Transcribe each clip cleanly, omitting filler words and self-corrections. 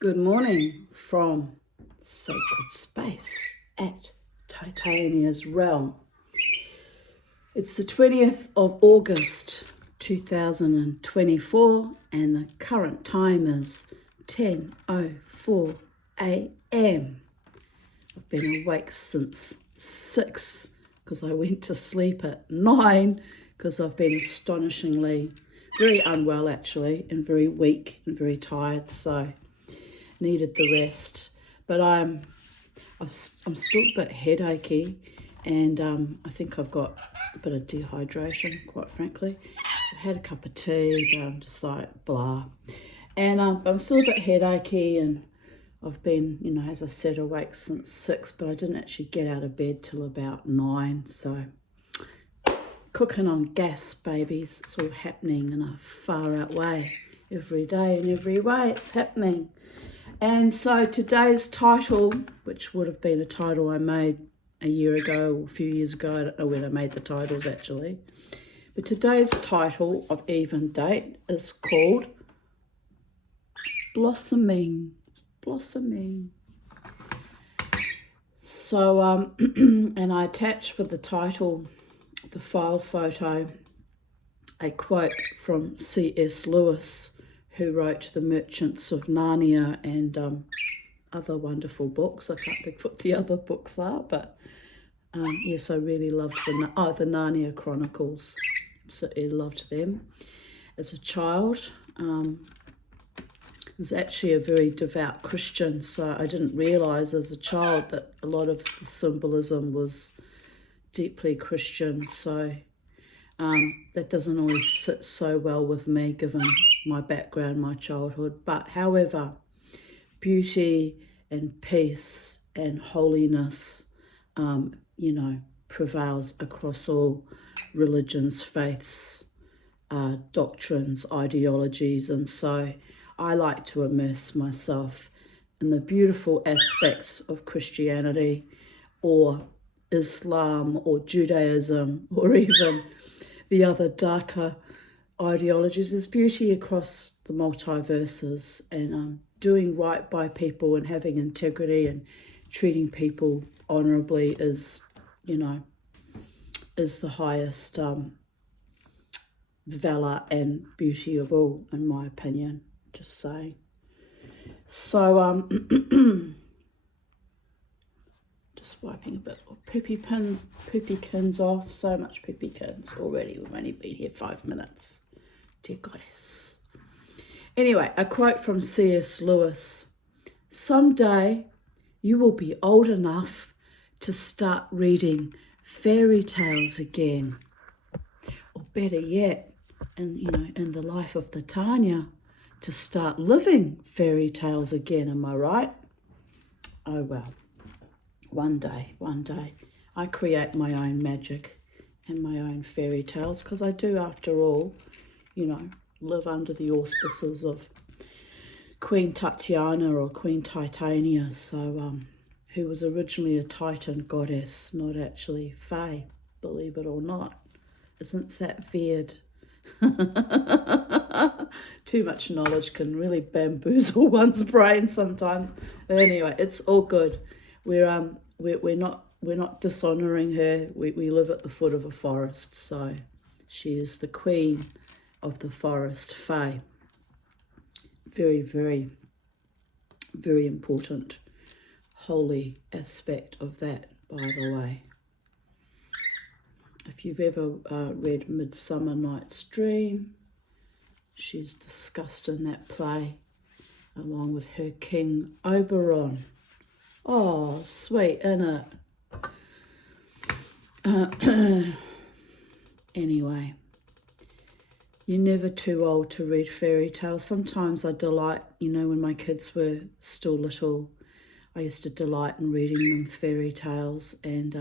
Good morning from Sacred Space at Titania's Realm. It's the 20th of August 2024 and the current time is 10:04 a.m. I've been awake since 6 because I went to sleep at 9 because I've been astonishingly very unwell actually and very weak and very tired, so needed the rest. But I'm still a bit headachy, and I think I've got a bit of dehydration, quite frankly. I had a cup of tea, but I'm just like blah. And I'm still a bit headachy, and I've been, as I said, awake since 6, but I didn't actually get out of bed till about 9. So cooking on gas, babies. It's all happening in a far out way. Every day in every way it's happening. And so today's title, which would have been a title I made a year ago or a few years ago, I don't know when I made the titles actually, but today's title of even date is called Blossoming. Blossoming. So, and I attached for the title, the file photo, a quote from C.S. Lewis, who wrote The Merchants of Narnia and other wonderful books. I can't think what the other books are, but yes, I really loved the Narnia Chronicles. Absolutely loved them as a child. I was actually a very devout Christian, so I didn't realise as a child that a lot of the symbolism was deeply Christian. So that doesn't always sit so well with me given my background, my childhood. But however, beauty and peace and holiness, prevails across all religions, faiths, doctrines, ideologies. And so I like to immerse myself in the beautiful aspects of Christianity or Islam or Judaism or even the other darker ideologies. There's beauty across the multiverses, and doing right by people and having integrity and treating people honourably is the highest valor and beauty of all, in my opinion. Just saying. So just wiping a bit of poopy kins off. So much poopy kins already. We've only been here 5 minutes. Dear goddess. Anyway, a quote from C.S. Lewis. Someday you will be old enough to start reading fairy tales again. Or better yet, in the life of the Tanya, to start living fairy tales again. Am I right? Oh well. One day, I create my own magic and my own fairy tales, because I do, after all, live under the auspices of Queen Tatiana or Queen Titania, so who was originally a Titan goddess, not actually Fae, believe it or not. Isn't that weird? Too much knowledge can really bamboozle one's brain sometimes. But anyway, it's all good. We're not dishonouring her. We live at the foot of a forest, so she is the queen of the forest, Fae. Very, very, very important, holy aspect of that, by the way. If you've ever read Midsummer Night's Dream, she's discussed in that play, along with her King Oberon. Oh, sweet, innit? Anyway, you're never too old to read fairy tales. Sometimes I delight, when my kids were still little, I used to delight in reading them fairy tales, and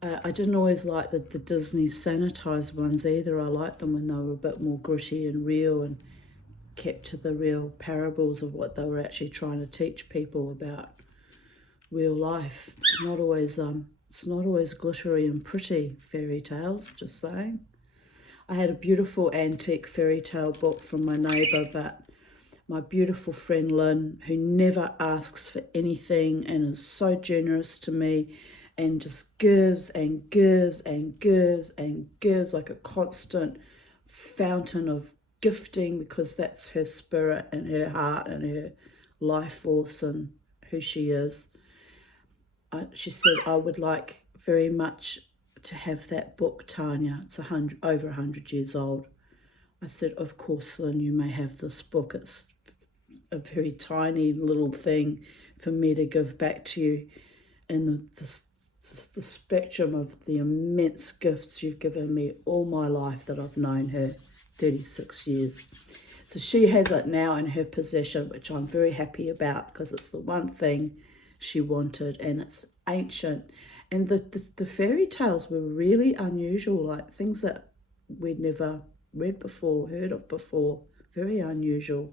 I didn't always like the Disney sanitized ones either. I liked them when they were a bit more gritty and real and kept to the real parables of what they were actually trying to teach people about real life. It's not always glittery and pretty fairy tales, just saying. I had a beautiful antique fairy tale book from my neighbour, but my beautiful friend Lynn, who never asks for anything and is so generous to me and just gives and gives and gives and gives like a constant fountain of gifting, because that's her spirit and her heart and her life force and who she is. She said, I would like very much to have that book, Tanya. It's over 100 years old. I said, of course, Lynn, you may have this book. It's a very tiny little thing for me to give back to you in the spectrum of the immense gifts you've given me all my life that I've known her, 36 years. So she has it now in her possession, which I'm very happy about, because it's the one thing she wanted, and it's ancient. And the fairy tales were really unusual, like things that we'd never read before, heard of before, very unusual.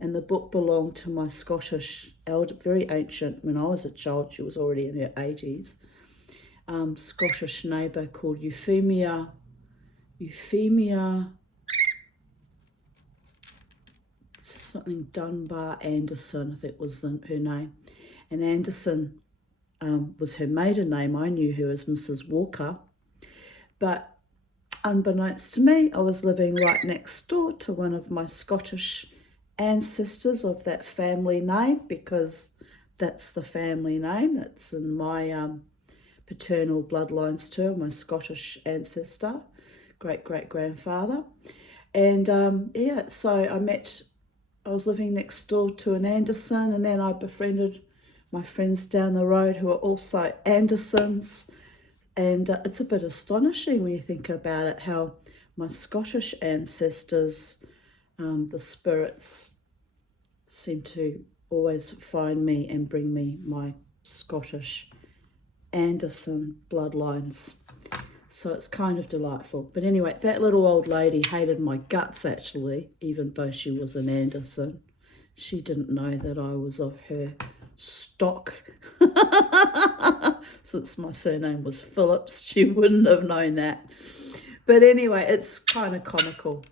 And the book belonged to my Scottish elder, very ancient. When I was a child, she was already in her 80s. Scottish neighbour called Euphemia, something Dunbar Anderson, I think was her name. And Anderson was her maiden name. I knew her as Mrs. Walker. But unbeknownst to me, I was living right next door to one of my Scottish ancestors of that family name, because that's the family name that's in my paternal bloodlines too, my Scottish ancestor, great-great-grandfather. And so I was living next door to an Anderson, and then I befriended my friends down the road who are also Andersons. And it's a bit astonishing when you think about it, how my Scottish ancestors, the spirits, seem to always find me and bring me my Scottish Anderson bloodlines. So it's kind of delightful. But anyway, that little old lady hated my guts, actually, even though she was an Anderson. She didn't know that I was of her stock. Since my surname was Phillips, she wouldn't have known that. But anyway, it's kind of comical.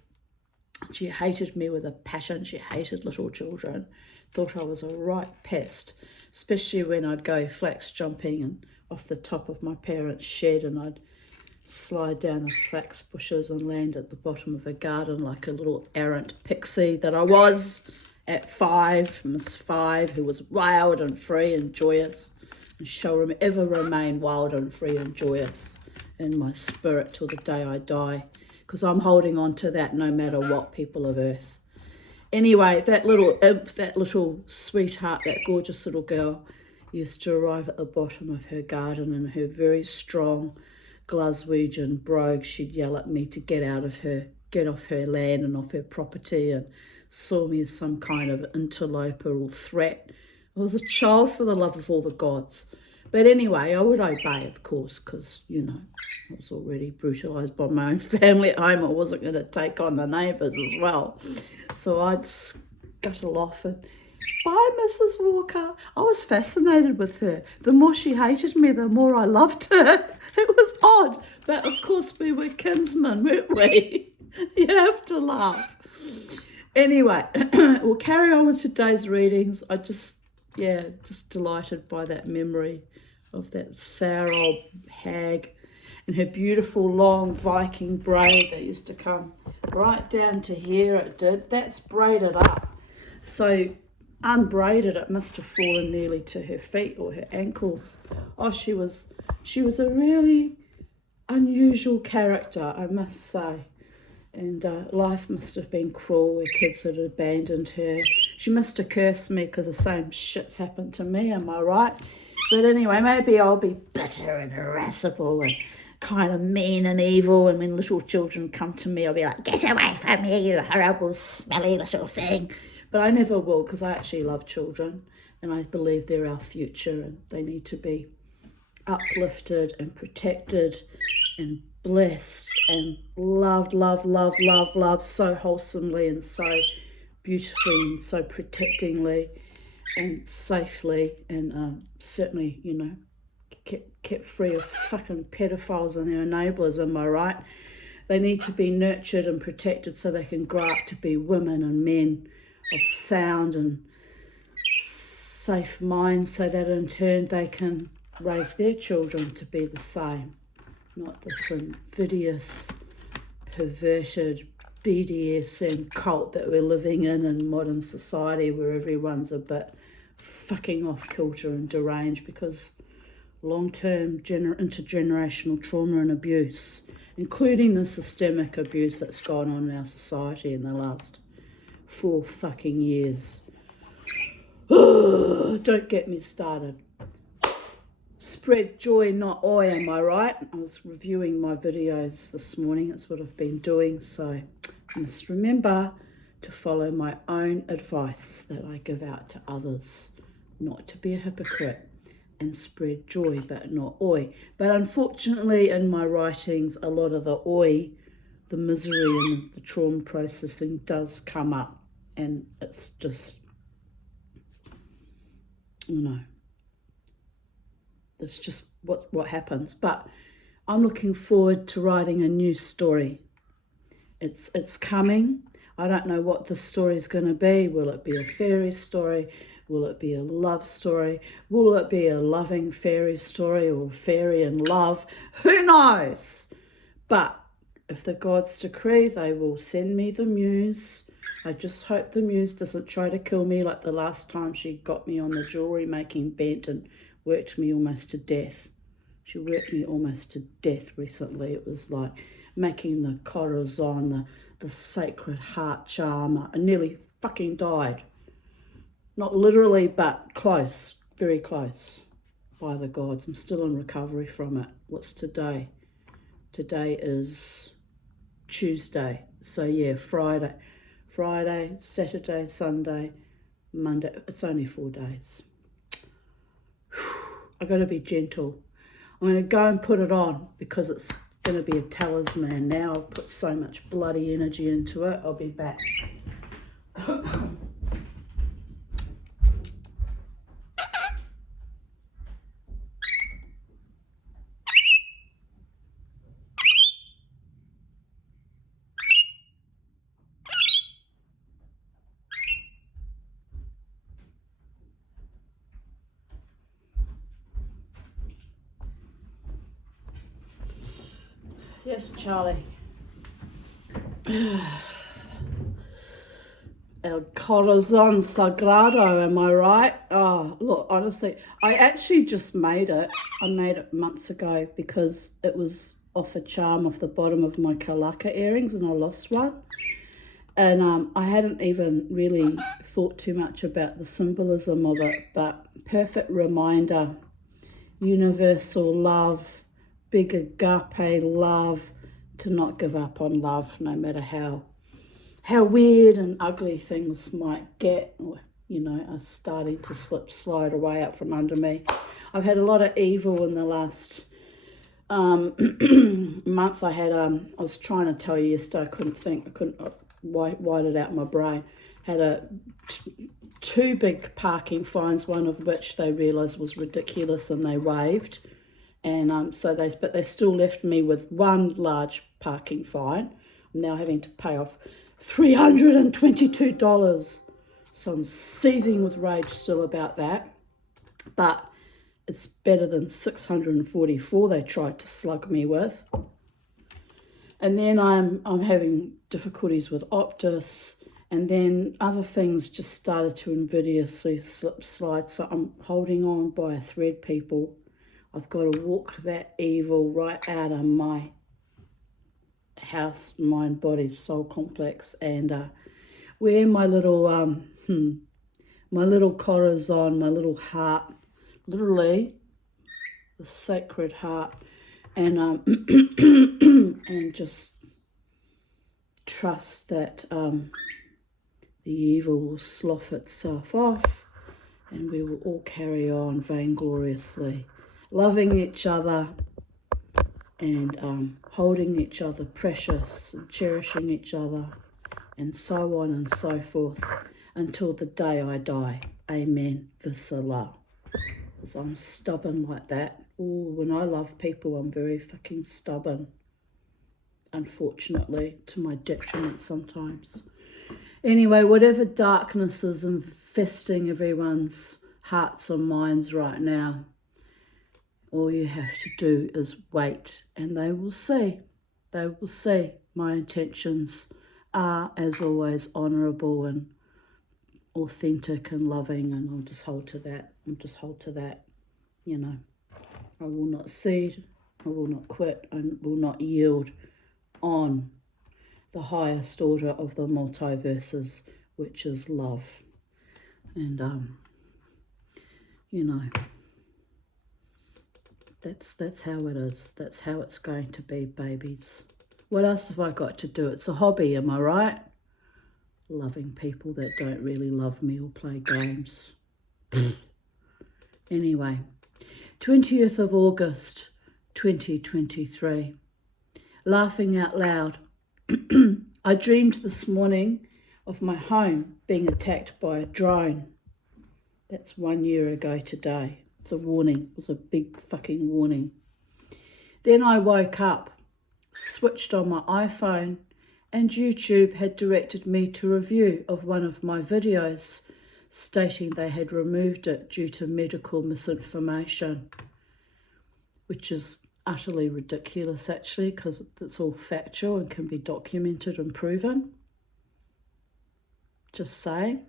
She hated me with a passion. She hated little children. Thought I was a right pest, especially when I'd go flax jumping and off the top of my parents' shed, and I'd slide down the flax bushes and land at the bottom of a garden like a little errant pixie that I was at 5, Miss 5, who was wild and free and joyous, and shall ever remain wild and free and joyous in my spirit till the day I die, because I'm holding on to that no matter what, people of Earth. Anyway, that little imp, that little sweetheart, that gorgeous little girl, used to arrive at the bottom of her garden in her very strong Glaswegian brogue. She'd yell at me to get off her land and off her property, and saw me as some kind of interloper or threat. I was a child, for the love of all the gods. But anyway, I would obey, of course, because, I was already brutalised by my own family at home. I wasn't going to take on the neighbours as well. So I'd scuttle off and, bye, Mrs. Walker. I was fascinated with her. The more she hated me, the more I loved her. It was odd. But, of course, we were kinsmen, weren't we? You have to laugh. Anyway, we'll carry on with today's readings. I just delighted by that memory of that sour old hag and her beautiful long Viking braid that used to come right down to here. It did. That's braided up. So unbraided, it must have fallen nearly to her feet or her ankles. Oh, she was a really unusual character, I must say. And life must have been cruel where kids had abandoned her. She must have cursed me because the same shit's happened to me, am I right? But anyway, maybe I'll be bitter and irascible and kind of mean and evil, and when little children come to me, I'll be like, get away from me, you horrible, smelly little thing. But I never will, because I actually love children, and I believe they're our future, and they need to be uplifted and protected and blessed and loved so wholesomely and so beautifully and so protectingly and safely, and certainly, kept free of fucking pedophiles and their enablers, am I right? They need to be nurtured and protected so they can grow up to be women and men of sound and safe mind, so that in turn they can raise their children to be the same, not this invidious, perverted BDSM cult that we're living in modern society, where everyone's a bit fucking off kilter and deranged because long-term intergenerational trauma and abuse, including the systemic abuse that's gone on in our society in the last 4 fucking years. Don't get me started. Spread joy, not oi, am I right? I was reviewing my videos this morning. That's what I've been doing. So I must remember to follow my own advice that I give out to others, not to be a hypocrite and spread joy, but not oi. But unfortunately, in my writings, a lot of the oi, the misery and the trauma processing does come up. And it's just, that's just what happens. But I'm looking forward to writing a new story. It's coming. I don't know what the story is going to be. Will it be a fairy story? Will it be a love story? Will it be a loving fairy story or fairy and love? Who knows? But if the gods decree, they will send me the muse. I just hope the muse doesn't try to kill me like the last time she got me on the jewellery making bent and worked me almost to death. She worked me almost to death recently. It was like making the corazon, the sacred heart charm. I nearly fucking died. Not literally, but close, very close, by the gods. I'm still in recovery from it. What's today? Today is Tuesday. So yeah, Friday, Saturday, Sunday, Monday. It's only 4 days. I've got to be gentle. I'm going to go and put it on because it's going to be a talisman now. I've put so much bloody energy into it. I'll be back. Yes, Charlie. El Corazon Sagrado, am I right? Oh, look, honestly, I actually just made it. I made it months ago because it was off a charm off the bottom of my Kalaka earrings and I lost one. And I hadn't even really thought too much about the symbolism of it, but perfect reminder, universal love, big agape love, to not give up on love no matter how weird and ugly things might get, or, are starting to slide away out from under me. I've had a lot of evil in the last month. I was trying to tell you yesterday, I couldn't wide it out in my brain. Had two big parking fines, one of which they realised was ridiculous and they waived. And but they still left me with one large parking fine. I'm now having to pay off $322. So I'm seething with rage still about that. But it's better than $644 they tried to slug me with. And then I'm having difficulties with Optus, and then other things just started to invidiously slide. So I'm holding on by a thread, people. I've got to walk that evil right out of my house, mind, body, soul complex, and wear my little my little corazon, my little heart, literally the sacred heart, and and just trust that the evil will slough itself off, and we will all carry on vaingloriously, loving each other and holding each other precious and cherishing each other, and so on and so forth until the day I die. Amen. Visala. Because I'm stubborn like that. Ooh, when I love people, I'm very fucking stubborn. Unfortunately, to my detriment sometimes. Anyway, whatever darkness is infesting everyone's hearts and minds right now, all you have to do is wait and they will see. They will see my intentions are, as always, honourable and authentic and loving, and I'll just hold to that. I'll just hold to that, you know. I will not cede, I will not quit, I will not yield on the highest order of the multiverses, which is love. And, you know, that's how it is. That's how it's going to be, babies. What else have I got to do? It's a hobby, am I right? Loving people that don't really love me or play games. Anyway, 20th of August, 2023. Laughing out loud. I dreamed this morning of my home being attacked by a drone. That's 1 year ago today. It's a warning. It was a big fucking warning. Then I woke up, switched on my iPhone, and YouTube had directed me to a review of one of my videos, stating they had removed it due to medical misinformation, which is utterly ridiculous, actually, because it's all factual and can be documented and proven. Just saying.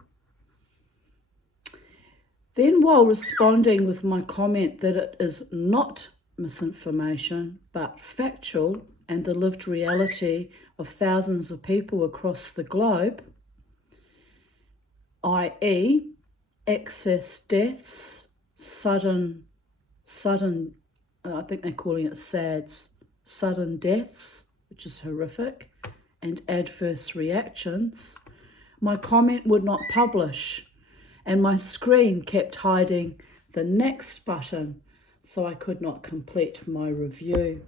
Then, while responding with my comment that it is not misinformation but factual and the lived reality of thousands of people across the globe, i.e. excess deaths, sudden, I think they're calling it SADS, sudden deaths, which is horrific, and adverse reactions, my comment would not publish, and my screen kept hiding the next button, so I could not complete my review.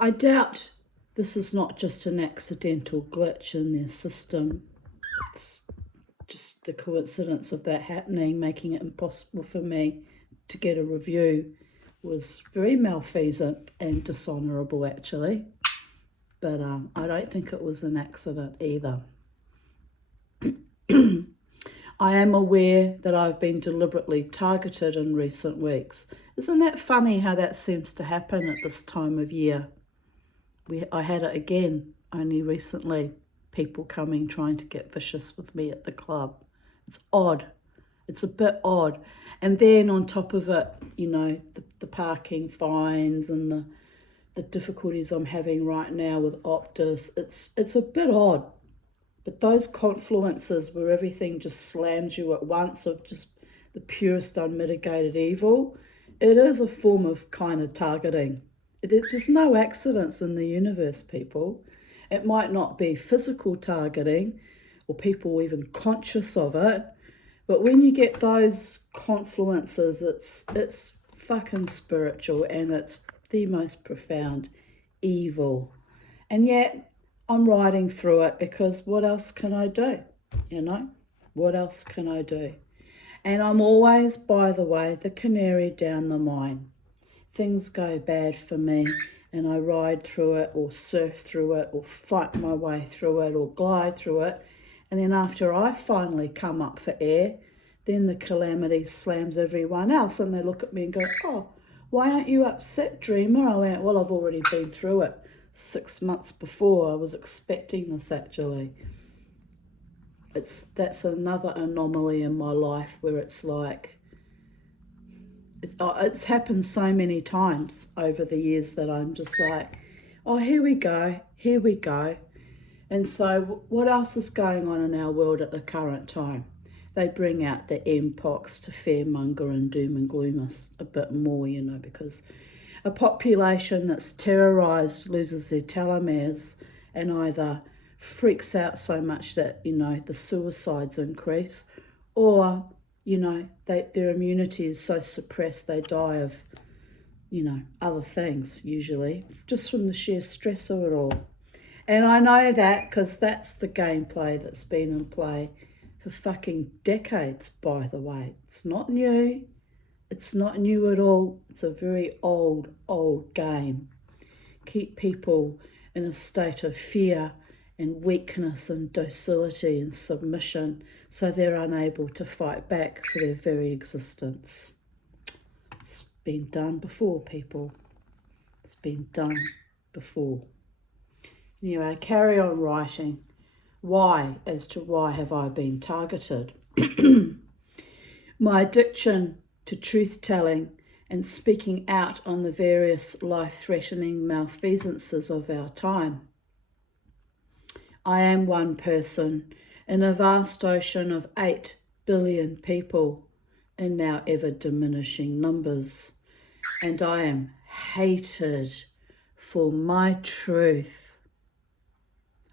I doubt this is not just an accidental glitch in their system. It's just the coincidence of that happening, making it impossible for me to get a review, was very malfeasant and dishonourable, actually. But I don't think it was an accident either. I am aware that I've been deliberately targeted in recent weeks. Isn't that funny how that seems to happen at this time of year? I had it again only recently, people coming trying to get vicious with me at the club. It's odd. It's a bit odd. And then on top of it, you know, the parking fines and the difficulties I'm having right now with Optus, it's a bit odd. But those confluences where everything just slams you at once of just the purest unmitigated evil, it is a form of kind of targeting. There's no accidents in the universe, people. It might not be physical targeting or people even conscious of it, but when you get those confluences, it's fucking spiritual and it's the most profound evil. And yet I'm riding through it because what else can I do? You know, what else can I do? And I'm always, by the way, the canary down the mine. Things go bad for me and I ride through it or surf through it or fight my way through it or glide through it. And then after I finally come up for air, then the calamity slams everyone else and they look at me and go, oh, why aren't you upset, dreamer? I went, well, I've already been through it 6 months before. I was expecting this, actually. That's another anomaly in my life where it's like, it's happened so many times over the years that I'm just like, oh, here we go. And so what else is going on in our world at the current time? They bring out the MPOX to fearmonger and doom and gloom us a bit more, you know, because a population that's terrorised loses their telomeres and either freaks out so much that, you know, the suicides increase, or, you know, their immunity is so suppressed they die of, you know, other things usually, just from the sheer stress of it all. And I know that because that's the gameplay that's been in play for fucking decades, by the way. It's not new. It's not new at all. It's a very old game. Keep people in a state of fear and weakness and docility and submission, so they're unable to fight back for their very existence. It's been done before, people. It's been done before. Anyway, carry on writing. Why, as to why have I been targeted? My addiction to truth-telling and speaking out on the various life-threatening malfeasances of our time. I am one person in a vast ocean of 8 billion people in now ever diminishing numbers, and I am hated for my truth,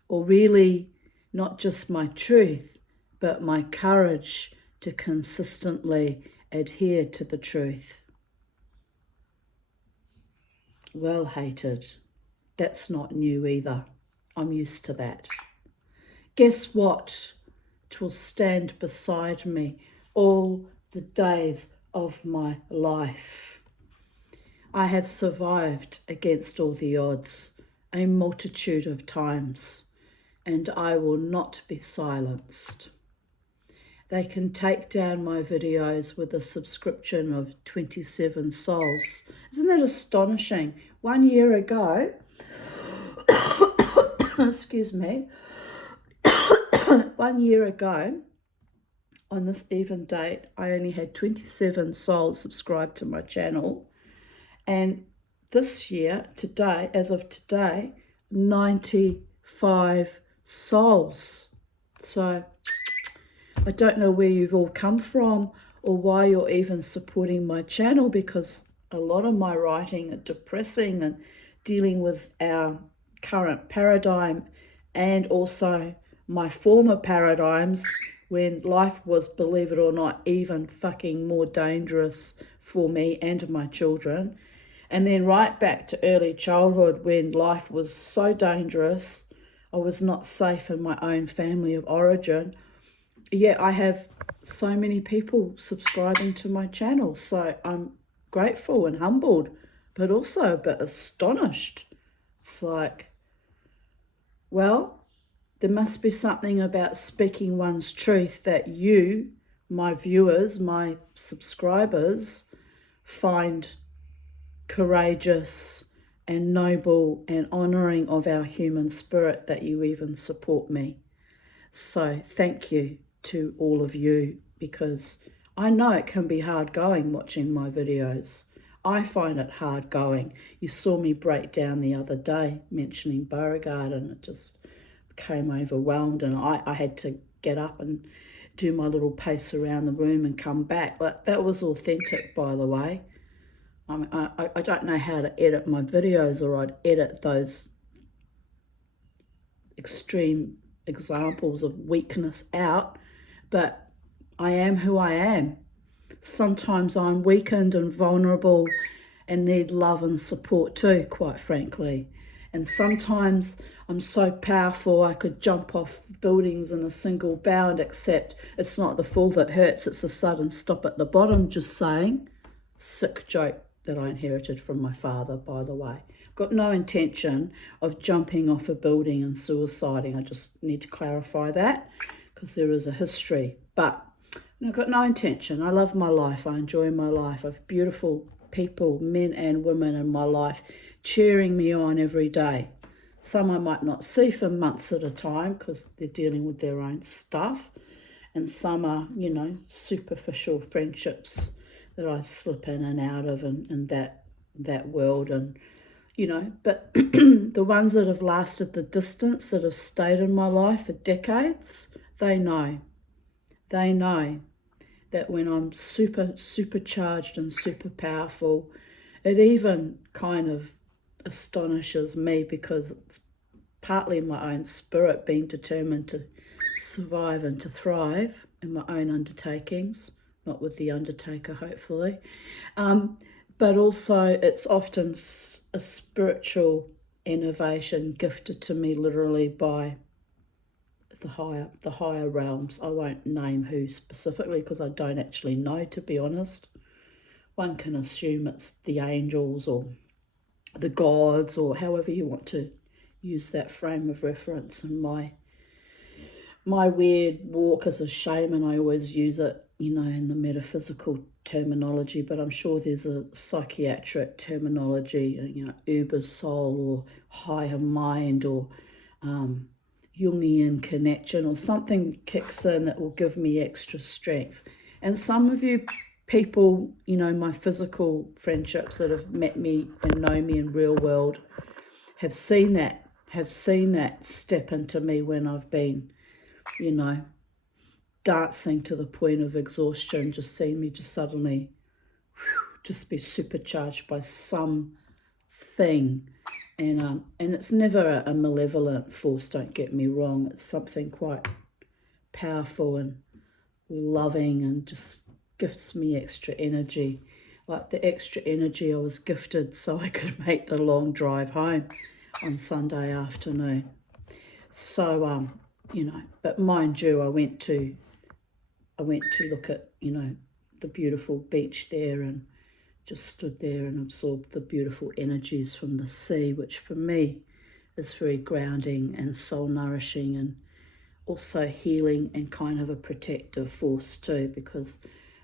or really not just my truth, but my courage to consistently adhere to the truth. Well hated. That's not new either. I'm used to that. Guess what? 'Twill stand beside me all the days of my life. I have survived against all the odds a multitude of times, and I will not be silenced. They can take down my videos with a subscription of 27 souls. Isn't that astonishing? 1 year ago, excuse me, 1 year ago, on this even date, I only had 27 souls subscribed to my channel. And this year, today, as of today, 95 souls. So I don't know where you've all come from or why you're even supporting my channel, because a lot of my writing are depressing and dealing with our current paradigm and also my former paradigms when life was, believe it or not, even fucking more dangerous for me and my children. And then right back to early childhood when life was so dangerous, I was not safe in my own family of origin. Yet I have so many people subscribing to my channel. So I'm grateful and humbled, but also a bit astonished. It's like, well, there must be something about speaking one's truth that you, my viewers, my subscribers, find courageous and noble and honouring of our human spirit, that you even support me. So thank you to all of you, because I know it can be hard going watching my videos. I find it hard going. You saw me break down the other day mentioning Beauregard, and it just became overwhelmed, and I had to get up and do my little pace around the room and come back. That was authentic, by the way. I don't know how to edit my videos, or I'd edit those extreme examples of weakness out, but I am who I am. Sometimes I'm weakened and vulnerable and need love and support too, quite frankly. And sometimes I'm so powerful I could jump off buildings in a single bound, except it's not the fall that hurts, it's the sudden stop at the bottom, just saying. Sick joke that I inherited from my father, by the way. Got no intention of jumping off a building and suiciding. I just need to clarify that, because there is a history. But I've got no intention. I love my life. I enjoy my life. I have beautiful people, men and women in my life, cheering me on every day. Some I might not see for months at a time because they're dealing with their own stuff. And some are, you know, superficial friendships that I slip in and out of in that world. And, you know, but the ones that have lasted the distance, that have stayed in my life for decades, they know. They know that when I'm supercharged and super powerful, it even kind of astonishes me, because it's partly my own spirit being determined to survive and to thrive in my own undertakings, not with the undertaker, hopefully. But also it's often a spiritual innovation gifted to me literally by the higher realms. I won't name who specifically because I don't actually know, to be honest. One can assume it's the angels or the gods, or however you want to use that frame of reference. And my weird walk as a shaman, I always use it, you know, in the metaphysical terminology, but I'm sure there's a psychiatric terminology, you know, uber soul or higher mind or Jungian connection or something kicks in that will give me extra strength. And some of you people, you know, my physical friendships that have met me and know me in real world have seen that step into me when I've been, you know, dancing to the point of exhaustion, just seeing me just suddenly just be supercharged by something. And it's never a malevolent force, don't get me wrong. It's something quite powerful and loving and just gifts me extra energy. Like the extra energy I was gifted so I could make the long drive home on Sunday afternoon. So, you know, but mind you, I went to look at, you know, the beautiful beach there and just stood there and absorbed the beautiful energies from the sea, which for me is very grounding and soul nourishing and also healing and kind of a protective force too, because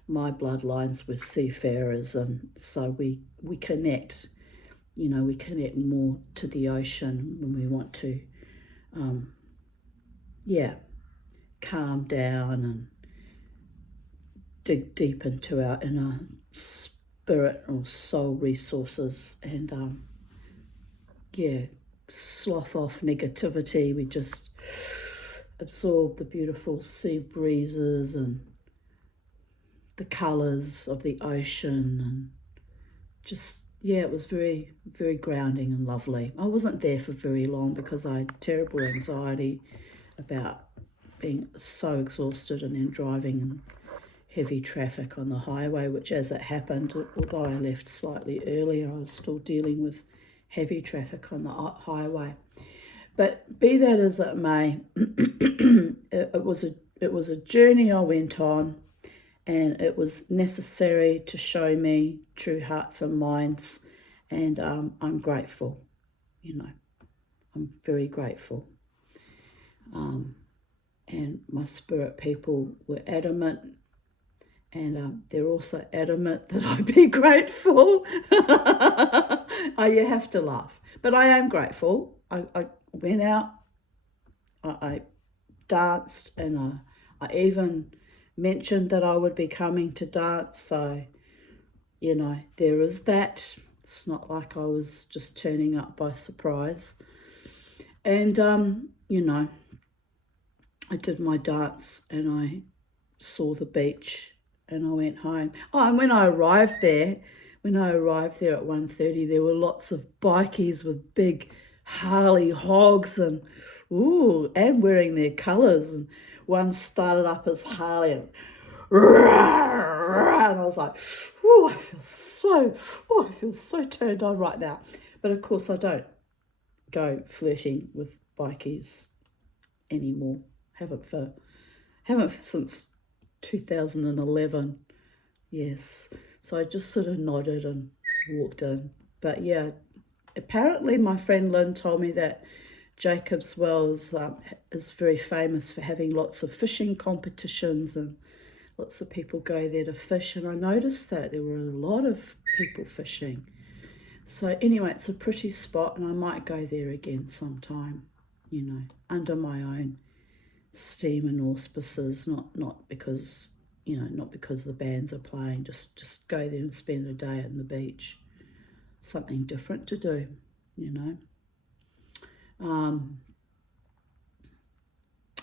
my bloodlines were seafarers, and so we connect, you know, we connect more to the ocean when we want to, calm down and dig deep into our inner spirit or soul resources and, slough off negativity. We just absorb the beautiful sea breezes and the colours of the ocean and just, it was very, very grounding and lovely. I wasn't there for very long because I had terrible anxiety about being so exhausted and then driving in heavy traffic on the highway, which as it happened, although I left slightly earlier, I was still dealing with heavy traffic on the highway. But be that as it may, it was a journey I went on, and it was necessary to show me true hearts and minds, and I'm grateful, you know, I'm very grateful. And my spirit people were adamant, and they're also adamant that I be grateful. Oh, you have to laugh. But I am grateful. I went out, I danced, and I even mentioned that I would be coming to dance. So, you know, there is that. It's not like I was just turning up by surprise. And, you know, I did my dance and I saw the beach and I went home. Oh, and when I arrived there at 1:30, there were lots of bikies with big Harley hogs and wearing their colours. And one started up as Harley and I was like, I feel so turned on right now. But of course I don't go flirting with bikies anymore. Haven't since 2011. Yes. So I just sort of nodded and walked in. But yeah, apparently my friend Lynn told me that Jacob's Wells is very famous for having lots of fishing competitions and lots of people go there to fish. And I noticed that there were a lot of people fishing. So anyway, it's a pretty spot and I might go there again sometime, you know, under my own steam and auspices, not because, you know, not because the bands are playing, just go there and spend a day at the beach. Something different to do, you know.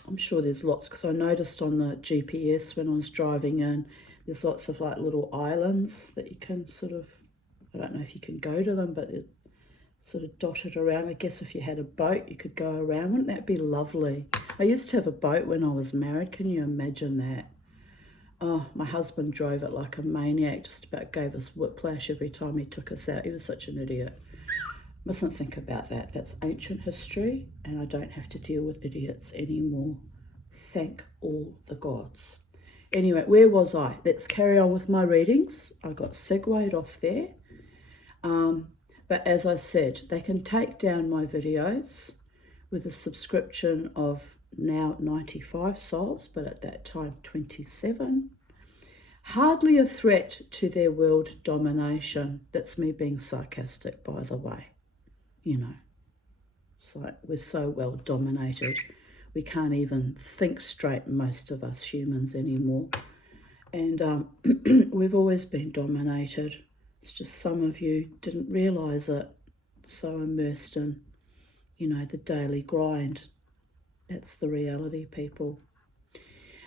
I'm sure there's lots, because I noticed on the GPS when I was driving in, there's lots of like little islands that you can sort of, I don't know if you can go to them, but they're sort of dotted around. I guess if you had a boat, you could go around. Wouldn't that be lovely? I used to have a boat when I was married. Can you imagine that? Oh, my husband drove it like a maniac, just about gave us whiplash every time he took us out. He was such an idiot. Mustn't think about that. That's ancient history, and I don't have to deal with idiots anymore. Thank all the gods. Anyway, where was I? Let's carry on with my readings. I got segued off there. But as I said, they can take down my videos with a subscription of now 95 souls, but at that time 27. Hardly a threat to their world domination. That's me being sarcastic, by the way. You know, it's like we're so well dominated. We can't even think straight, most of us humans anymore. And we've always been dominated. It's just some of you didn't realise it. So immersed in, you know, the daily grind. That's the reality, people.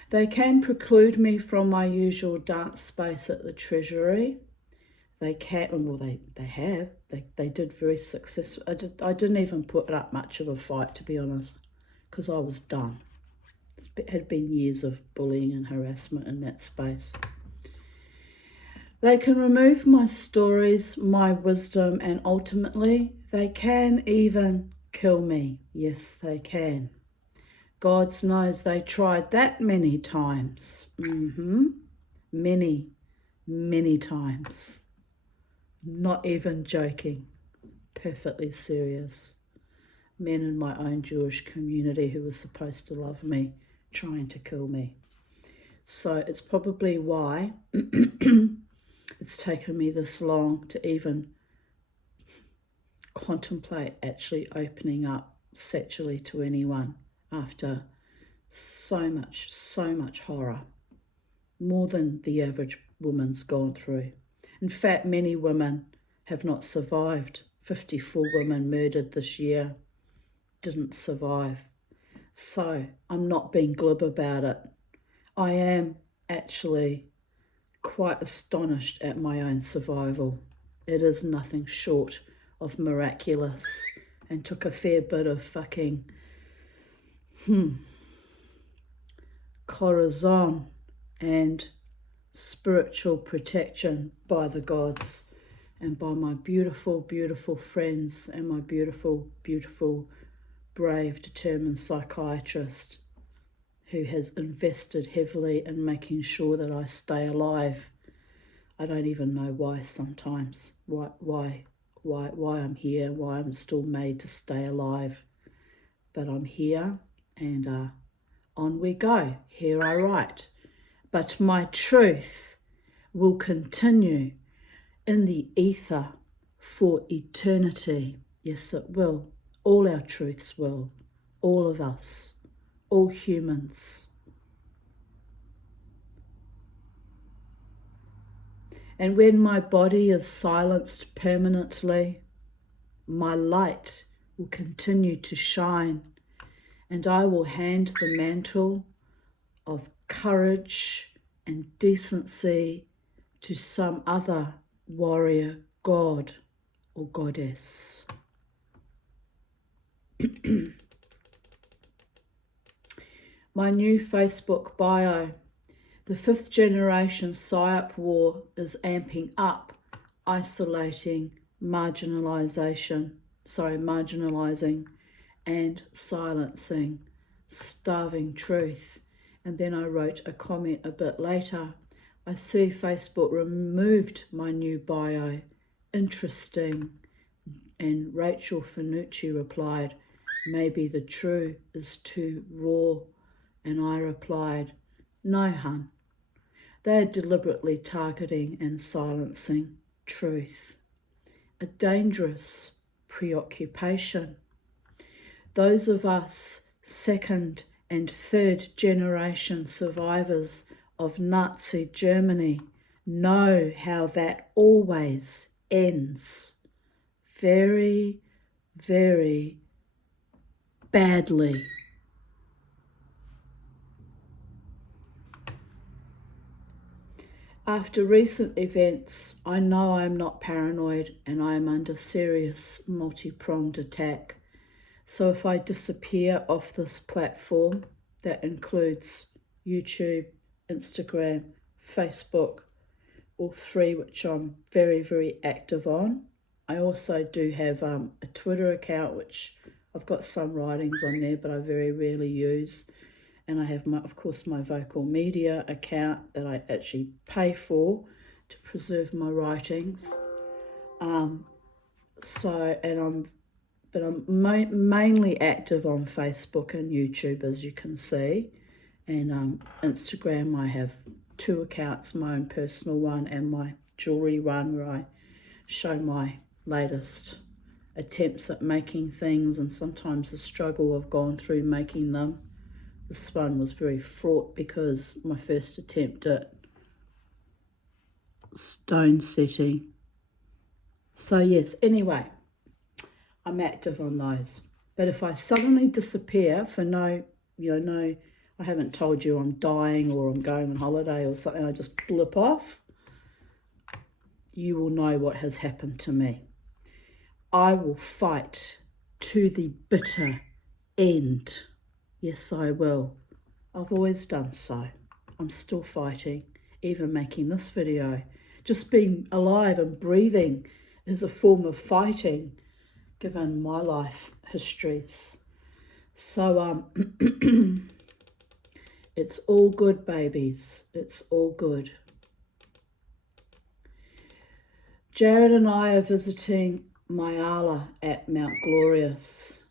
They can preclude me from my usual dance space at the Treasury. They can, well, they have. They did very successful. I didn't even put up much of a fight, to be honest, because I was done. It had been years of bullying and harassment in that space. They can remove my stories, my wisdom, and ultimately they can even kill me. Yes, they can. God knows they tried that many times. Many, many times. Not even joking. Perfectly serious. Men in my own Jewish community who were supposed to love me, trying to kill me. So it's probably why it's taken me this long to even contemplate actually opening up sexually to anyone after so much horror, more than the average woman's gone through. In fact, many women have not survived. 54 women murdered this year didn't survive. So I'm not being glib about it. I am actually quite astonished at my own survival. It is nothing short of miraculous, and took a fair bit of fucking corazon and spiritual protection by the gods and by my beautiful, beautiful friends and my beautiful, beautiful, brave, determined psychiatrist who has invested heavily in making sure that I stay alive. I don't even know why sometimes, why I'm here, why I'm still made to stay alive. But I'm here, and on we go. Here I write. But my truth will continue in the ether for eternity. Yes, it will. All our truths will. All of us. All humans. And when my body is silenced permanently, my light will continue to shine, and I will hand the mantle of courage and decency to some other warrior god or goddess. My new Facebook bio. The fifth generation PSYOP war is amping up, isolating, marginalising and silencing, starving truth. And then I wrote a comment a bit later. I see Facebook removed my new bio. Interesting. And Rachel Finucci replied, maybe the true is too raw. And I replied, no, hun. They're deliberately targeting and silencing truth. A dangerous preoccupation. Those of us second and third generation survivors of Nazi Germany know how that always ends. Very, very badly. After recent events, I know I'm not paranoid and I am under serious multi-pronged attack. So if I disappear off this platform, that includes YouTube, Instagram, Facebook, all three which I'm very, very active on. I also do have a Twitter account which I've got some writings on there but I very rarely use. And I have, of course, my Vocal Media account that I actually pay for to preserve my writings. And I'm but I'm mainly active on Facebook and YouTube, as you can see. And Instagram, I have 2 accounts, my own personal one and my jewellery one, where I show my latest attempts at making things and sometimes the struggle I've gone through making them. This one was very fraught because my first attempt at stone setting. So yes, anyway, I'm active on those. But if I suddenly disappear for no, I haven't told you I'm dying or I'm going on holiday or something, I just blip off, you will know what has happened to me. I will fight to the bitter end. Yes, I will. I've always done so. I'm still fighting, even making this video. Just being alive and breathing is a form of fighting, given my life histories. So, it's all good, babies. It's all good. Jared and I are visiting Myala at Mount Glorious,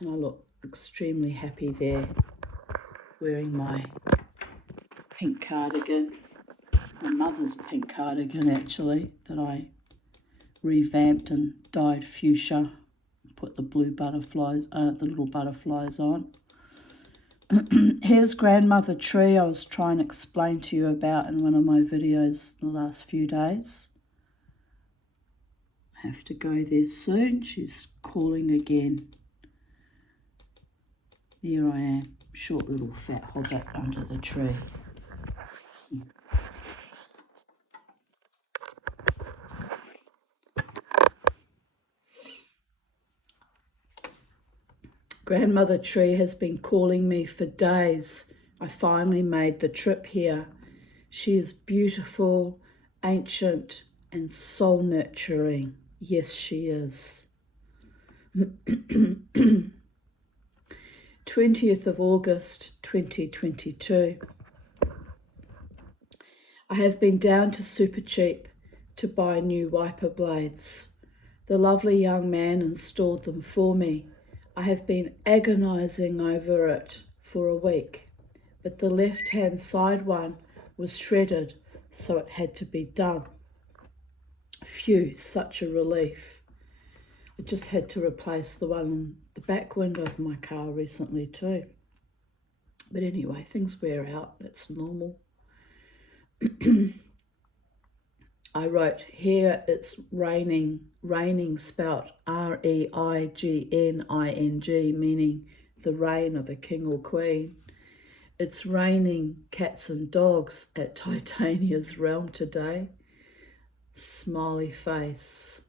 and I look extremely happy there, wearing my pink cardigan, my mother's pink cardigan actually, that I revamped and dyed fuchsia, put the blue butterflies, the little butterflies on. Here's grandmother tree I was trying to explain to you about in one of my videos the last few days. I have to go there soon. She's calling again. There I am, short little fat hobbit under the tree. Grandmother tree has been calling me for days. I finally made the trip here. She is beautiful, ancient, and soul nurturing. Yes, she is. 20th of August 2022. I have been down to Supercheap to buy new wiper blades. The lovely young man installed them for me. I have been agonising over it for a week, but the left-hand side one was shredded, so it had to be done. Phew, such a relief. I just had to replace the one on the back window of my car recently too. But anyway, things wear out, it's normal. I wrote here, it's raining spelt R-E-I-G-N-I-N-G, meaning the reign of a king or queen. It's raining cats and dogs at Titania's realm today. Smiley face.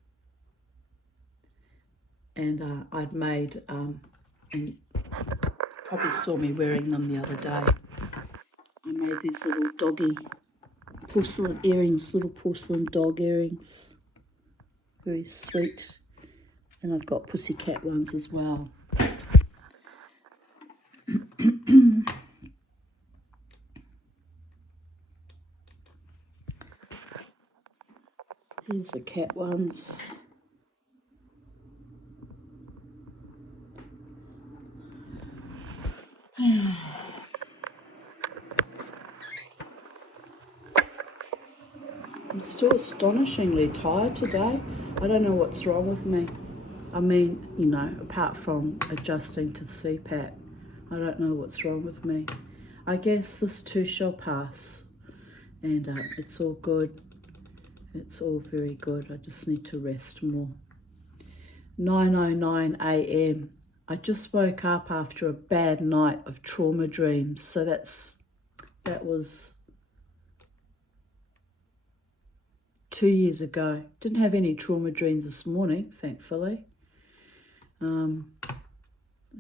And I'd made, and probably saw me wearing them the other day. I made these little doggy porcelain earrings, little porcelain dog earrings. Very sweet. And I've got pussycat ones as well. Here's the cat ones. I'm still astonishingly tired today. I don't know what's wrong with me. I mean, apart from adjusting to CPAP, I don't know what's wrong with me. I guess this too shall pass, and it's all good. It's all very good. I just need to rest more. 9:09 a.m. I just woke up after a bad night of trauma dreams. So that was 2 years ago. Didn't have any trauma dreams this morning, thankfully. I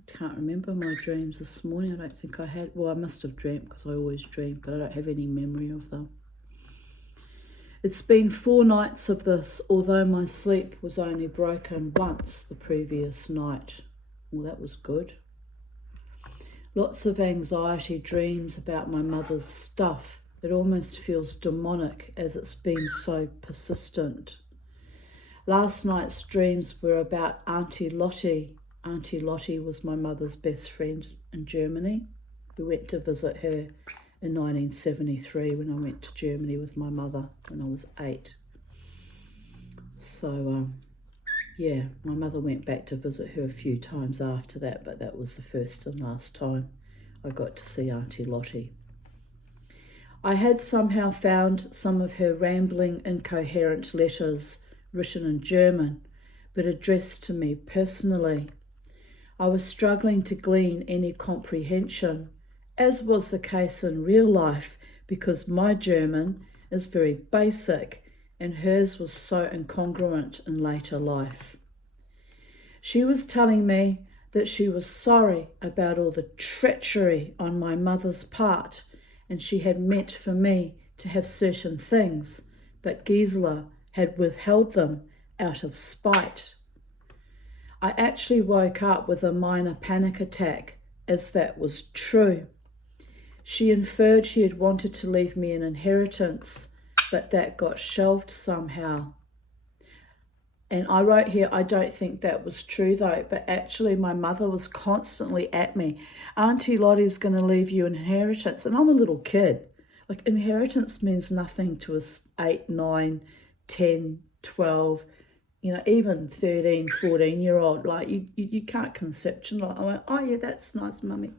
can't remember my dreams this morning. I don't think I had. Well, I must have dreamt because I always dream, but I don't have any memory of them. It's been 4 nights of this, although my sleep was only broken once the previous night. Well, that was good. Lots of anxiety dreams about my mother's stuff. It almost feels demonic as it's been so persistent. Last night's dreams were about Auntie Lottie. Auntie Lottie was my mother's best friend in Germany. We went to visit her in 1973 when I went to Germany with my mother when I was 8. So, yeah, my mother went back to visit her a few times after that, but that was the first and last time I got to see Auntie Lottie. I had somehow found some of her rambling, incoherent letters written in German, but addressed to me personally. I was struggling to glean any comprehension, as was the case in real life, because my German is very basic and hers was so incongruent in later life. She was telling me that she was sorry about all the treachery on my mother's part, and she had meant for me to have certain things, but Gisela had withheld them out of spite. I actually woke up with a minor panic attack, as that was true. She inferred she had wanted to leave me an inheritance, but that got shelved somehow. And I wrote here, I don't think that was true though, but actually my mother was constantly at me. Auntie Lottie's going to leave you an inheritance. And I'm a little kid. Like, inheritance means nothing to us 8, 9, 10, 12, even 13, 14-year-old. Like, you can't conceptualize. I went, oh yeah, that's nice, mummy.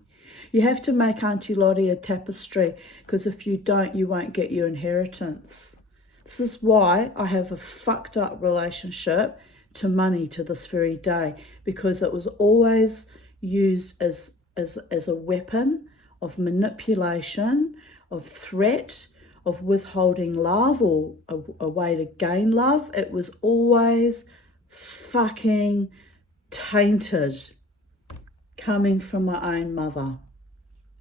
You have to make Auntie Lottie a tapestry, because if you don't, you won't get your inheritance. This is why I have a fucked up relationship to money to this very day, because it was always used as a weapon of manipulation, of threat, of withholding love, or a way to gain love. It was always fucking tainted, coming from my own mother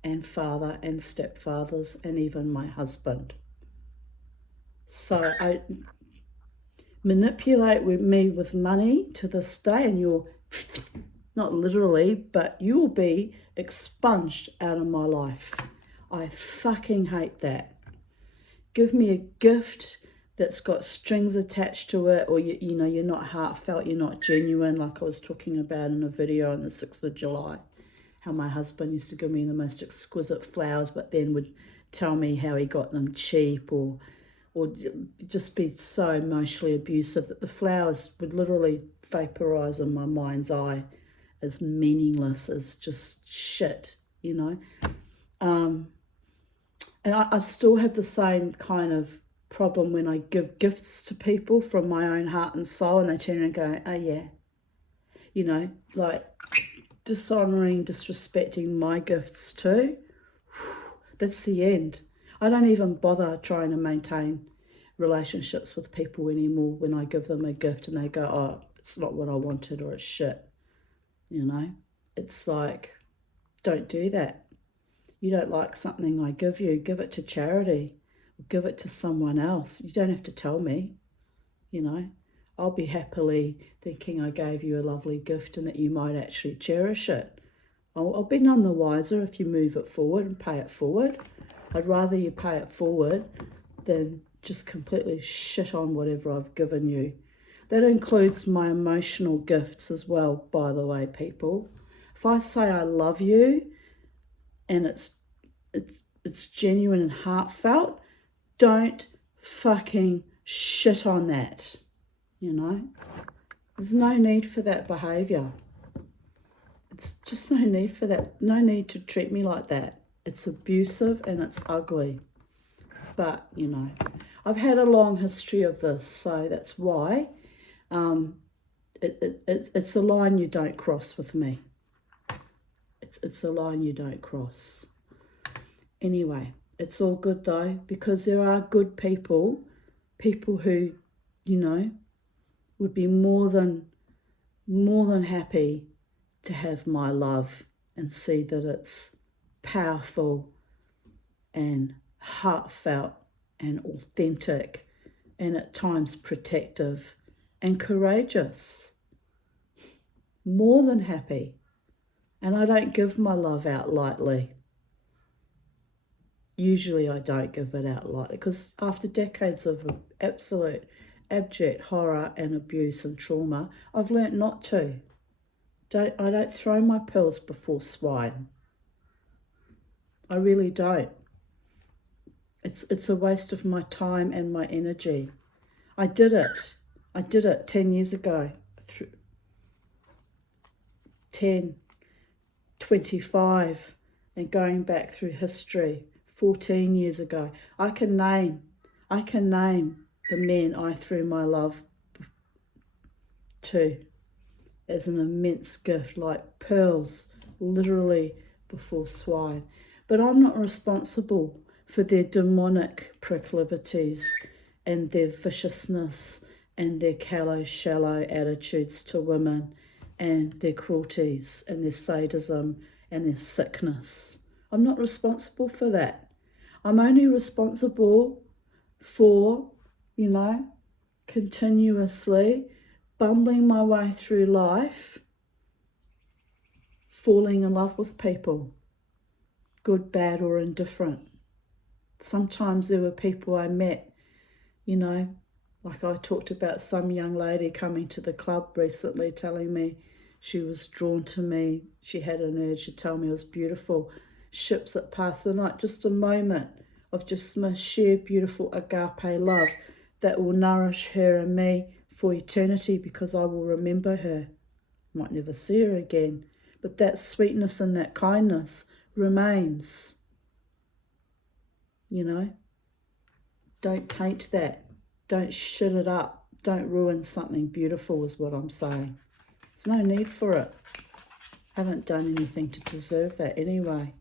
and father and stepfathers and even my husband. So I manipulate me with money to this day, and you're, not literally, but you will be expunged out of my life. I fucking hate that. Give me a gift that's got strings attached to it, or you're not heartfelt, you're not genuine, like I was talking about in a video on the 6th of July, how my husband used to give me the most exquisite flowers, but then would tell me how he got them cheap, or just be so emotionally abusive that the flowers would literally vaporize in my mind's eye as meaningless, as just shit, And I still have the same kind of problem when I give gifts to people from my own heart and soul, and they turn around and go, oh yeah, like dishonouring, disrespecting my gifts too. That's the end. I don't even bother trying to maintain relationships with people anymore when I give them a gift and they go, oh, it's not what I wanted, or it's shit. It's like, don't do that. You don't like something I give you, give it to charity, or give it to someone else. You don't have to tell me, I'll be happily thinking I gave you a lovely gift and that you might actually cherish it. I'll be none the wiser if you move it forward and pay it forward. I'd rather you pay it forward than just completely shit on whatever I've given you. That includes my emotional gifts as well, by the way, people. If I say I love you and it's genuine and heartfelt, don't fucking shit on that, There's no need for that behaviour. It's just no need for that. No need to treat me like that. It's abusive and it's ugly. But, I've had a long history of this, so that's why it's a line you don't cross with me. It's a line you don't cross. Anyway, it's all good though, because there are good people who, would be more than happy to have my love and see that it's powerful and heartfelt and authentic and at times protective and courageous. More than happy. And I don't give my love out lightly. Usually I don't give it out lightly, because after decades of absolute abject horror and abuse and trauma, I've learnt not to. I don't throw my pearls before swine. I really don't. It's a waste of my time and my energy. I did it 10 years ago. 10, 25, and going back through history, 14 years ago. I can name the men I threw my love to as an immense gift, like pearls, literally before swine. But I'm not responsible for their demonic proclivities and their viciousness and their callow, shallow attitudes to women and their cruelties and their sadism and their sickness. I'm not responsible for that. I'm only responsible for, continuously bumbling my way through life, falling in love with people, good, bad, or indifferent. Sometimes there were people I met, like I talked about some young lady coming to the club recently telling me she was drawn to me. She had an urge to tell me I was beautiful. Ships that pass the night, just a moment of just my sheer beautiful agape love that will nourish her and me for eternity, because I will remember her. Might never see her again, but that sweetness and that kindness remains. Don't taint that. Don't shit it up. Don't ruin something beautiful is what I'm saying. There's no need for it. Haven't done anything to deserve that anyway.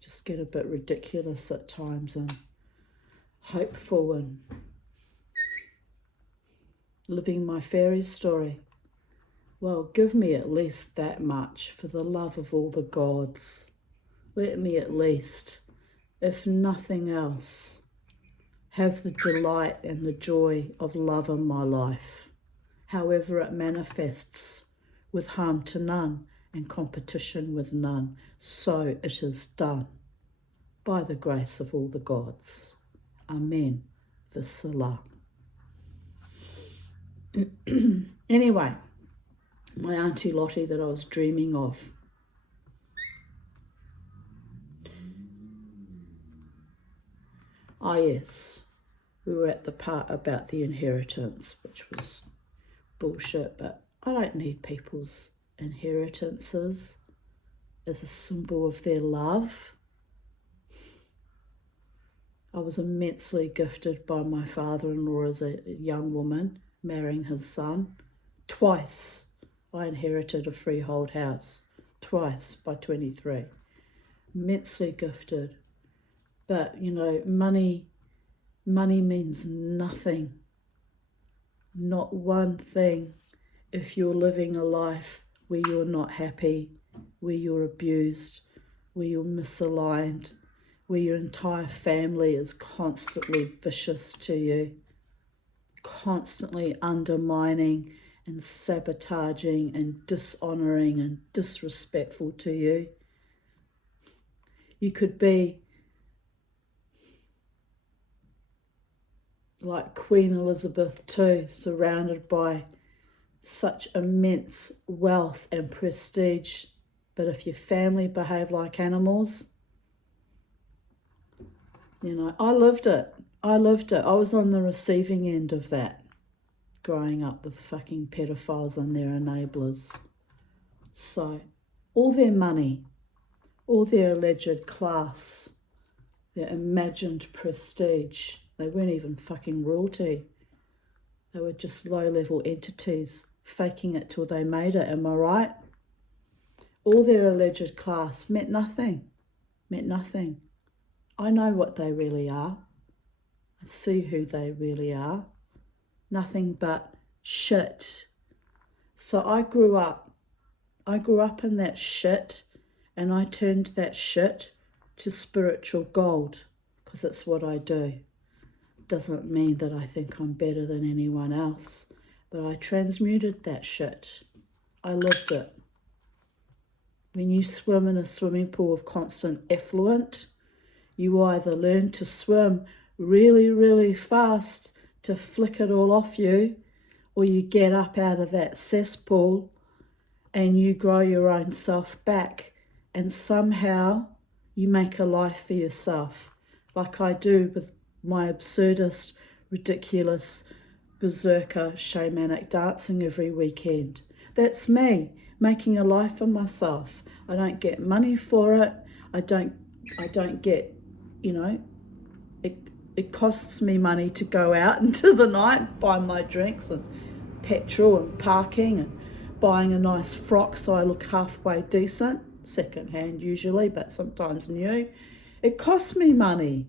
Just get a bit ridiculous at times and hopeful and living my fairy story. Well, give me at least that much for the love of all the gods. Let me at least, if nothing else, have the delight and the joy of love in my life, however it manifests, with harm to none and competition with none. So it is done, by the grace of all the gods. Amen. V'salah. Anyway, my Auntie Lottie that I was dreaming of. Ah, yes, we were at the part about the inheritance, which was bullshit, but I don't need people's inheritances as a symbol of their love. I was immensely gifted by my father-in-law as a young woman, marrying his son. Twice I inherited a freehold house, twice by 23. Immensely gifted. But, money means nothing. Not one thing if you're living a life where you're not happy, where you're abused, where you're misaligned, where your entire family is constantly vicious to you, constantly undermining and sabotaging and dishonouring and disrespectful to you. You could be like Queen Elizabeth II, surrounded by such immense wealth and prestige, but if your family behave like animals, I lived it. I was on the receiving end of that, growing up with fucking pedophiles and their enablers. So, all their money, all their alleged class, their imagined prestige, they weren't even fucking royalty. They were just low-level entities, faking it till they made it, am I right? All their alleged class meant nothing. I know what they really are. I see who they really are. Nothing but shit. So I grew up in that shit, and I turned that shit to spiritual gold, because it's what I do. Doesn't mean that I think I'm better than anyone else, but I transmuted that shit. I lived it. When you swim in a swimming pool of constant effluent, you either learn to swim really, really fast to flick it all off you, or you get up out of that cesspool and you grow your own self back, and somehow you make a life for yourself, like I do with my absurdist, ridiculous, berserker, shamanic dancing every weekend. That's me making a life for myself. I don't get money for it. I don't get, it costs me money to go out into the night, buy my drinks and petrol and parking and buying a nice frock so I look halfway decent, second hand usually, but sometimes new. It costs me money,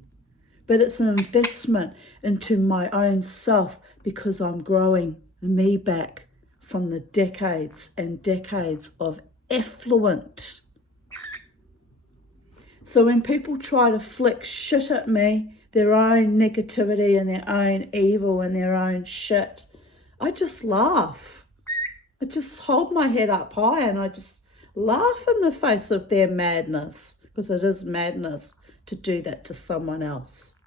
but it's an investment into my own self because I'm growing me back from the decades and decades of effluent. So when people try to flick shit at me, their own negativity and their own evil and their own shit, I just laugh. I just hold my head up high and I just laugh in the face of their madness, because it is madness to do that to someone else.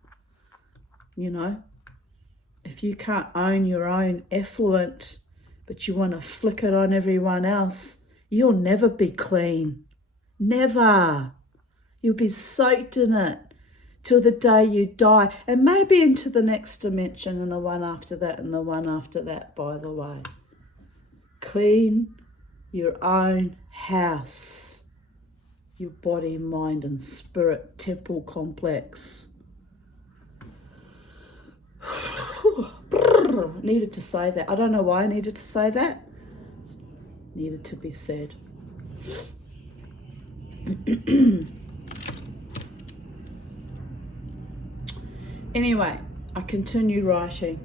If you can't own your own effluent, but you want to flick it on everyone else, you'll never be clean. Never. You'll be soaked in it till the day you die, and maybe into the next dimension and the one after that and the one after that, by the way. Clean your own house, your body, mind and spirit temple complex. Needed to say that. I don't know why I needed to say that. Needed to be said. Anyway, I continue writing.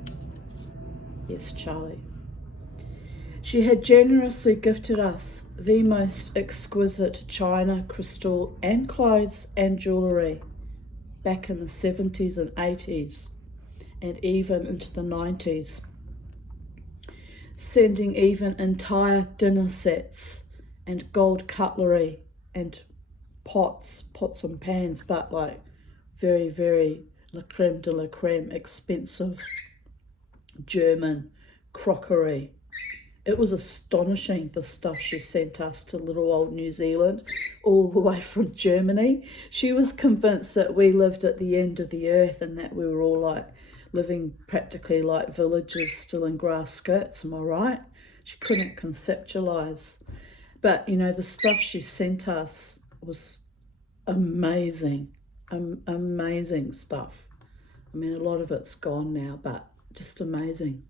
Yes, Charlie. She had generously gifted us the most exquisite china, crystal and clothes and jewellery back in the 70s and 80s and even into the 90s, sending even entire dinner sets and gold cutlery and pots and pans, but like very, very la creme de la creme, expensive German crockery. It was astonishing, the stuff she sent us to little old New Zealand, all the way from Germany. She was convinced that we lived at the end of the earth and that we were all like living practically like villagers still in grass skirts, am I right? She couldn't conceptualize. But, the stuff she sent us was amazing, amazing stuff. I mean, a lot of it's gone now, but just amazing,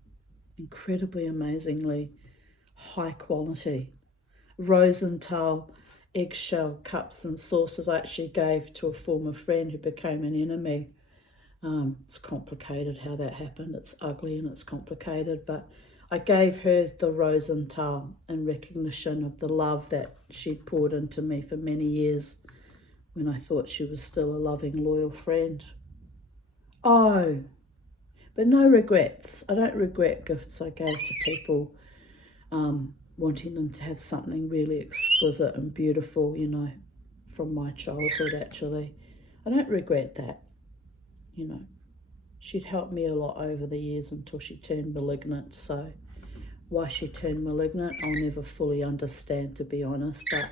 incredibly amazingly high quality. Rosenthal eggshell cups and saucers I actually gave to a former friend who became an enemy. It's complicated how that happened. It's ugly and it's complicated, but I gave her the Rosenthal in recognition of the love that she'd poured into me for many years when I thought she was still a loving, loyal friend. Oh, but no regrets. I don't regret gifts I gave to people, wanting them to have something really exquisite and beautiful, from my childhood actually. I don't regret that, She'd helped me a lot over the years until she turned malignant, so why she turned malignant I'll never fully understand, to be honest, but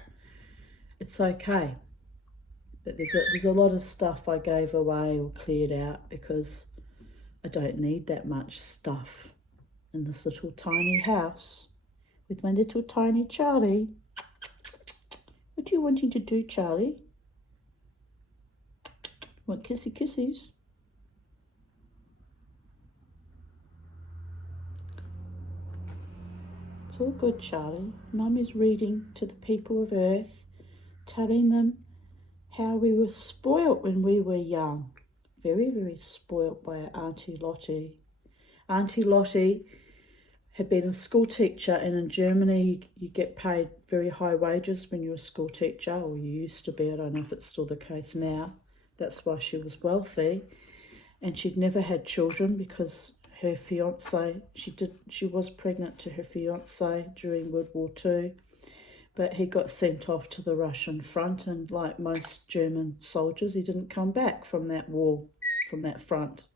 it's okay. But there's a lot of stuff I gave away or cleared out because I don't need that much stuff in this little tiny house with my little tiny Charlie. What are you wanting to do, Charlie? Want kissy kissies? It's all good, Charlie. Mummy's reading to the people of Earth, telling them how we were spoilt when we were young. Very, very spoilt by our Auntie Lottie. Auntie Lottie had been a school teacher, and in Germany you get paid very high wages when you're a school teacher, or you used to be. I don't know if it's still the case now. That's why she was wealthy. And she'd never had children because her fiance, she was pregnant to her fiance during World War II, but he got sent off to the Russian front, and like most German soldiers, he didn't come back from that war, from that front.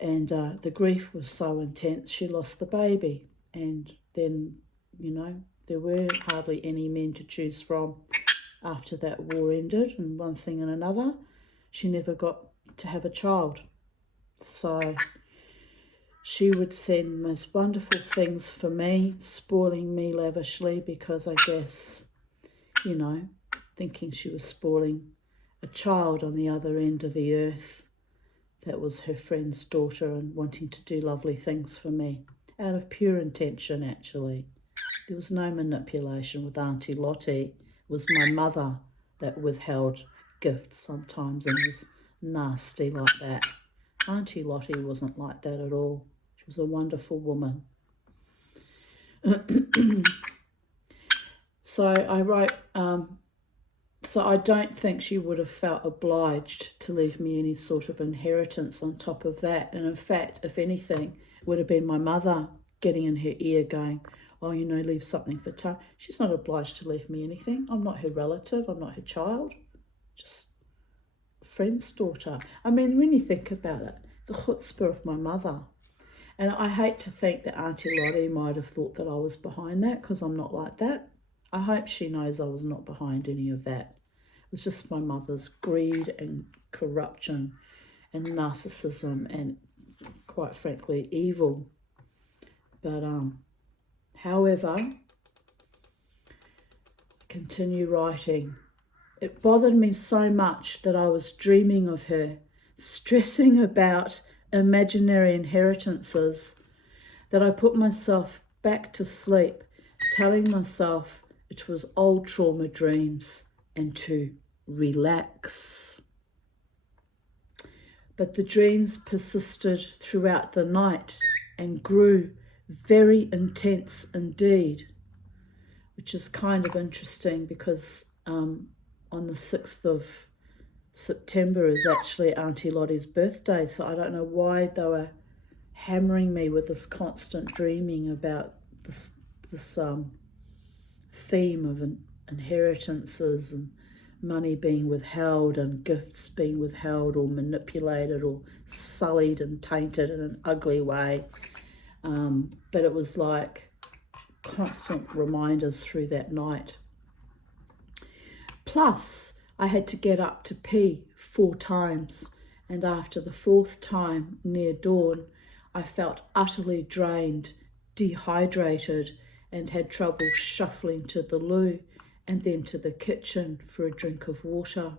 And the grief was so intense, she lost the baby. And then, there were hardly any men to choose from after that war ended, and one thing and another, she never got to have a child. So she would send most wonderful things for me, spoiling me lavishly, because I guess, thinking she was spoiling a child on the other end of the earth that was her friend's daughter, and wanting to do lovely things for me out of pure intention, actually. There was no manipulation with Auntie Lottie. It was my mother that withheld gifts sometimes and was nasty like that. Auntie Lottie wasn't like that at all. She was a wonderful woman. So I wrote, so I don't think she would have felt obliged to leave me any sort of inheritance on top of that. And in fact, if anything, it would have been my mother getting in her ear going, oh, leave something for Tara. She's not obliged to leave me anything. I'm not her relative. I'm not her child. Just a friend's daughter. I mean, when you think about it, the chutzpah of my mother. And I hate to think that Auntie Lottie might have thought that I was behind that, because I'm not like that. I hope she knows I was not behind any of that. It was just my mother's greed and corruption and narcissism and, quite frankly, evil. But however, continue writing. It bothered me so much that I was dreaming of her, stressing about imaginary inheritances, that I put myself back to sleep, telling myself it was old trauma dreams and to relax. But the dreams persisted throughout the night and grew very intense indeed, which is kind of interesting, because on the 6th of September is actually Auntie Lottie's birthday, so I don't know why they were hammering me with this constant dreaming about this theme of inheritances and money being withheld and gifts being withheld or manipulated or sullied and tainted in an ugly way. But it was like constant reminders through that night. Plus, I had to get up to pee 4 times, and after the 4th time, near dawn, I felt utterly drained, dehydrated, and had trouble shuffling to the loo and then to the kitchen for a drink of water.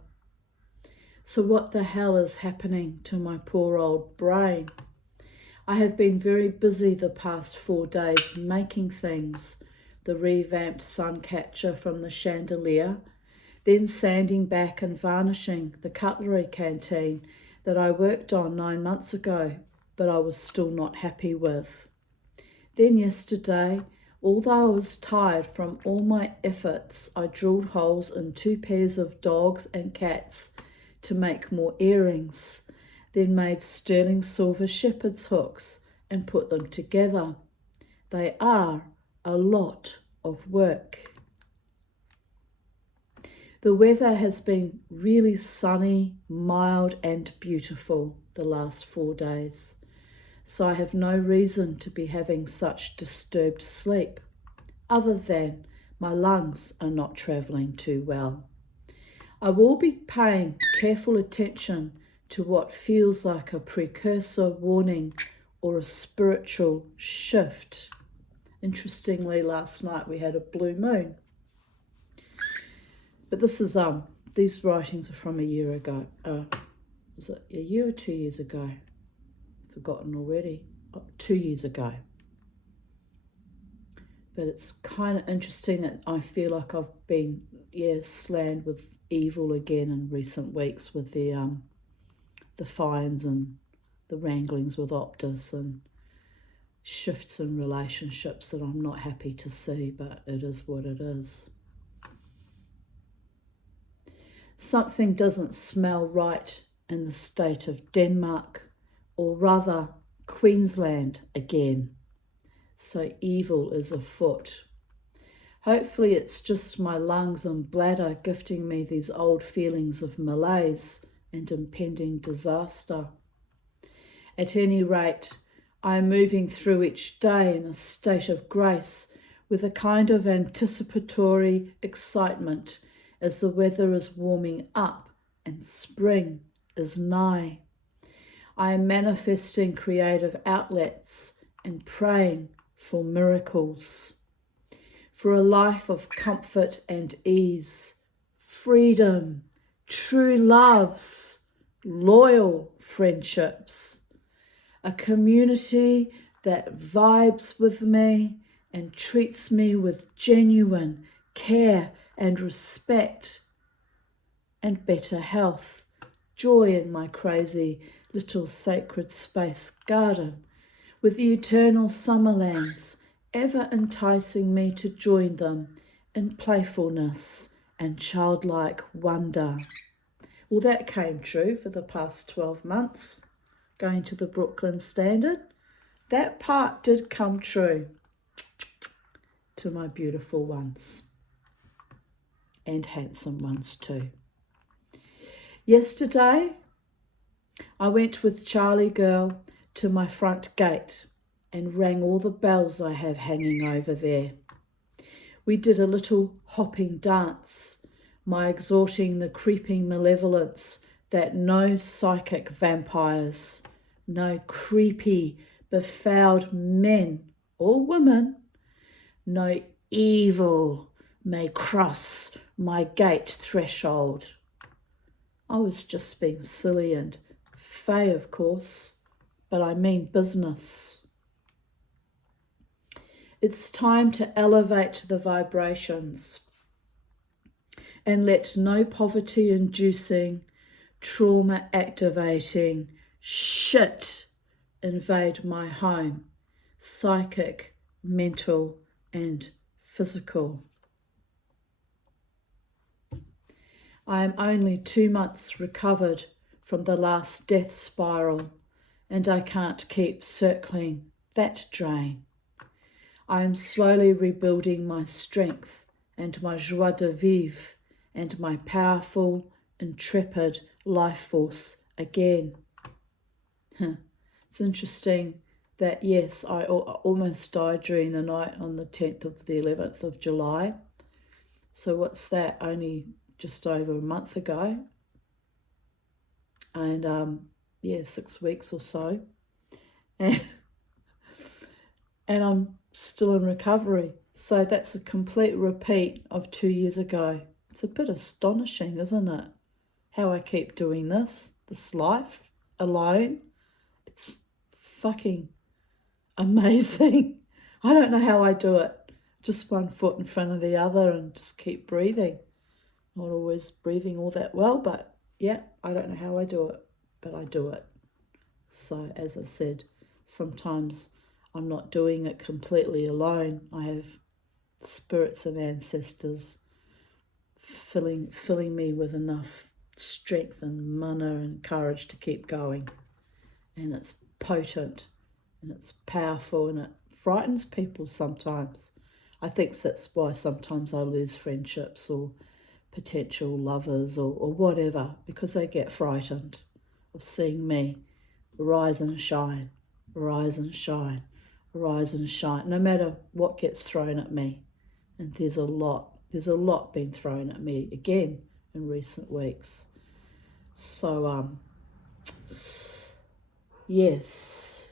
So what the hell is happening to my poor old brain? I have been very busy the past 4 days making things, the revamped sun catcher from the chandelier, then sanding back and varnishing the cutlery canteen that I worked on 9 months ago, but I was still not happy with. Then yesterday, although I was tired from all my efforts, I drilled holes in 2 pairs of dogs and cats to make more earrings, then made sterling silver shepherd's hooks and put them together. They are a lot of work. The weather has been really sunny, mild and beautiful the last 4 days, so I have no reason to be having such disturbed sleep, other than my lungs are not travelling too well. I will be paying careful attention to what feels like a precursor warning or a spiritual shift. Interestingly, last night we had a blue moon. But this is these writings are from a year ago. Was it a year or 2 years ago? Forgotten already. 2 years ago. But it's kind of interesting that I feel like I've been slammed with evil again in recent weeks with the fines and the wranglings with Optus and shifts in relationships that I'm not happy to see, but it is what it is. Something doesn't smell right in the state of Denmark, or rather Queensland again. So evil is afoot. Hopefully it's just my lungs and bladder gifting me these old feelings of malaise and impending disaster. At any rate, I am moving through each day in a state of grace with a kind of anticipatory excitement as the weather is warming up and spring is nigh. I am manifesting creative outlets and praying for miracles, for a life of comfort and ease, freedom, true loves, loyal friendships, a community that vibes with me and treats me with genuine care and respect, and better health, joy in my crazy little sacred space garden, with the eternal summerlands ever enticing me to join them in playfulness and childlike wonder. Well, that came true for the past 12 months, going to the Brooklyn Standard. That part did come true to my beautiful ones, and handsome ones too. Yesterday, I went with Charlie Girl to my front gate and rang all the bells I have hanging over there. We did a little hopping dance, my exhorting the creeping malevolence that no psychic vampires, no creepy, befouled men or women, no evil may cross my gate threshold. I was just being silly and fey, of course, but I mean business. It's time to elevate the vibrations and let no poverty-inducing, trauma-activating shit invade my home, psychic, mental, and physical. I am only 2 months recovered from the last death spiral, and I can't keep circling that drain. I am slowly rebuilding my strength and my joie de vivre and my powerful, intrepid life force again. It's interesting that, yes, I almost died during the night on the 10th of the 11th of July. So what's that? Only just over a month ago. And 6 weeks or so. And I'm still in recovery. So that's a complete repeat of 2 years ago. It's a bit astonishing, isn't it? How I keep doing this life alone. It's fucking amazing. I don't know how I do it. Just one foot in front of the other and just keep breathing. Not always breathing all that well, but yeah, I don't know how I do it, but I do it. So as I said, sometimes I'm not doing it completely alone. I have spirits and ancestors filling me with enough strength and mana and courage to keep going. And it's potent and it's powerful and it frightens people sometimes. I think that's why sometimes I lose friendships or potential lovers or whatever, because they get frightened of seeing me rise and shine, rise and shine, rise and shine, no matter what gets thrown at me. And there's a lot being thrown at me again in recent weeks. So, yes,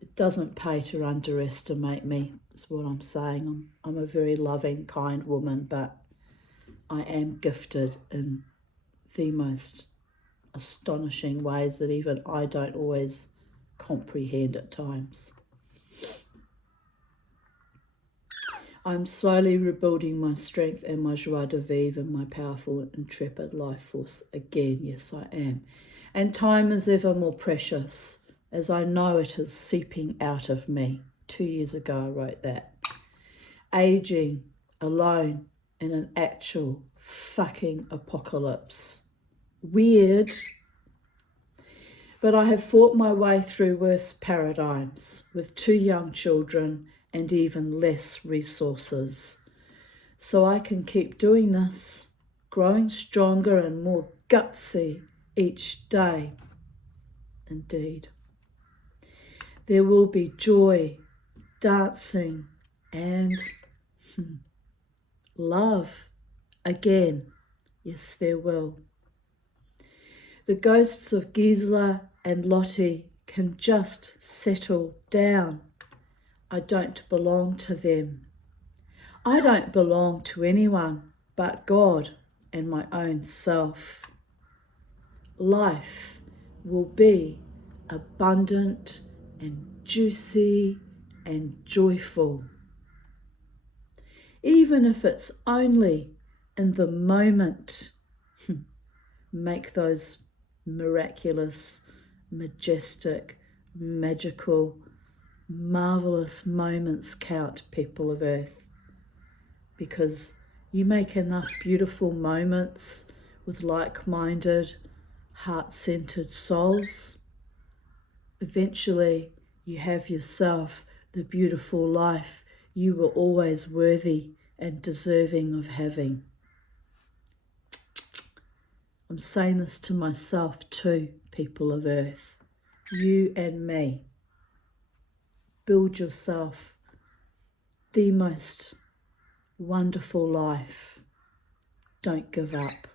it doesn't pay to underestimate me, is what I'm saying. I'm a very loving, kind woman, but I am gifted in the most astonishing ways that even I don't always comprehend at times. I'm slowly rebuilding my strength and my joie de vivre and my powerful, intrepid life force again. Yes, I am. And time is ever more precious, as I know it is seeping out of me. 2 years ago I wrote that. Aging alone in an actual fucking apocalypse. Weird. But I have fought my way through worse paradigms with 2 young children and even less resources. So I can keep doing this, growing stronger and more gutsy each day. indeed. There will be joy, dancing, and love again. Yes, there will. The ghosts of Gisela and Lottie can just settle down. I don't belong to them. I don't belong to anyone but God and my own self. Life will be abundant and juicy and joyful. Even if it's only in the moment, make those miraculous, majestic, magical, marvelous moments count, people of earth, because you make enough beautiful moments with like-minded, heart-centered souls. Eventually you have yourself the beautiful life you were always worthy and deserving of having. I'm saying this to myself too, people of earth. You and me. Build yourself the most wonderful life. Don't give up.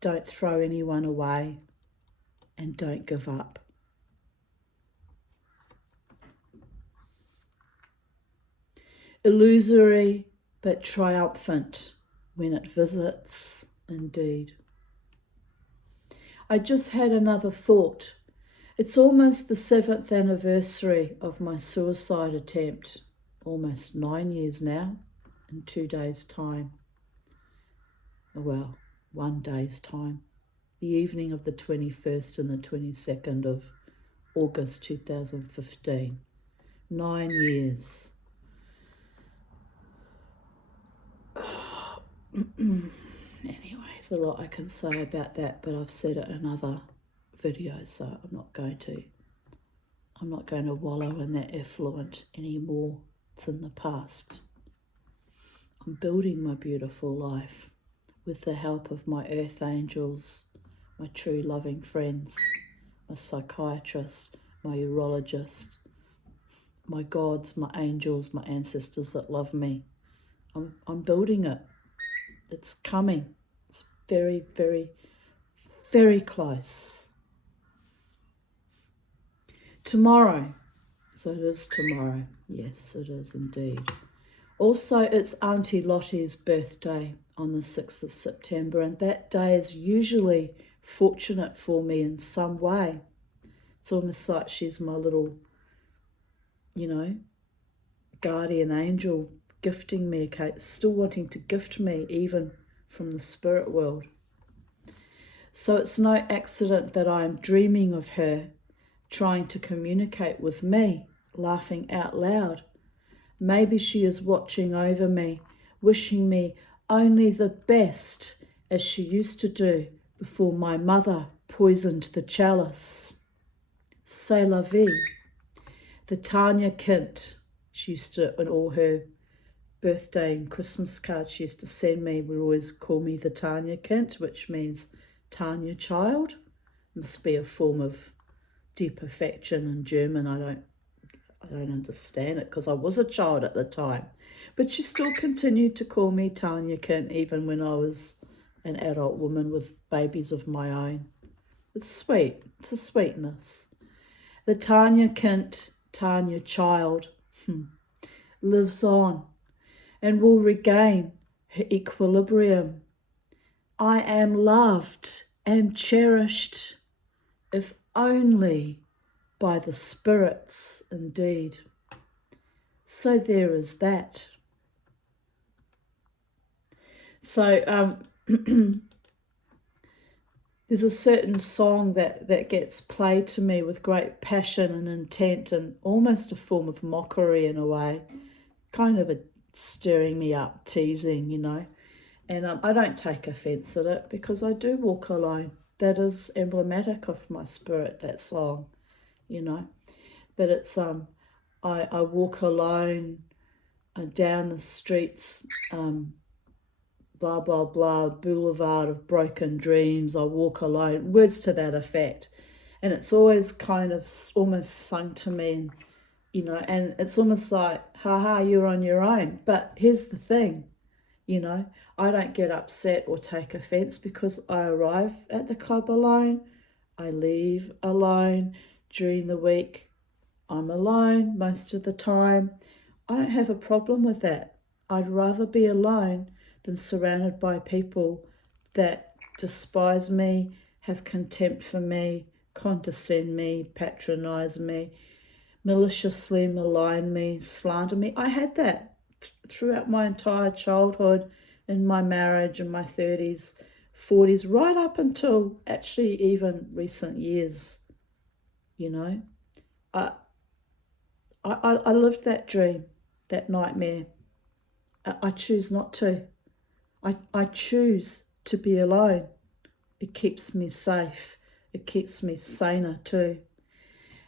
Don't throw anyone away, and don't give up. Illusory but triumphant when it visits, indeed. I just had another thought. It's almost the 7th anniversary of my suicide attempt. Almost 9 years now, in 2 days' time. Well, 1 day's time. The evening of the 21st and the 22nd of August 2015. 9 years. Anyway, there's a lot I can say about that, but I've said it in other videos, so I'm not going to wallow in that effluent anymore. It's in the past. I'm building my beautiful life with the help of my earth angels, my true loving friends, my psychiatrist, my urologist, my gods, my angels, my ancestors that love me. I'm building it. It's coming. It's very, very, very close. Tomorrow. So it is tomorrow. Yes, it is indeed. Also, it's Auntie Lottie's birthday on the 6th of September, and that day is usually fortunate for me in some way. It's almost like she's my little, guardian angel, gifting me, still wanting to gift me even from the spirit world. So it's no accident that I am dreaming of her, trying to communicate with me, laughing out loud. Maybe she is watching over me, wishing me only the best, as she used to do before my mother poisoned the chalice. C'est la vie. The Tanya Kind, she used to, in all her birthday and Christmas cards she used to send me, would always call me the Tanya Kind, which means Tanya child. Must be a form of deep affection in German. I don't understand it because I was a child at the time. But she still continued to call me Tanya Kind even when I was an adult woman with babies of my own. It's sweet. It's a sweetness. The Tanya Kind, Tanya child, lives on and will regain her equilibrium. I am loved and cherished, if only by the spirits indeed. So there is that. So there's a certain song that gets played to me with great passion and intent and almost a form of mockery in a way, kind of stirring me up, teasing, And I don't take offence at it because I do walk alone. That is emblematic of my spirit, that song, But it's I walk alone down the streets, blah, blah, blah, boulevard of broken dreams. I walk alone, words to that effect. And it's always kind of almost sung to me, and and it's almost like, haha, you're on your own. But here's the thing, I don't get upset or take offense because I arrive at the club alone. I leave alone. During the week, I'm alone most of the time. I don't have a problem with that. I'd rather be alone than surrounded by people that despise me, have contempt for me, condescend me, patronize me, maliciously malign me, slander me. I had that throughout my entire childhood, in my marriage, in my 30s, 40s, right up until actually even recent years. I, I lived that dream, that nightmare. I choose not to. I choose to be alone. It keeps me safe. It keeps me saner too.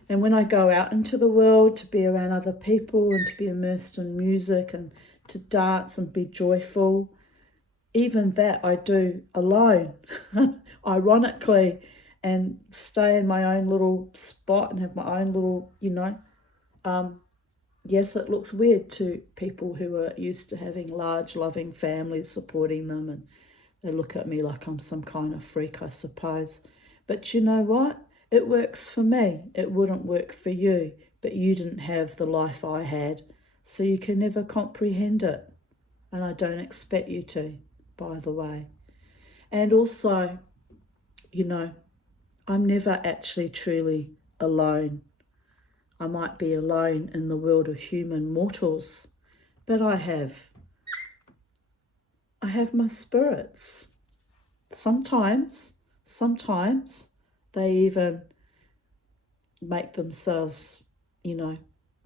And when I go out into the world to be around other people and to be immersed in music and to dance and be joyful, even that I do alone, ironically, and stay in my own little spot and have my own little, yes, it looks weird to people who are used to having large, loving families supporting them, and they look at me like I'm some kind of freak, I suppose. But you know what? It works for me. It wouldn't work for you, but you didn't have the life I had, so you can never comprehend it. And I don't expect you to, by the way. And also, I'm never actually truly alone. I might be alone in the world of human mortals, but I have my spirits. Sometimes they even make themselves,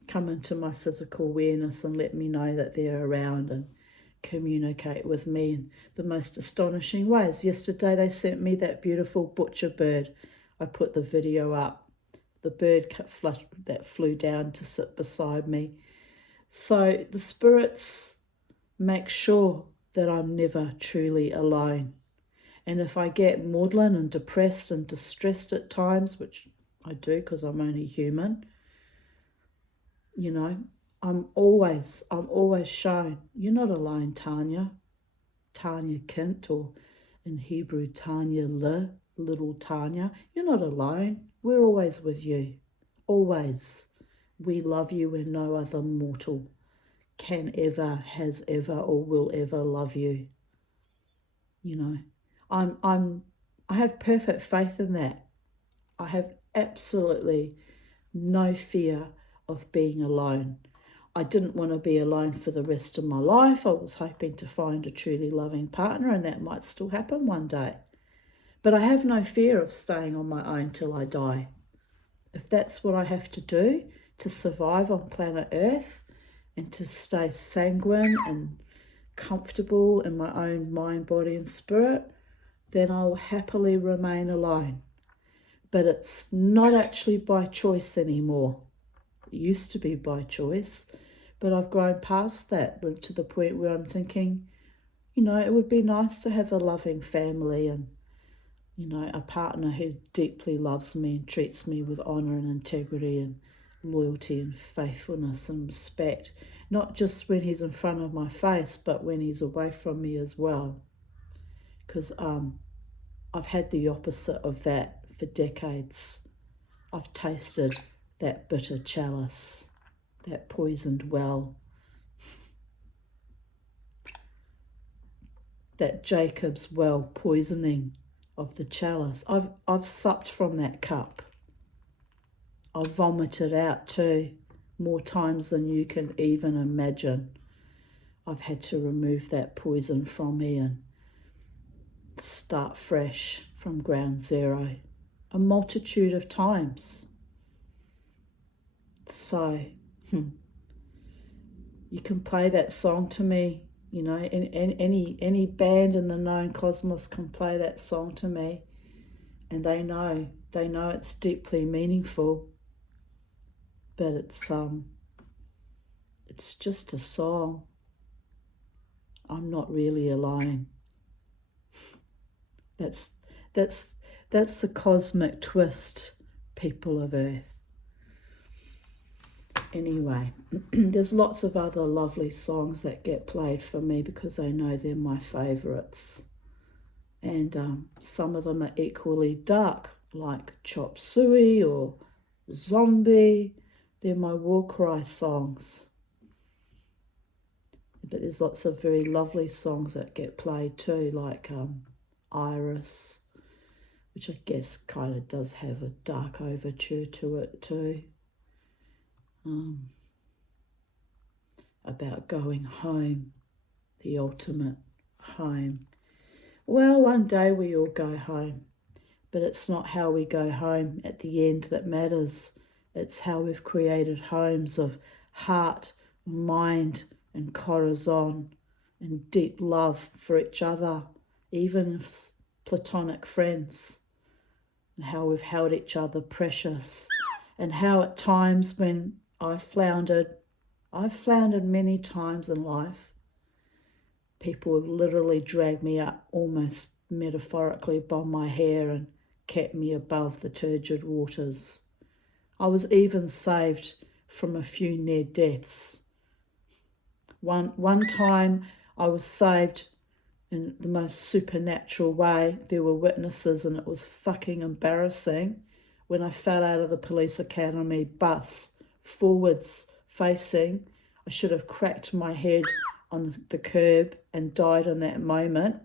come into my physical awareness and let me know that they're around and communicate with me in the most astonishing ways. Yesterday they sent me that beautiful butcher bird. I put the video up. The bird that flew down to sit beside me. So the spirits make sure that I'm never truly alone. And if I get maudlin and depressed and distressed at times, which I do because I'm only human, I'm always shown, you're not alone, Tanya. Tanya Kint, or in Hebrew, Tanya little Tanya. You're not alone. We're always with you. Always. We love you when no other mortal can ever, has ever, or will ever love you. I have perfect faith in that. I have absolutely no fear of being alone. I didn't want to be alone for the rest of my life. I was hoping to find a truly loving partner, and that might still happen one day. But I have no fear of staying on my own till I die. If that's what I have to do to survive on planet Earth and to stay sanguine and comfortable in my own mind, body and spirit, then I'll happily remain alone. But it's not actually by choice anymore. It used to be by choice, but I've grown past that to the point where I'm thinking, it would be nice to have a loving family and, a partner who deeply loves me and treats me with honour and integrity and loyalty and faithfulness and respect, not just when he's in front of my face, but when he's away from me as well. Because I've had the opposite of that for decades. I've tasted that bitter chalice, that poisoned well, that Jacob's well poisoning of the chalice. I've supped from that cup. I've vomited out too, more times than you can even imagine. I've had to remove that poison from me and start fresh from ground zero a multitude of times. So, you can play that song to me, any band in the known cosmos can play that song to me, and they know it's deeply meaningful, but it's just a song. I'm not really alone. That's the cosmic twist people of Earth. Anyway, there's lots of other lovely songs that get played for me because I know they're my favourites. And some of them are equally dark, like Chop Suey or Zombie. They're my war cry songs. But there's lots of very lovely songs that get played too, like Iris, which I guess kind of does have a dark overture to it too. About going home, the ultimate home. Well, one day we all go home, but it's not how we go home at the end that matters. It's how we've created homes of heart, mind, and corazon, and deep love for each other, even as platonic friends, and how we've held each other precious, and how at times when I've floundered many times in life. People have literally dragged me up, almost metaphorically, by my hair and kept me above the turgid waters. I was even saved from a few near deaths. One time I was saved in the most supernatural way. There were witnesses and it was fucking embarrassing when I fell out of the police academy bus, forwards facing. I should have cracked my head on the curb and died in that moment.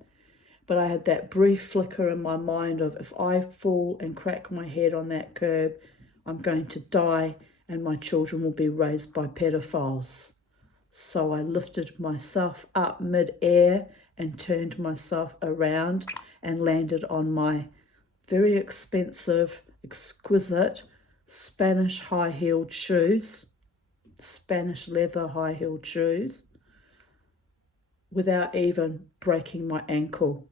But I had that brief flicker in my mind of, if I fall and crack my head on that curb, I'm going to die and my children will be raised by pedophiles. So I lifted myself up mid-air and turned myself around and landed on my very expensive, exquisite Spanish high-heeled shoes, Spanish leather high-heeled shoes, without even breaking my ankle.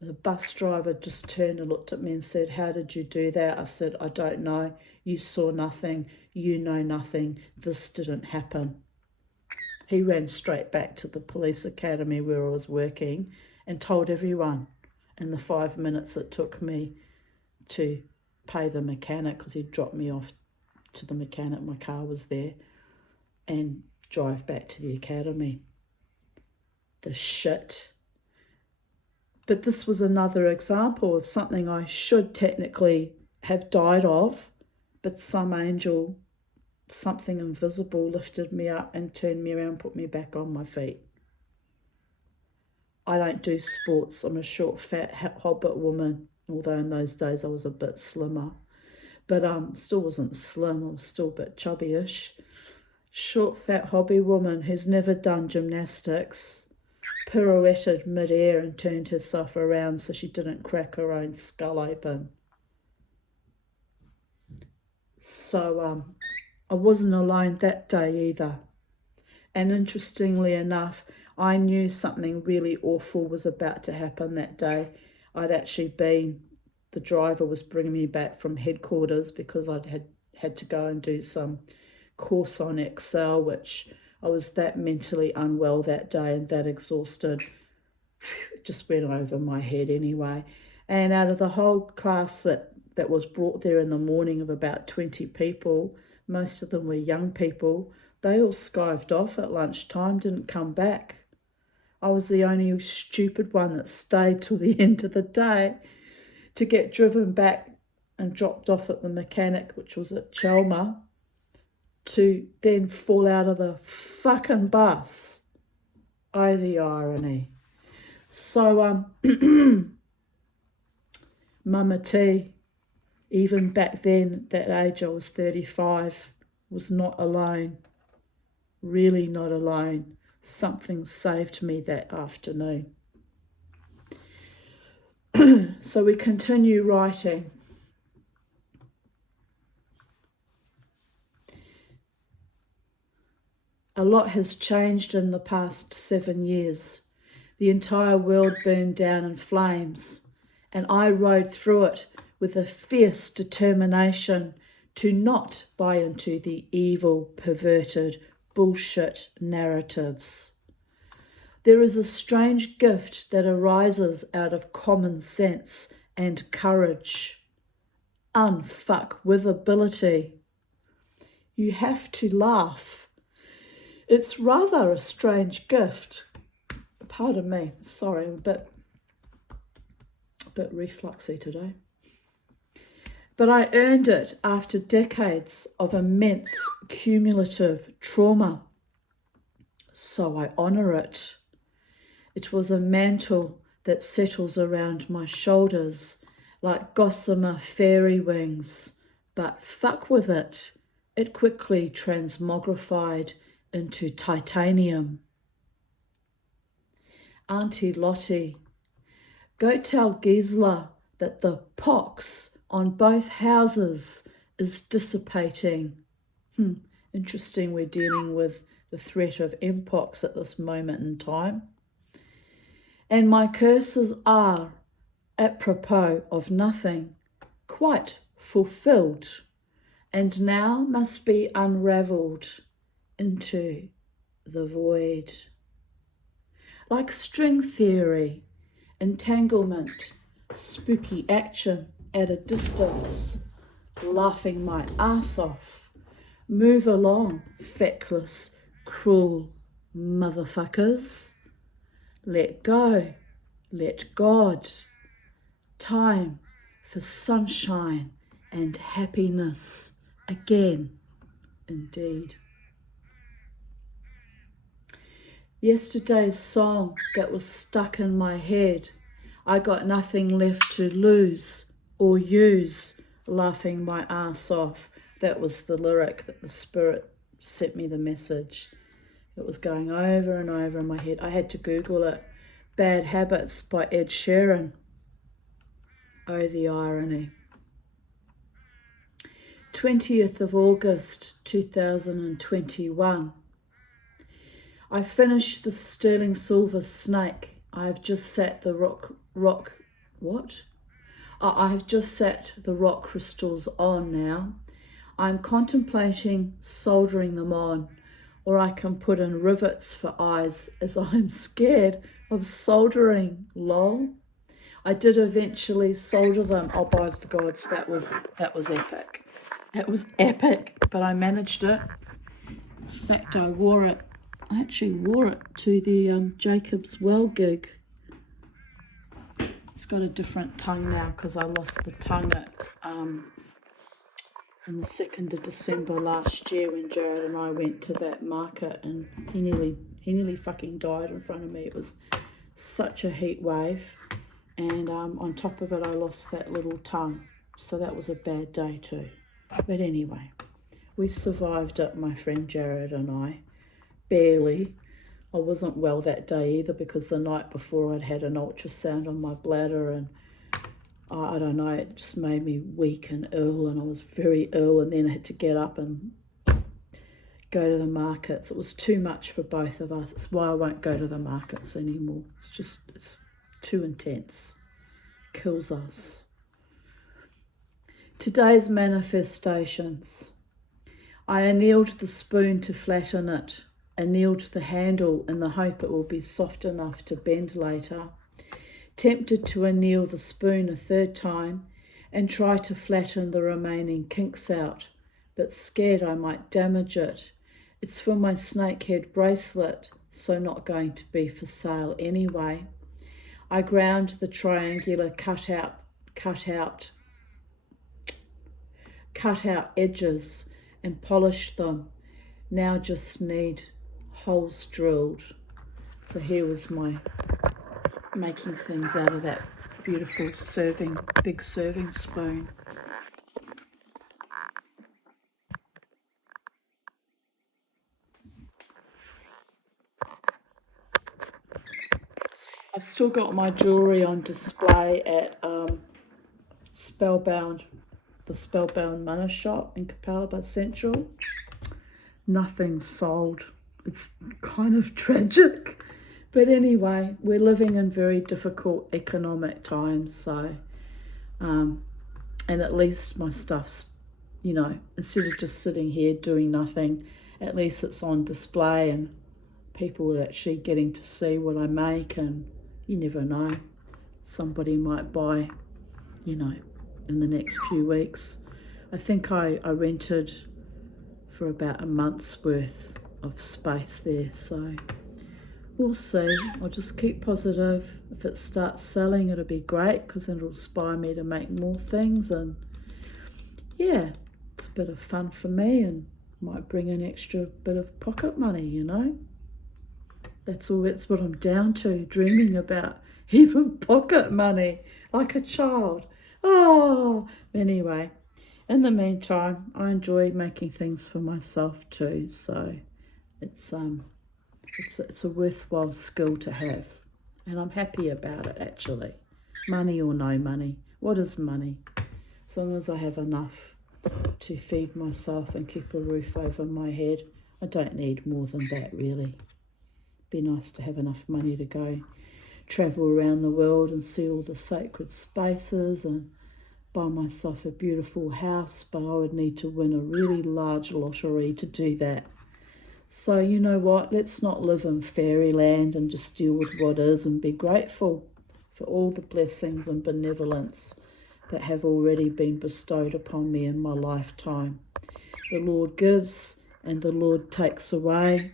The bus driver just turned and looked at me and said, "How did you do that?" I said, "I don't know. You saw nothing. You know nothing. This didn't happen." He ran straight back to the police academy where I was working and told everyone in the 5 minutes it took me to pay the mechanic, because he dropped me off to the mechanic, my car was there, and drive back to the academy. The shit. But this was another example of something I should technically have died of, but some angel, something invisible, lifted me up and turned me around, put me back on my feet. I don't do sports. I'm a short, fat hobbit woman, although in those days I was a bit slimmer. But still wasn't slim, I was still a bit chubbyish. Short, fat hobby woman who's never done gymnastics, pirouetted mid-air and turned herself around so she didn't crack her own skull open. So I wasn't alone that day either. And interestingly enough, I knew something really awful was about to happen that day. The driver was bringing me back from headquarters because I'd had to go and do some course on Excel, which I was that mentally unwell that day and that exhausted. It just went over my head anyway. And out of the whole class that was brought there in the morning of about 20 people, most of them were young people, they all skived off at lunchtime, didn't come back. I was the only stupid one that stayed till the end of the day to get driven back and dropped off at the mechanic, which was at Chelmer, to then fall out of the fucking bus. Oh, the irony. So, Mama T, even back then, that age I was 35, was not alone. Really not alone. Something saved me that afternoon. So we continue writing. A lot has changed in the past 7 years. The entire world burned down in flames, and I rode through it with a fierce determination to not buy into the evil, perverted, bullshit narratives. There is a strange gift that arises out of common sense and courage. unfuck with ability. You have to laugh. It's rather a strange gift. Pardon me, sorry, I'm a bit refluxy today. But I earned it after decades of immense cumulative trauma. So I honour it. It was a mantle that settles around my shoulders like gossamer fairy wings. But fuck with it. It quickly transmogrified into titanium. Auntie Lottie, go tell Gisela that the pox on both houses is dissipating. Interesting, we're dealing with the threat of mpox at this moment in time. And my curses are, apropos of nothing, quite fulfilled, and now must be unravelled into the void. Like string theory, entanglement, spooky action at a distance, laughing my ass off. Move along, feckless, cruel motherfuckers. Let go, let God. Time for sunshine and happiness again, indeed. Yesterday's song that was stuck in my head, I got nothing left to lose or use, laughing my ass off. That was the lyric that the Spirit sent me the message. It was going over and over in my head. I had to Google it. Bad Habits by Ed Sheeran. Oh, the irony. 20th of August 2021. I finished the sterling silver snake. I have just sat the I have just sat the rock crystals on now. I'm contemplating soldering them on, or I can put in rivets for eyes as I'm scared of soldering, lol. I did eventually solder them. Oh, by the gods, that was epic. It was epic, but I managed it. In fact, I actually wore it to the Jacob's Well gig. It's got a different tongue now because I lost the tongue on the 2nd of December last year when Jared and I went to that market, and he nearly fucking died in front of me. It was such a heat wave, and on top of it I lost that little tongue, so that was a bad day too. But anyway, we survived it, my friend Jared and I, barely. I wasn't well that day either because the night before I'd had an ultrasound on my bladder, and I don't know, it just made me weak and ill, and I was very ill, and then I had to get up and go to the markets. It was too much for both of us. It's why I won't go to the markets anymore. It's too intense. Kills us. Today's manifestations. I annealed the spoon to flatten it, annealed the handle in the hope it will be soft enough to bend later, tempted to anneal the spoon a third time and try to flatten the remaining kinks out, but scared I might damage it. It's for my snakehead bracelet, so not going to be for sale anyway. I ground the triangular cutout edges and polished them. Now just need holes drilled. So here was my making things out of that beautiful big serving spoon. I've still got my jewellery on display at Spellbound, the Spellbound Mana shop in Capalaba Central. Nothing's sold. It's kind of tragic. But anyway, we're living in very difficult economic times, so, and at least my stuff's, instead of just sitting here doing nothing, at least it's on display and people are actually getting to see what I make, and you never know, somebody might buy, in the next few weeks. I think I rented for about a month's worth of space there, so we'll see. I'll just keep positive. If it starts selling, it'll be great because it'll inspire me to make more things, and yeah, it's a bit of fun for me and might bring an extra bit of pocket money, you know. That's what I'm down to, dreaming about even pocket money, like a child. Oh, anyway, in the meantime, I enjoy making things for myself too, so it's a worthwhile skill to have, and I'm happy about it actually. Money or no money, what is money? As long as I have enough to feed myself and keep a roof over my head, I don't need more than that really. Be nice to have enough money to go travel around the world and see all the sacred spaces and buy myself a beautiful house, but I would need to win a really large lottery to do that. So you know what, let's not live in fairyland and just deal with what is and be grateful for all the blessings and benevolence that have already been bestowed upon me in my lifetime. The Lord gives and the Lord takes away.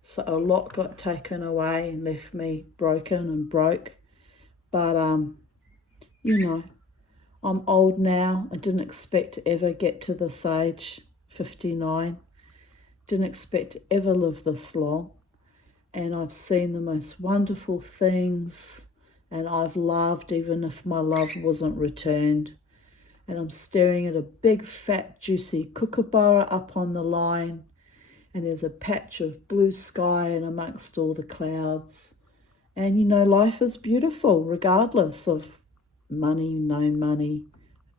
So a lot got taken away and left me broken and broke. But, you know, I'm old now. I didn't expect to ever get to this age, 59. Didn't expect to ever live this long. And I've seen the most wonderful things. And I've laughed even if my love wasn't returned. And I'm staring at a big, fat, juicy kookaburra up on the line. And there's a patch of blue sky in amongst all the clouds. And, you know, life is beautiful regardless of money, no money,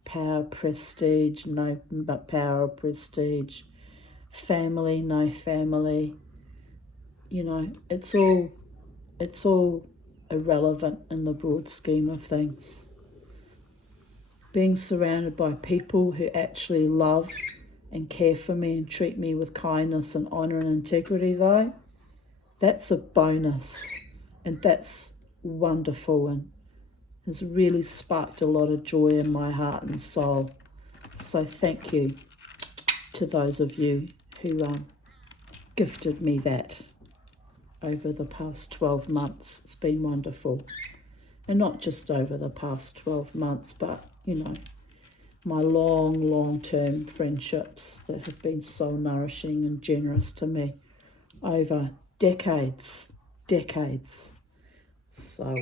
power, prestige, no power or prestige, family, no family. You know, it's all irrelevant in the broad scheme of things. Being surrounded by people who actually love and care for me and treat me with kindness and honour and integrity, though, that's a bonus, and that's wonderful and has really sparked a lot of joy in my heart and soul. So thank you to those of you who gifted me that over the past 12 months. It's been wonderful. And not just over the past 12 months, but, you know, my long-term friendships that have been so nourishing and generous to me over decades. So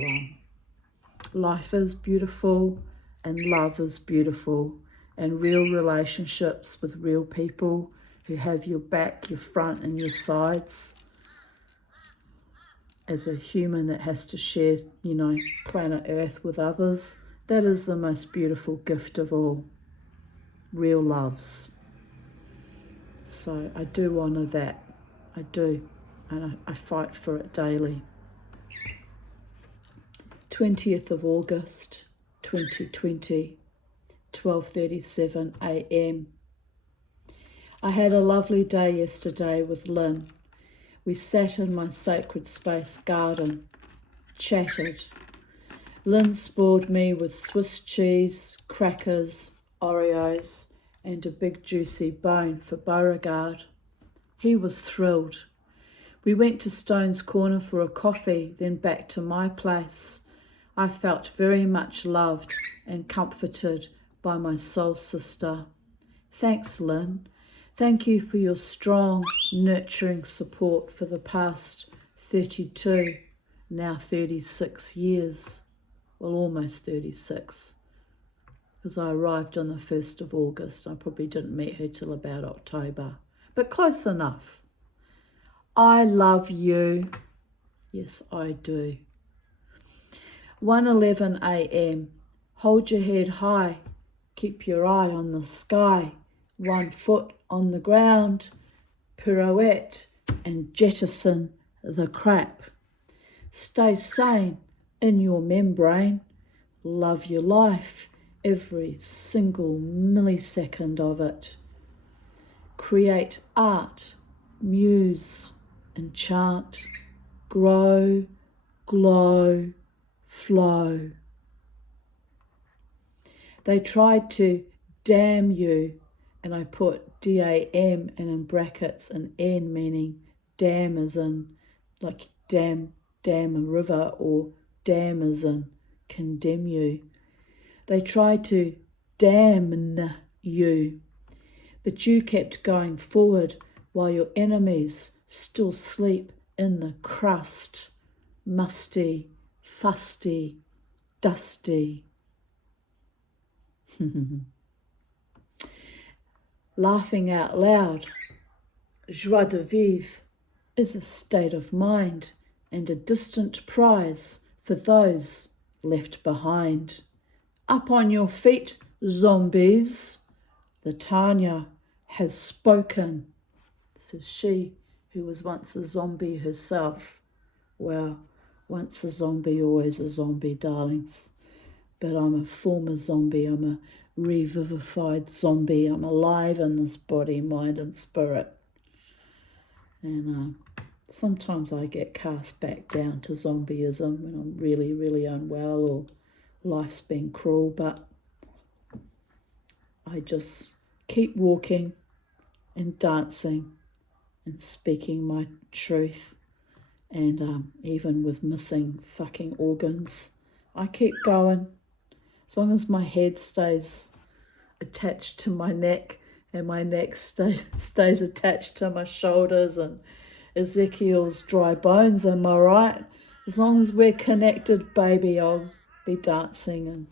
life is beautiful and love is beautiful, and real relationships with real people who have your back, your front and your sides. As a human that has to share, you know, planet Earth with others, that is the most beautiful gift of all. Real loves. So I do honour that. I do. And I fight for it daily. 20th of August 2020, 12:37 a.m. I had a lovely day yesterday with Lynn. We sat in my sacred space garden, chatted. Lynn spoiled me with Swiss cheese, crackers, Oreos, and a big juicy bone for Beauregard. He was thrilled. We went to Stone's Corner for a coffee, then back to my place. I felt very much loved and comforted by my soul sister. Thanks, Lynn. Thank you for your strong, nurturing support for the past 32, now 36 years. Well, almost 36, because I arrived on the 1st of August. I probably didn't meet her till about October, but close enough. I love you. Yes, I do. 1:11 a.m. Hold your head high. Keep your eye on the sky. 1 foot on the ground. Pirouette and jettison the crap. Stay sane in your membrane. Love your life, every single millisecond of it. Create art, muse, enchant, grow, glow, flow. They tried to damn you, and I put D-A-M and in brackets an N, meaning dam as in like dam a river, or dam as in condemn you. They tried to damn you, but you kept going forward while your enemies still sleep in the crust, musty, fusty, dusty. Laughing out loud, joie de vivre, is a state of mind and a distant prize for those left behind. Up on your feet, zombies. The Tanya has spoken, says she who was once a zombie herself. Well, once a zombie, always a zombie, darlings. But I'm a former zombie. I'm a revivified zombie. I'm alive in this body, mind and spirit. And sometimes I get cast back down to zombieism when I'm really, really unwell or life's been cruel, but I just keep walking and dancing and speaking my truth. And even with missing fucking organs, I keep going. As long as my head stays attached to my neck and my neck stays attached to my shoulders and Ezekiel's dry bones, am I right? As long as we're connected, baby, I'll be dancing and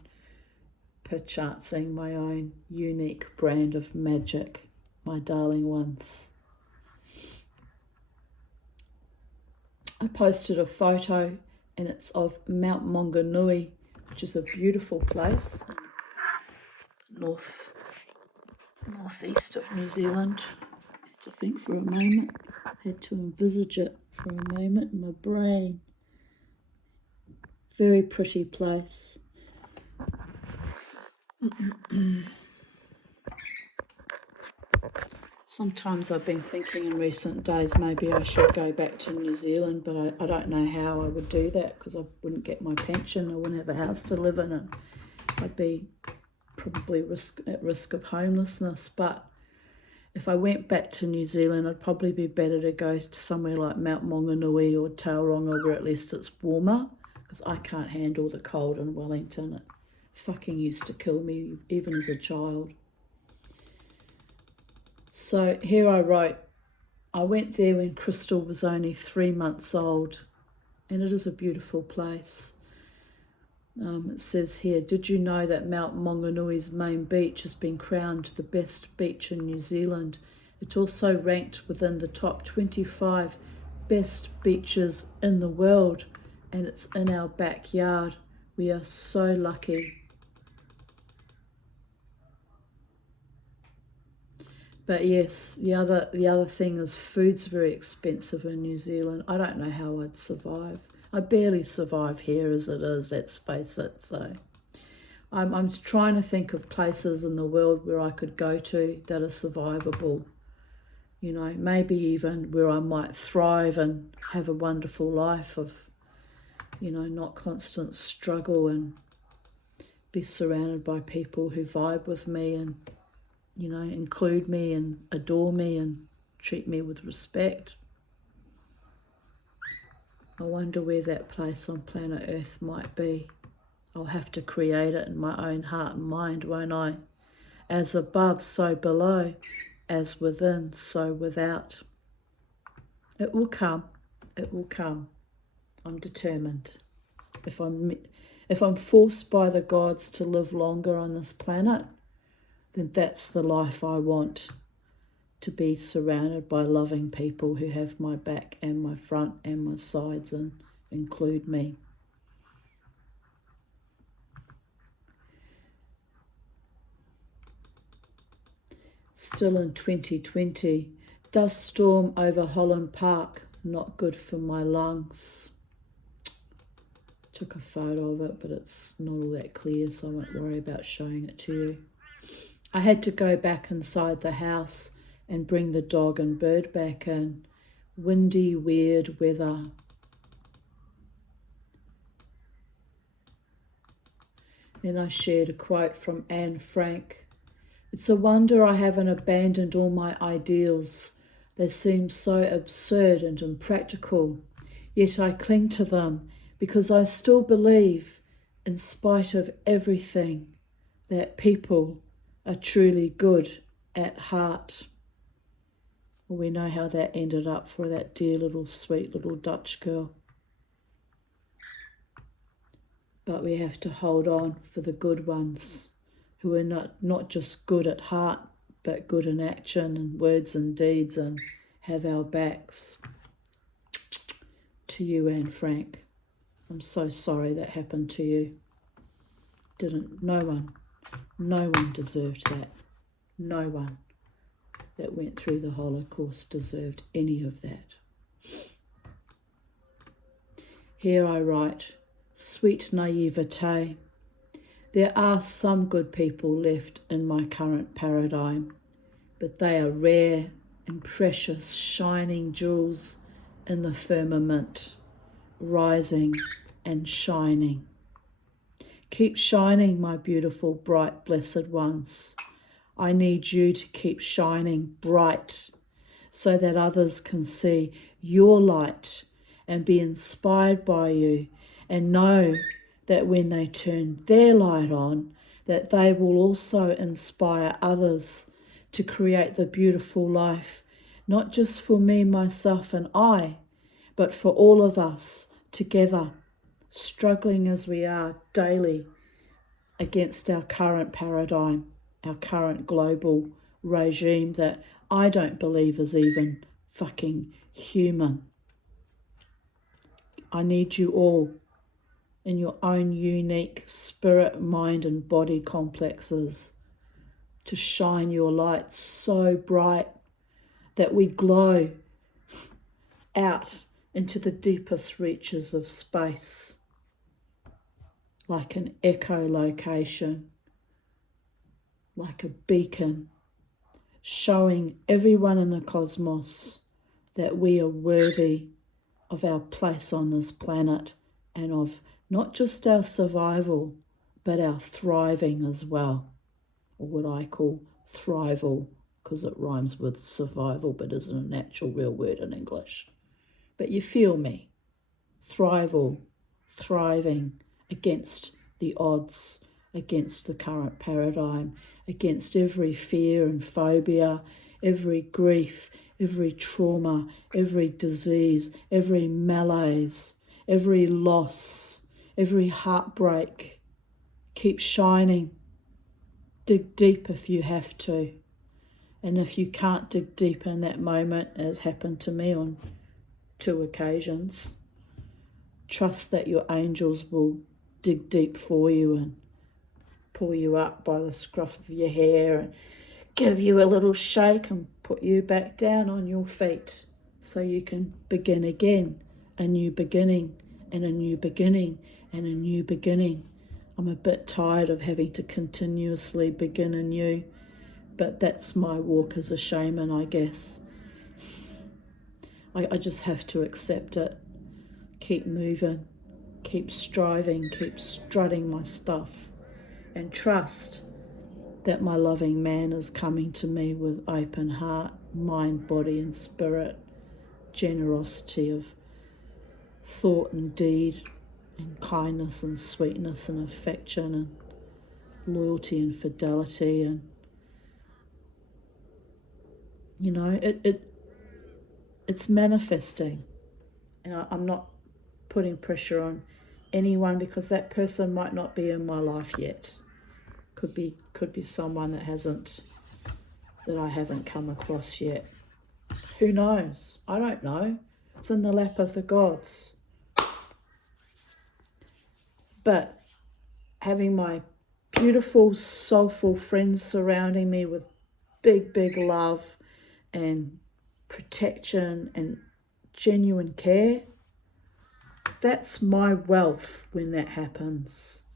perchancing my own unique brand of magic, my darling ones. I posted a photo and it's of Mount Maunganui, which is a beautiful place, northeast of New Zealand. I had to think for a moment, had to envisage it for a moment in my brain. Very pretty place. Sometimes I've been thinking in recent days maybe I should go back to New Zealand, but I don't know how I would do that because I wouldn't get my pension, I wouldn't have a house to live in, and I'd be probably at risk of homelessness. But if I went back to New Zealand, it'd probably be better to go to somewhere like Mount Maunganui or Tauranga, where at least it's warmer, because I can't handle the cold in Wellington. It fucking used to kill me even as a child. So here I wrote, I went there when Crystal was only 3 months old, and it is a beautiful place. It says here, did you know that Mount Maunganui's main beach has been crowned the best beach in New Zealand? It also ranked within the top 25 best beaches in the world, and it's in our backyard. We are so lucky. But yes, the other thing is food's very expensive in New Zealand. I don't know how I'd survive. I barely survive here as it is, let's face it. So I'm trying to think of places in the world where I could go to that are survivable. You know, maybe even where I might thrive and have a wonderful life of, you know, not constant struggle, and be surrounded by people who vibe with me and, you know, include me and adore me and treat me with respect. I wonder where that place on planet Earth might be. I'll have to create it in my own heart and mind, won't I? As above, so below. As within, so without. It will come. It will come. I'm determined. If I'm forced by the gods to live longer on this planet, then that's the life I want. To be surrounded by loving people who have my back and my front and my sides and include me. Still in 2020, dust storm over Holland Park, not good for my lungs. Took a photo of it, but it's not all that clear, so I won't worry about showing it to you. I had to go back inside the house and bring the dog and bird back in. Windy, weird weather. Then I shared a quote from Anne Frank. It's a wonder I haven't abandoned all my ideals. They seem so absurd and impractical, yet I cling to them because I still believe, in spite of everything, that people are truly good at heart. Well, we know how that ended up for that dear little sweet little Dutch girl. But we have to hold on for the good ones who are not just good at heart, but good in action and words and deeds and have our backs. To you, Anne Frank, I'm so sorry that happened to you. No one deserved that. No one that went through the Holocaust deserved any of that. Here I write, sweet naivete. There are some good people left in my current paradigm, but they are rare and precious shining jewels in the firmament, rising and shining. Keep shining, my beautiful, bright, blessed ones. I need you to keep shining bright so that others can see your light and be inspired by you and know that when they turn their light on, that they will also inspire others to create the beautiful life, not just for me, myself and I, but for all of us together, struggling as we are daily against our current paradigm, our current global regime that I don't believe is even fucking human. I need you all in your own unique spirit, mind and body complexes to shine your light so bright that we glow out into the deepest reaches of space, like an echolocation, like a beacon, showing everyone in the cosmos that we are worthy of our place on this planet and of not just our survival, but our thriving as well, or what I call thrival, because it rhymes with survival but isn't an actual real word in English. But you feel me. Thrival, thriving against the odds, against the current paradigm, against every fear and phobia, every grief, every trauma, every disease, every malaise, every loss, every heartbreak. Keep shining. Dig deep if you have to. And if you can't dig deep in that moment, as happened to me on 2 occasions, trust that your angels will dig deep for you and pull you up by the scruff of your hair and give you a little shake and put you back down on your feet so you can begin again, a new beginning and a new beginning and a new beginning. I'm a bit tired of having to continuously begin anew, but that's my walk as a shaman, I guess. I just have to accept it. Keep moving, keep striving, keep strutting my stuff, and trust that my loving man is coming to me with open heart, mind, body and spirit, generosity of thought and deed, and kindness and sweetness and affection and loyalty and fidelity. And you know, it's manifesting, and I'm not putting pressure on anyone because that person might not be in my life yet. Could be someone that I haven't come across yet. Who knows? I don't know. It's in the lap of the gods. But having my beautiful, soulful friends surrounding me with big, big love and protection and genuine care, that's my wealth when that happens.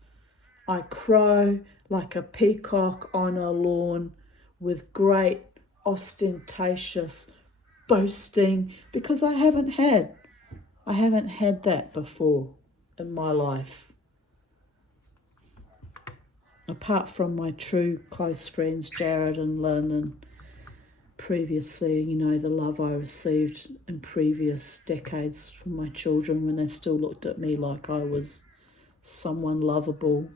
I crow like a peacock on a lawn with great ostentatious boasting because I haven't had that before in my life. apart from my true close friends, Jared and Lynn, and previously, you know, the love I received in previous decades from my children when they still looked at me like I was someone lovable.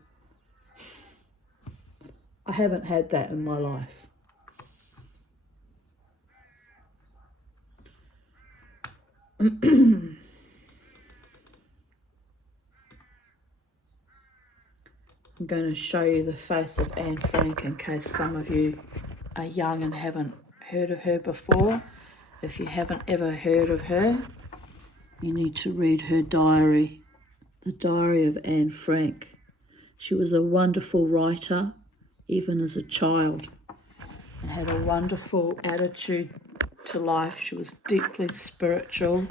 I haven't had that in my life. I'm going to show you the face of Anne Frank in case some of you are young and haven't heard of her before. If you haven't ever heard of her, you need to read her diary, The Diary of Anne Frank. She was a wonderful writer, even as a child, and had a wonderful attitude to life. She was deeply spiritual,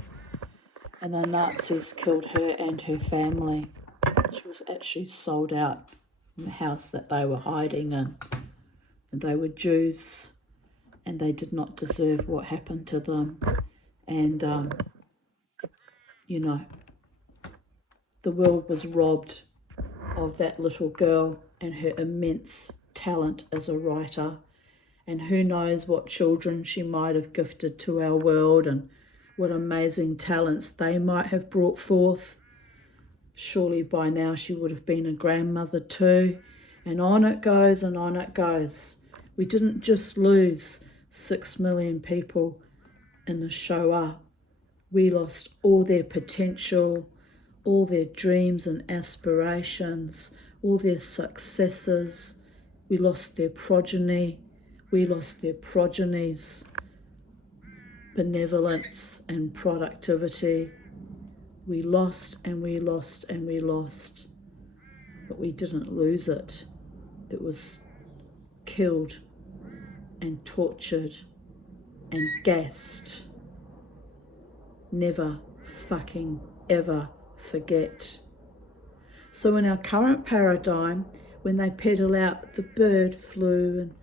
and the Nazis killed her and her family. She was actually sold out in the house that they were hiding in. And they were Jews, and they did not deserve what happened to them. And, you know, the world was robbed of that little girl and her immense talent as a writer. And who knows what children she might have gifted to our world and what amazing talents they might have brought forth. Surely by now she would have been a grandmother too. And on it goes and on it goes. We didn't just lose 6 million people in the Shoah. We lost all their potential, all their dreams and aspirations, all their successes. We lost their progeny. We lost their progeny's benevolence and productivity. We lost and we lost and we lost. But we didn't lose it. It was killed and tortured and gassed. Never fucking ever forget. So in our current paradigm, when they peddle out the bird flu and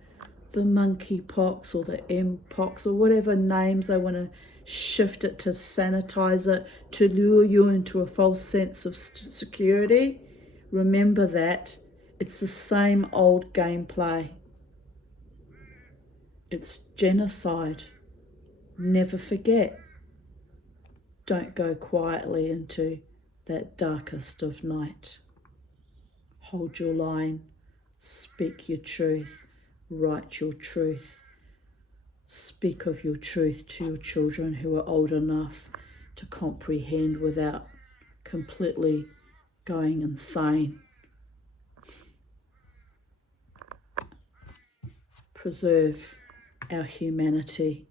the monkey pox or the M-pox or whatever names they want to shift it to sanitize it, to lure you into a false sense of security, remember that it's the same old gameplay. It's genocide. Never forget. Don't go quietly into that darkest of night. Hold your line. Speak your truth. Write your truth. Speak of your truth to your children who are old enough to comprehend without completely going insane. Preserve our humanity,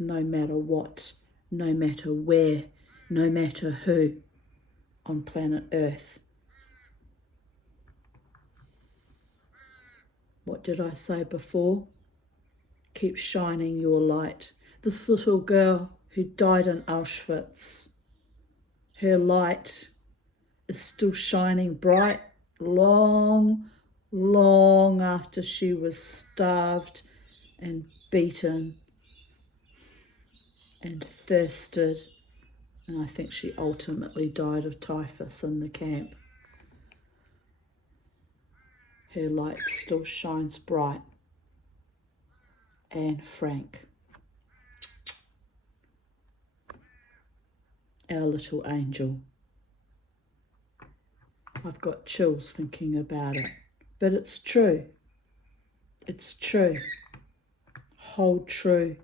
no matter what, no matter where, no matter who on planet Earth. What did I say before? Keep shining your light. This little girl who died in Auschwitz, her light is still shining bright long after she was starved and beaten and thirsted, and I think she ultimately died of typhus in the camp. Her light still shines bright. Anne Frank, our little angel. I've got chills thinking about it, but it's true. It's true. Hold true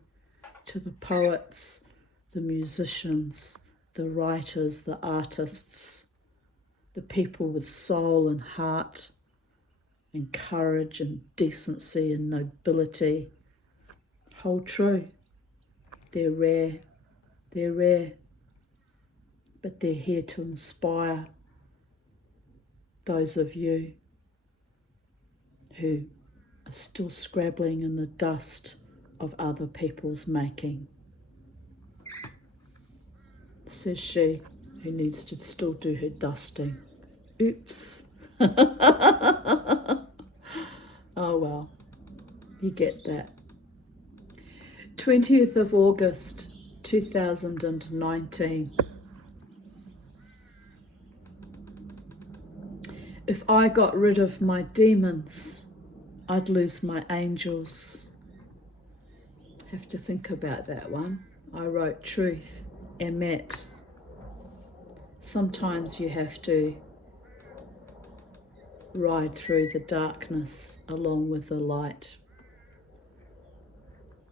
to the poets, the musicians, the writers, the artists, the people with soul and heart and courage and decency and nobility. Hold true. They're rare, but they're here to inspire those of you who are still scrabbling in the dust of other people's making. Says she who needs to still do her dusting. Oops. Oh well, you get that. 20th of August 2019. If I got rid of my demons, I'd lose my angels. Have to think about that one. I wrote truth, emet. Sometimes you have to ride through the darkness along with the light.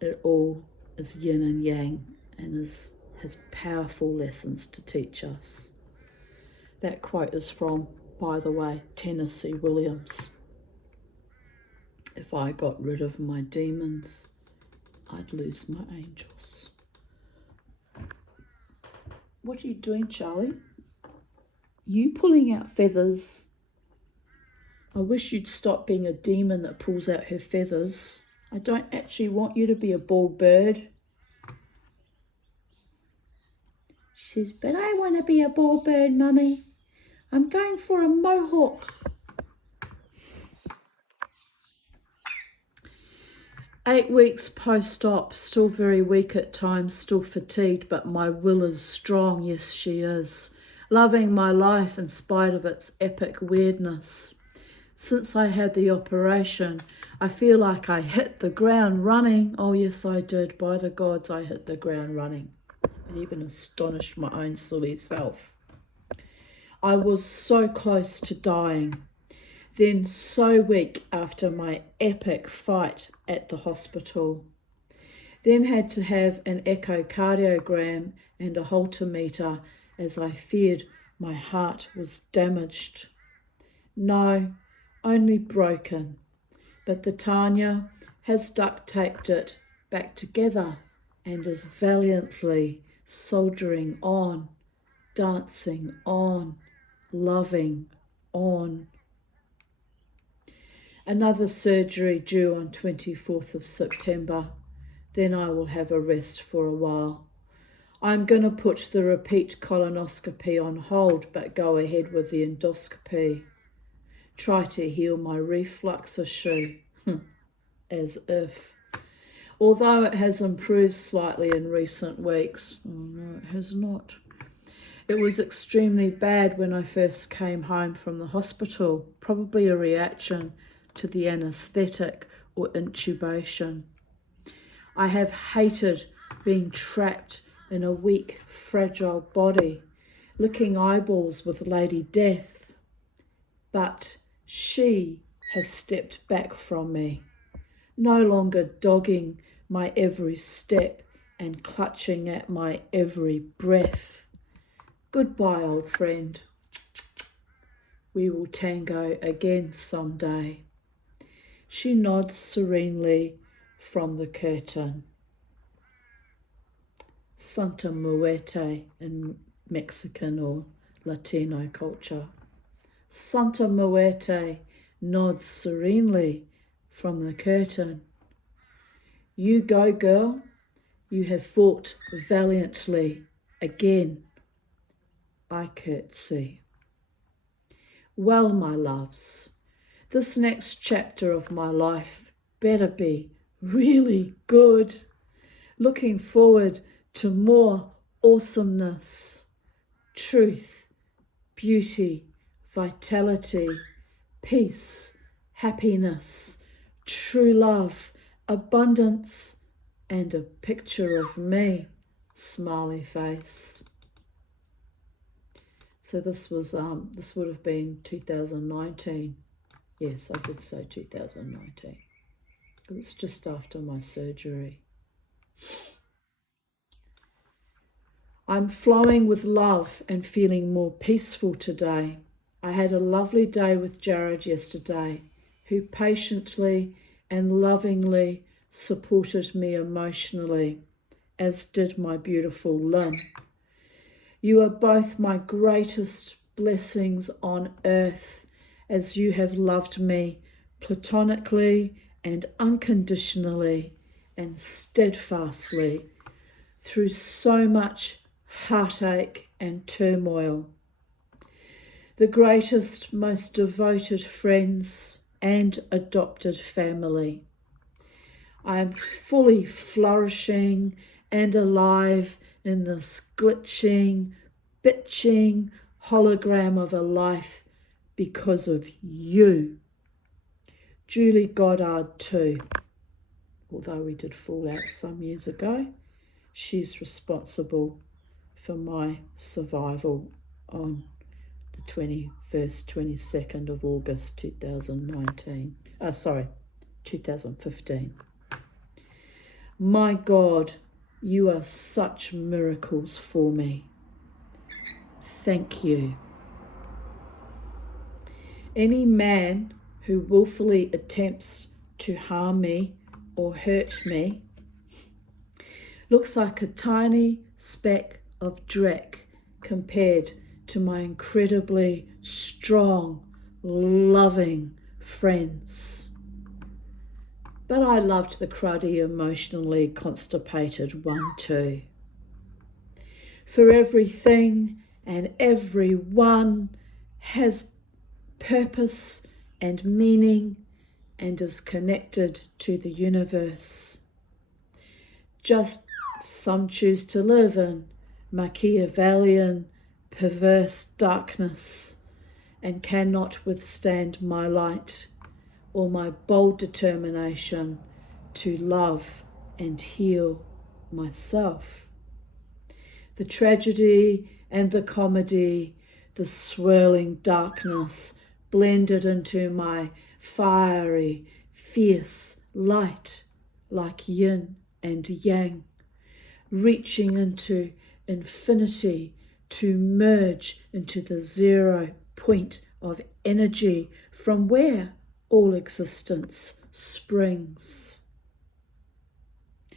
It all is yin and yang and has powerful lessons to teach us. That quote is from, by the way, Tennessee Williams. If I got rid of my demons, I'd lose my angels. What are you doing, Charlie? You pulling out feathers? I wish you'd stop being a demon that pulls out her feathers. I don't actually want you to be a bald bird. She says, but I want to be a bald bird, Mummy. I'm going for a mohawk. 8 weeks post-op, still very weak at times, still fatigued, but my will is strong, yes she is. Loving my life in spite of its epic weirdness. Since I had the operation, I feel like I hit the ground running. Oh yes I did, by the gods I hit the ground running. It even astonished my own silly self. I was so close to dying. Then so weak after my epic fight at the hospital. Then had to have an echocardiogram and a Holter meter as I feared my heart was damaged. No, only broken, but the Tanya has duct taped it back together and is valiantly soldiering on, dancing on, loving on. Another surgery due on 24th of September. Then I will have a rest for a while. I'm going to put the repeat colonoscopy on hold, but go ahead with the endoscopy. Try to heal my reflux issue. As if. Although it has improved slightly in recent weeks. Oh no, it has not. It was extremely bad when I first came home from the hospital. Probably a reaction to the anaesthetic or intubation. I have hated being trapped in a weak, fragile body, licking eyeballs with Lady Death. But she has stepped back from me, no longer dogging my every step and clutching at my every breath. Goodbye, old friend. We will tango again someday. She nods serenely from the curtain. Santa Muerte in Mexican or Latino culture. Santa Muerte nods serenely from the curtain. You go, girl. You have fought valiantly again. I curtsy. Well, my loves, this next chapter of my life better be really good. Looking forward to more awesomeness, truth, beauty, vitality, peace, happiness, true love, abundance, and a picture of me, smiley face. So this would have been 2019. Yes, I did say 2019. It was just after my surgery. I'm flowing with love and feeling more peaceful today. I had a lovely day with Jared yesterday, who patiently and lovingly supported me emotionally, as did my beautiful Lynn. You are both my greatest blessings on earth, as you have loved me platonically and unconditionally and steadfastly through so much heartache and turmoil. The greatest, most devoted friends and adopted family. I am fully flourishing and alive in this glitching, bitching hologram of a life because of you. Julie Goddard too, although we did fall out some years ago. She's responsible for my survival on the 22nd of August 2015. My God, you are such miracles for me. Thank you. Any man who willfully attempts to harm me or hurt me looks like a tiny speck of dreck compared to my incredibly strong, loving friends. But I loved the cruddy, emotionally constipated one too. For everything and everyone has purpose and meaning and is connected to the universe. Just some choose to live in Machiavellian, perverse darkness and cannot withstand my light or my bold determination to love and heal myself. The tragedy and the comedy, the swirling darkness blended into my fiery, fierce light like yin and yang, reaching into infinity to merge into the 0 point of energy from where all existence springs.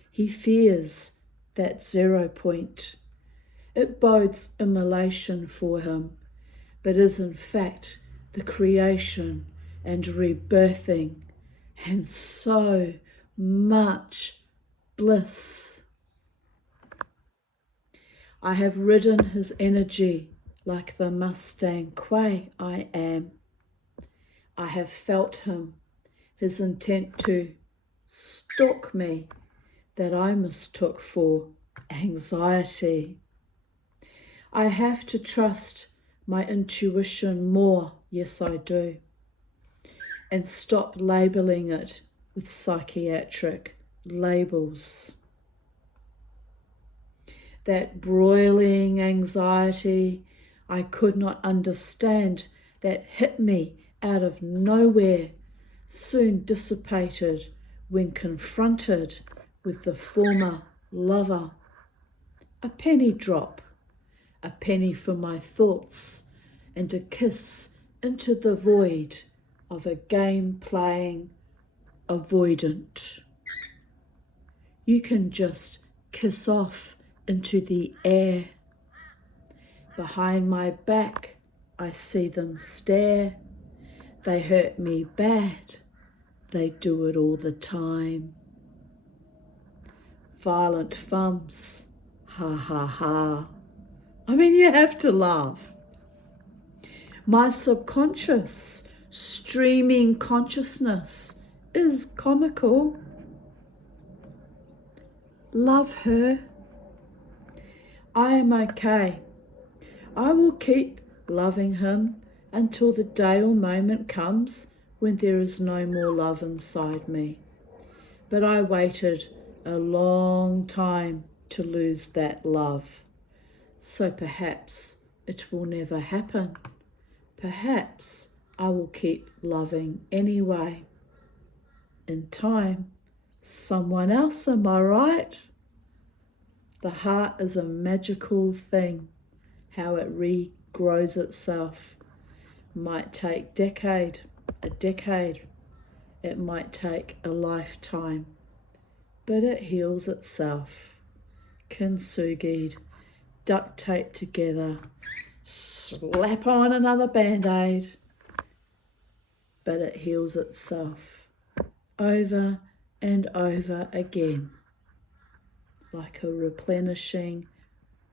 He fears that 0 point. It bodes immolation for him, but is in fact the creation and rebirthing and so much bliss. I have ridden his energy like the Mustang Quay I am. I have felt him, his intent to stalk me that I mistook for anxiety. I have to trust my intuition more, yes I do, and stop labelling it with psychiatric labels. That broiling anxiety I could not understand that hit me out of nowhere soon dissipated when confronted with the former lover. A penny drop, a penny for my thoughts, and a kiss into the void of a game-playing avoidant. You can just kiss off into the air. Behind my back, I see them stare. They hurt me bad. They do it all the time. Violent thumbs. Ha ha ha. I mean, you have to laugh. My subconscious, streaming consciousness is comical. Love her. I am okay. I will keep loving him until the day or moment comes when there is no more love inside me. But I waited a long time to lose that love. So perhaps it will never happen. Perhaps I will keep loving anyway. In time, someone else, am I right? The heart is a magical thing. How it regrows itself might take a decade. It might take a lifetime, but it heals itself. Kintsugi'd, duct tape together, slap on another band-aid, but it heals itself over and over again, like a replenishing,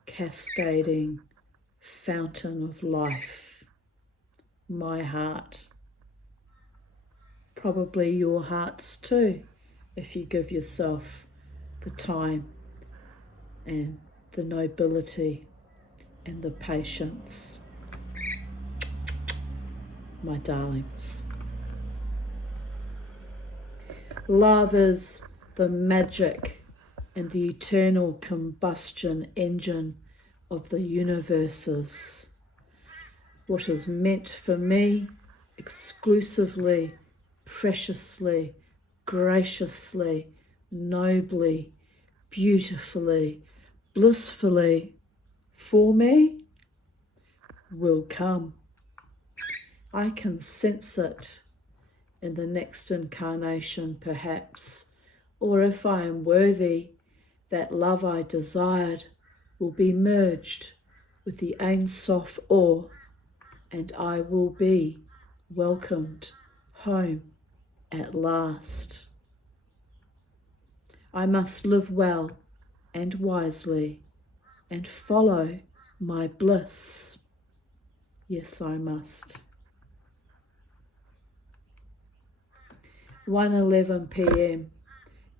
cascading fountain of life. My heart, probably your hearts too, if you give yourself the time and the nobility and the patience. my darlings. Love is the magic and the eternal combustion engine of the universes. What is meant for me exclusively, preciously, graciously, nobly, beautifully, blissfully for me will come. I can sense it in the next incarnation, perhaps, or if I am worthy, that love I desired will be merged with the Ein Sof Or, and I will be welcomed home at last. I must live well and wisely and follow my bliss. Yes, I must. 1:11 p.m.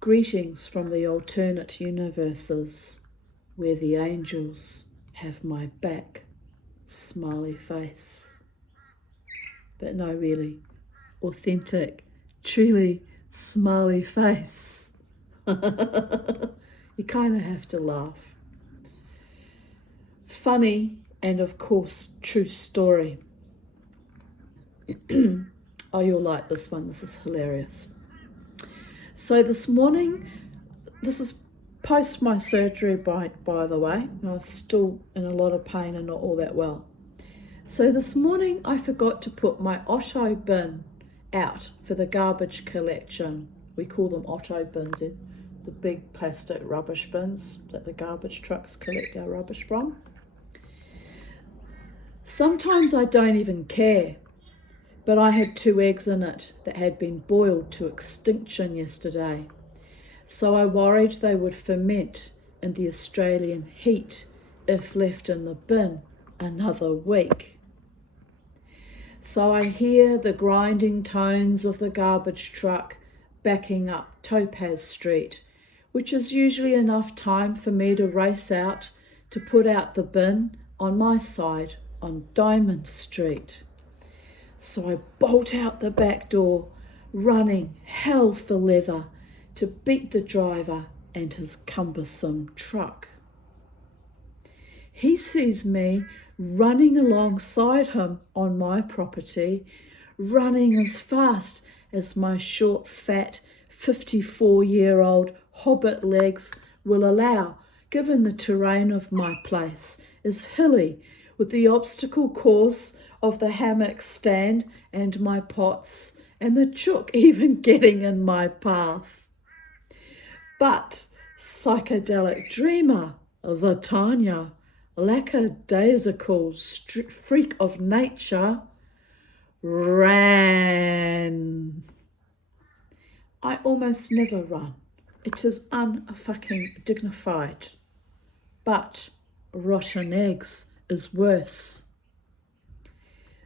Greetings from the alternate universes where the angels have my back. Smiley face. But no, really, authentic, truly smiley face. You kind of have to laugh. Funny and of course true story. Oh, you'll like this one. This is hilarious. So this morning, this is post my surgery, by the way. I was still in a lot of pain and not all that well. So this morning, I forgot to put my Otto bin out for the garbage collection. We call them Otto bins, the big plastic rubbish bins that the garbage trucks collect our rubbish from. Sometimes I don't even care. But I had 2 eggs in it that had been boiled to extinction yesterday. So I worried they would ferment in the Australian heat if left in the bin another week. So I hear the grinding tones of the garbage truck backing up Topaz Street, which is usually enough time for me to race out to put out the bin on my side on Diamond Street. So I bolt out the back door, running hell for leather to beat the driver and his cumbersome truck. He sees me running alongside him on my property, running as fast as my short, fat, 54-year-old hobbit legs will allow, given the terrain of my place is hilly, with the obstacle course of the hammock stand and my pots, and the chook even getting in my path. But psychedelic dreamer Vatanya, lackadaisical freak of nature, ran. I almost never run. It is unfucking dignified. But rotten eggs is worse.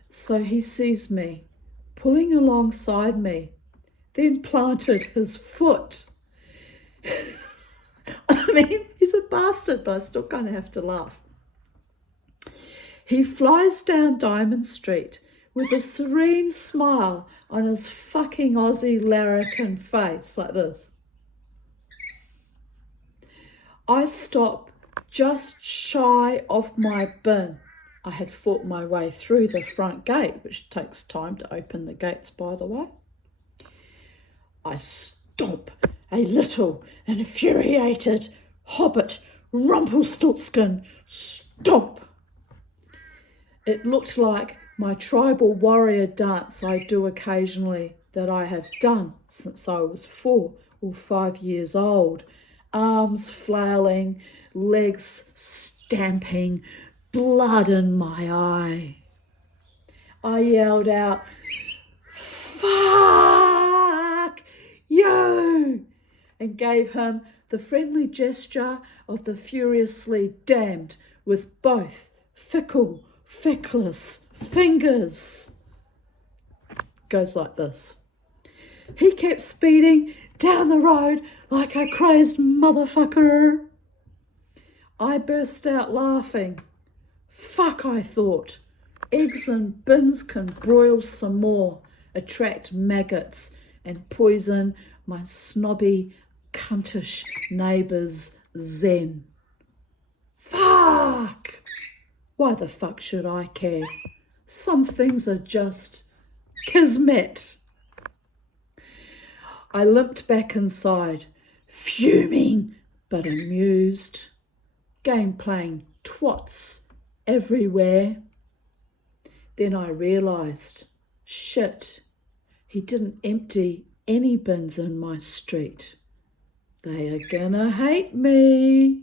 So he sees me, pulling alongside me, then planted his foot. I mean, he's a bastard, but I still kind of have to laugh. He flies down Diamond Street with a serene smile on his fucking Aussie larrikin face, like this. I stop just shy of my bin. I had fought my way through the front gate, which takes time to open the gates, by the way. I stomp a little infuriated hobbit Rumpelstiltskin stomp. It looked like my tribal warrior dance I do occasionally, that I have done since I was 4 or 5 years old. Arms flailing, legs stamping, blood in my eye. I yelled out, "Fuck you!" and gave him the friendly gesture of the furiously damned with both fickle, feckless fingers. Goes like this. He kept speeding down the road like a crazed motherfucker. I burst out laughing. Fuck, I thought. eggs in bins can broil some more, attract maggots and poison my snobby, cuntish neighbour's zen. Fuck! Why the fuck should I care? Some things are just kismet. I limped back inside, fuming but amused. Game playing twats everywhere. Then I realised, shit, he didn't empty any bins in my street. They are gonna hate me.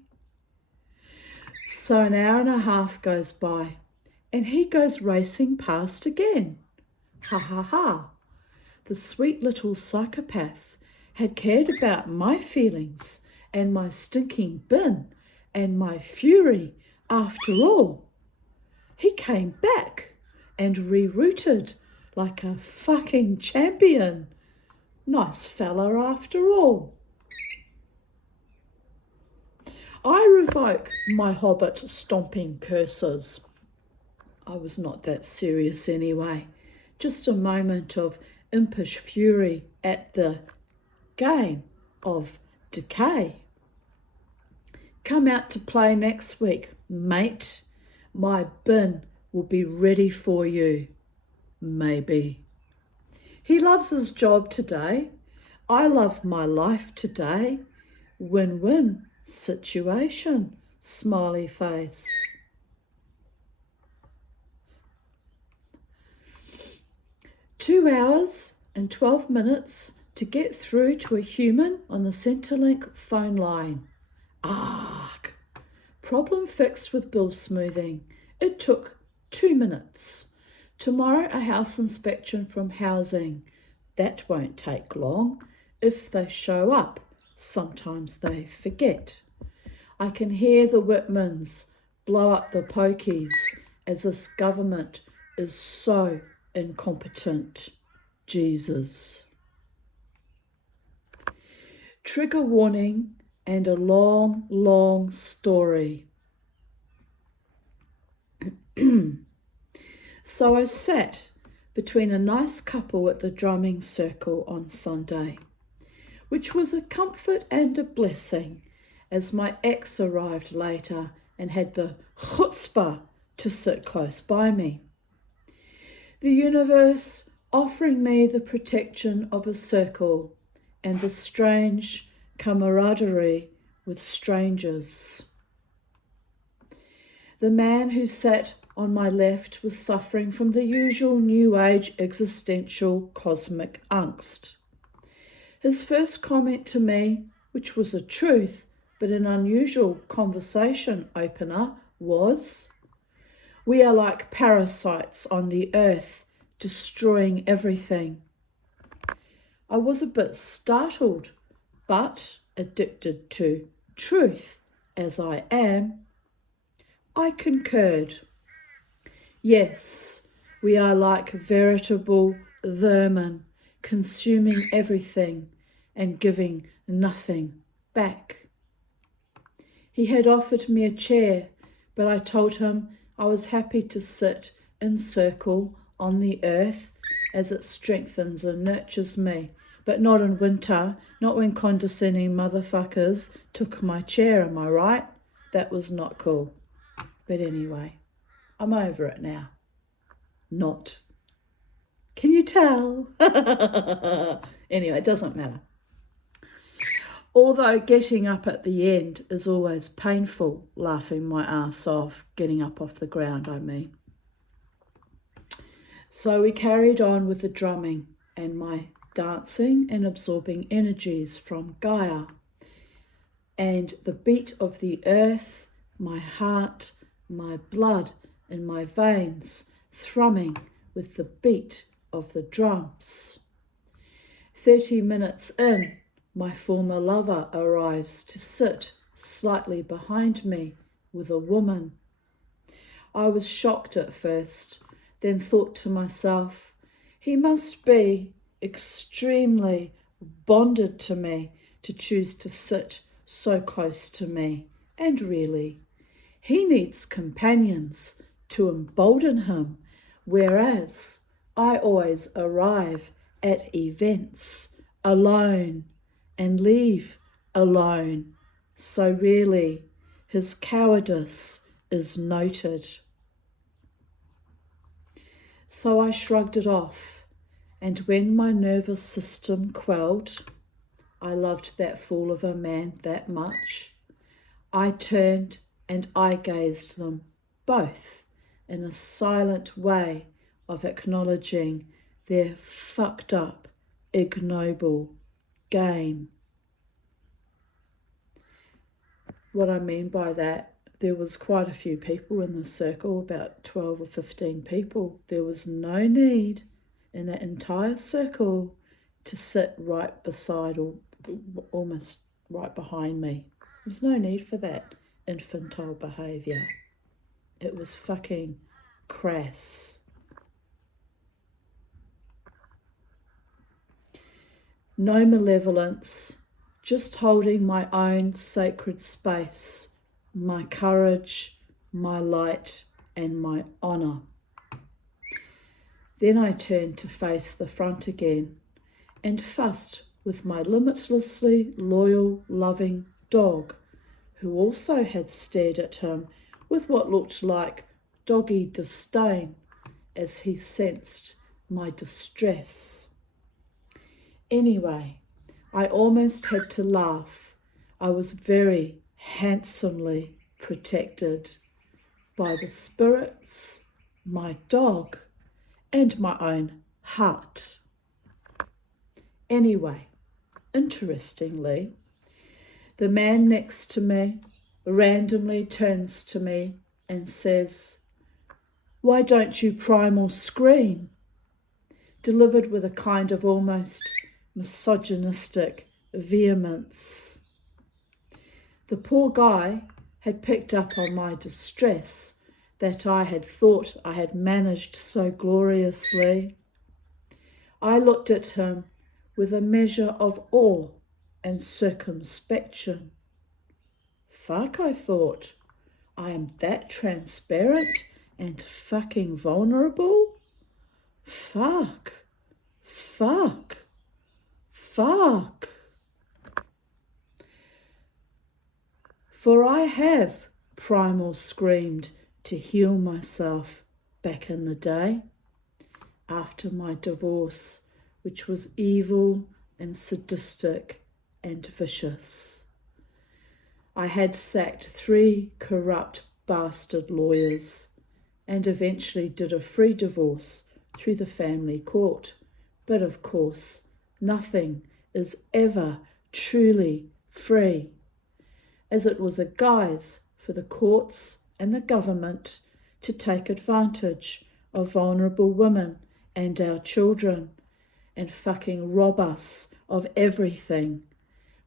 So an hour and a half goes by and he goes racing past again. Ha ha ha. The sweet little psychopath had cared about my feelings and my stinking bin and my fury after all. He came back and rerouted like a fucking champion. Nice fella after all. I revoke my hobbit stomping curses. I was not that serious anyway. Just a moment of impish fury at the game of decay. Come out to play next week, mate. My bin will be ready for you. Maybe. He loves his job today. I love my life today. Win-win situation. Smiley face. "2 hours and 12 minutes to get through to a human on the Centrelink phone line. Arg. Problem fixed with bill smoothing. It took 2 minutes. Tomorrow a house inspection from housing. That won't take long. If they show up, sometimes they forget. I can hear the Whitmans blow up the pokies as this government is so incompetent. Jesus." Trigger warning and a long, long story. So I sat between a nice couple at the drumming circle on Sunday, which was a comfort and a blessing, as my ex arrived later and had the chutzpah to sit close by me. The universe offering me the protection of a circle and the strange camaraderie with strangers. The man who sat on my left was suffering from the usual New Age existential cosmic angst. His first comment to me, which was a truth but an unusual conversation opener, was, "We are like parasites on the earth, destroying everything." I was a bit startled, but addicted to truth as I am, I concurred. Yes, we are like veritable vermin, consuming everything and giving nothing back. He had offered me a chair, but I told him I was happy to sit in circle on the earth as it strengthens and nurtures me, but not in winter, not when condescending motherfuckers took my chair, am I right? That was not cool. But anyway, I'm over it now. Not. Can you tell? Anyway, it doesn't matter. Although getting up at the end is always painful, laughing my ass off, getting up off the ground, I mean. So we carried on with the drumming and my dancing and absorbing energies from Gaia and the beat of the earth, my heart, my blood in my veins thrumming with the beat of the drums. 30 minutes in, my former lover arrives to sit slightly behind me with a woman. I was shocked at first, then thought to myself, he must be extremely bonded to me to choose to sit so close to me. And really, he needs companions to embolden him, whereas I always arrive at events alone and leave alone, so really his cowardice is noted. So I shrugged it off, and when my nervous system quelled, I loved that fool of a man that much, I turned and I gazed them both in a silent way of acknowledging their fucked up, ignoble game. What I mean by that, there was quite a few people in the circle, about 12 or 15 people. There was no need in that entire circle to sit right beside or almost right behind me. There was no need for that infantile behaviour. It was fucking crass. No malevolence, just holding my own sacred space, my courage, my light, and my honour. Then I turned to face the front again and fussed with my limitlessly loyal, loving dog, who also had stared at him with what looked like doggy disdain as he sensed my distress. Anyway, I almost had to laugh. I was very handsomely protected by the spirits, my dog, and my own heart. Anyway, interestingly, the man next to me randomly turns to me and says, "Why don't you primal scream?" Delivered with a kind of almost misogynistic vehemence. The poor guy had picked up on my distress that I had thought I had managed so gloriously. I looked at him with a measure of awe and circumspection. Fuck, I thought. I am that transparent and fucking vulnerable? Fuck. For I have primal screamed to heal myself back in the day, after my divorce, which was evil and sadistic and vicious. I had sacked 3 corrupt bastard lawyers and eventually did a free divorce through the family court. But of course, nothing is ever truly free, as it was a guise for the courts and the government to take advantage of vulnerable women and our children and fucking rob us of everything,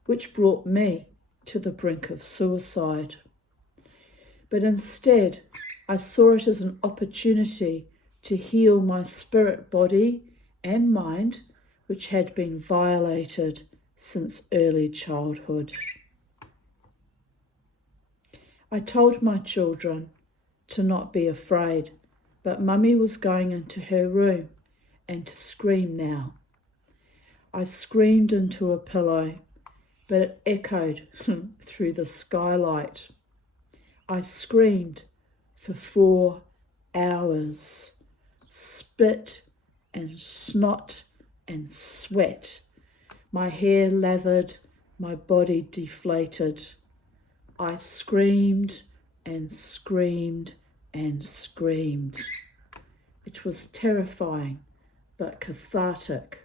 which brought me to the brink of suicide. But instead, I saw it as an opportunity to heal my spirit, body, and mind, which had been violated since early childhood. I told my children to not be afraid, but Mummy was going into her room and to scream now. I screamed into a pillow, but it echoed through the skylight. I screamed for 4 hours, spit and snot and sweat, my hair lathered, my body deflated. I screamed and screamed and screamed. It was terrifying but cathartic.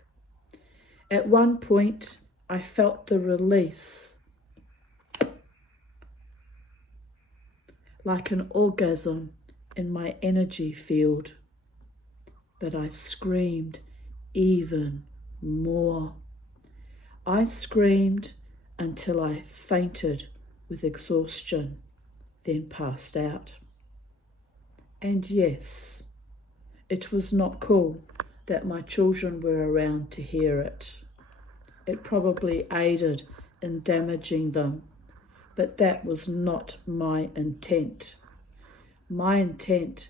At one point, I felt the release, like an orgasm in my energy field. But I screamed even more. I screamed until I fainted with exhaustion, then passed out. And yes, it was not cool that my children were around to hear it. It probably aided in damaging them, but that was not my intent. My intent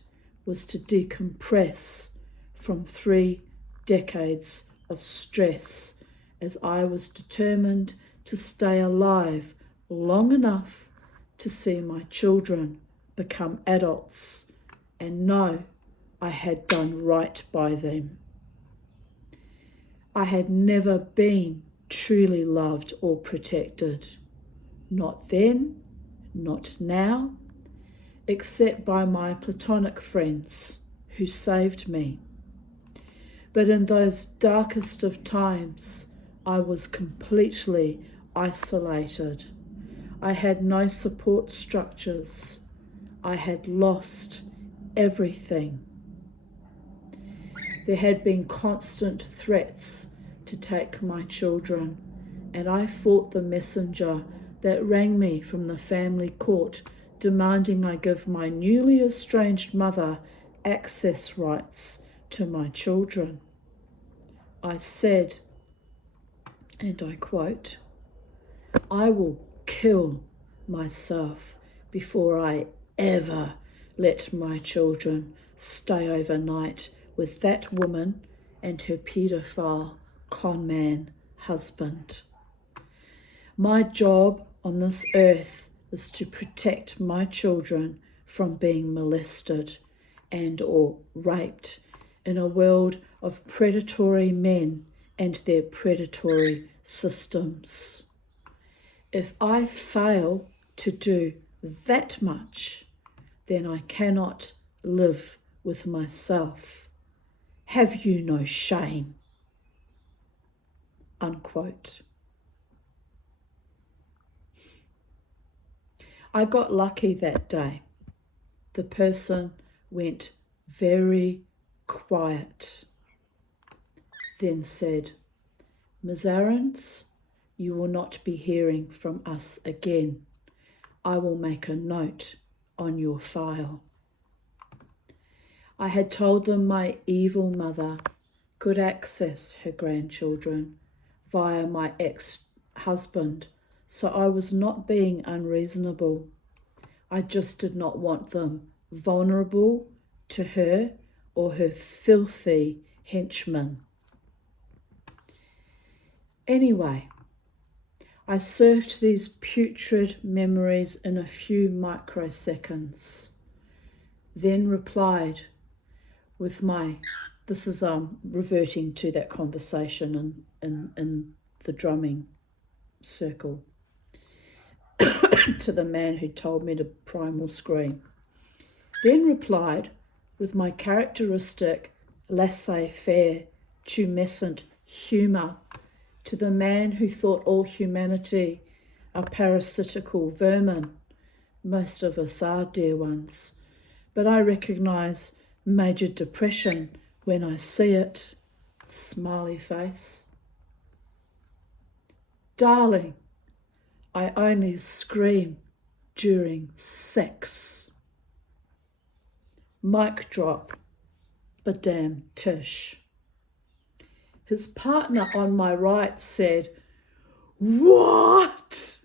was to decompress from 3 decades of stress, as I was determined to stay alive long enough to see my children become adults and know I had done right by them. I had never been truly loved or protected. Not then, not now, except by my platonic friends who saved me. But in those darkest of times, I was completely isolated. I had no support structures. I had lost everything. There had been constant threats to take my children, and I fought the messenger that rang me from the family court, demanding I give my newly estranged mother access rights to my children. I said, and I quote, "I will kill myself before I ever let my children stay overnight with that woman and her paedophile con-man husband. My job on this earth is to protect my children from being molested and or raped in a world of predatory men and their predatory systems. If I fail to do that much, then I cannot live with myself. Have you no shame?" Unquote. I got lucky that day. The person went very quiet, then said, "Ms. Aarons, you will not be hearing from us again. I will make a note on your file." I had told them my evil mother could access her grandchildren via my ex-husband, so I was not being unreasonable. I just did not want them vulnerable to her or her filthy henchmen. Anyway, I surfed these putrid memories in a few microseconds, then replied with this is reverting to that conversation in the drumming circle, to the man who told me to primal scream. Then replied with my characteristic laissez-faire, tumescent humour to the man who thought all humanity are parasitical vermin. Most of us are, dear ones, but I recognise major depression when I see it. Smiley face. "Darling, I only scream during sex." Mic drop, but damn tish. His partner on my right said, "What?"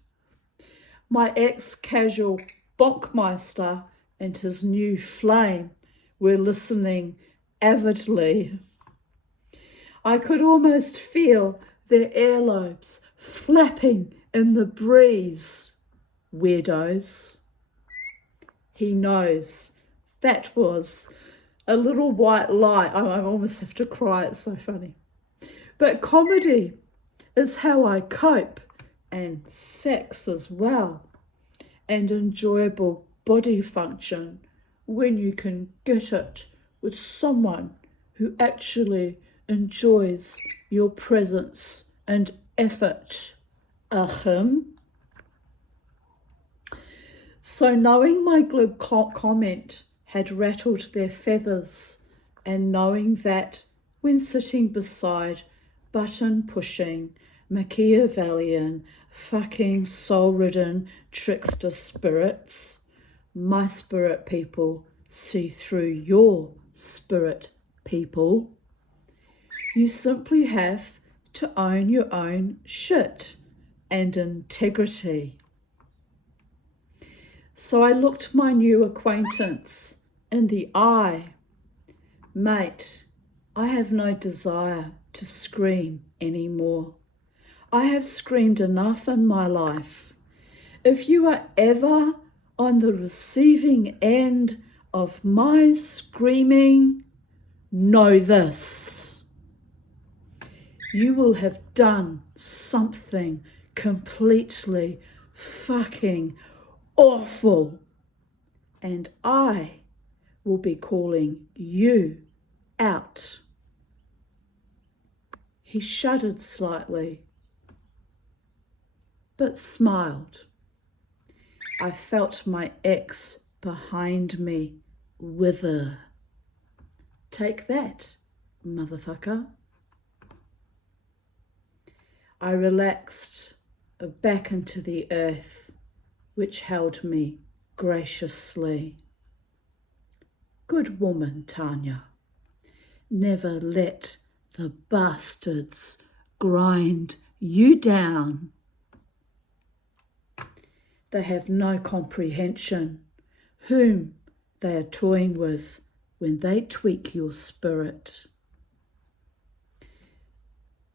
My ex-casual Bonkmeister and his new flame were listening avidly. I could almost feel their earlobes flapping in the breeze. Weirdos. He knows. That was a little white lie. I almost have to cry, it's so funny. But comedy is how I cope, and sex as well, and enjoyable body function when you can get it with someone who actually enjoys your presence and effort. Ahem. So knowing my glib comment had rattled their feathers, and knowing that when sitting beside button-pushing, Machiavellian, fucking soul-ridden trickster spirits, my spirit people see through your spirit people, you simply have to own your own shit and integrity. So I looked my new acquaintance in the eye. Mate, I have no desire to scream anymore. I have screamed enough in my life. If you are ever on the receiving end of my screaming, know this. You will have done something completely fucking awful, and I will be calling you out. He shuddered slightly, but smiled. I felt my ex behind me wither. Take that, motherfucker. I relaxed back into the earth, which held me graciously. Good woman, Tanya. Never let the bastards grind you down. They have no comprehension whom they are toying with when they tweak your spirit.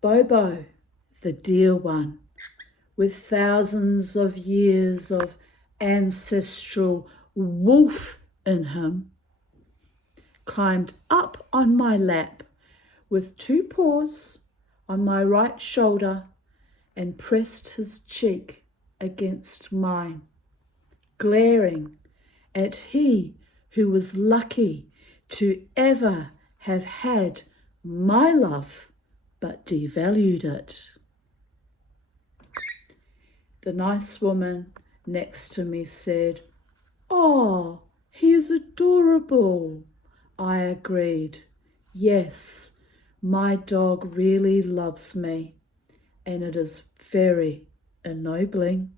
Bobo, the dear one, with thousands of years of ancestral wolf in him, climbed up on my lap with 2 paws on my right shoulder and pressed his cheek against mine, glaring at he who was lucky to ever have had my love but devalued it. The nice woman next to me said, "Oh, he is adorable." I agreed. Yes, my dog really loves me, and it is very ennobling.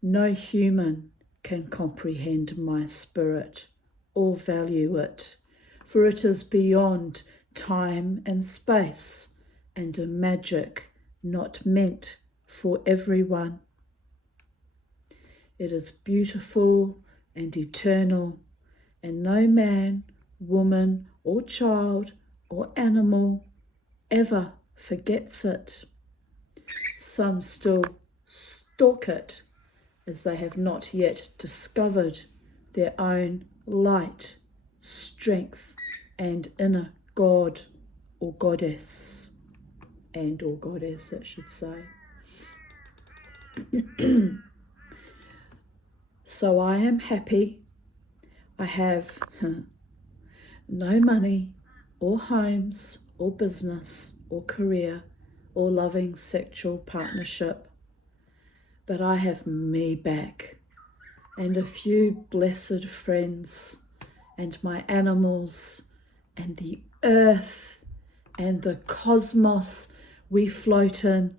No human can comprehend my spirit or value it, for it is beyond time and space, and a magic not meant for everyone. It is beautiful and eternal, and no man, woman, or child, or animal ever forgets it. Some still stalk it, as they have not yet discovered their own light, strength, and inner God or goddess, or goddess, I should say. So I am happy. I have no money or homes or business or career or loving sexual partnership, but I have me back and a few blessed friends and my animals and the earth and the cosmos we float in,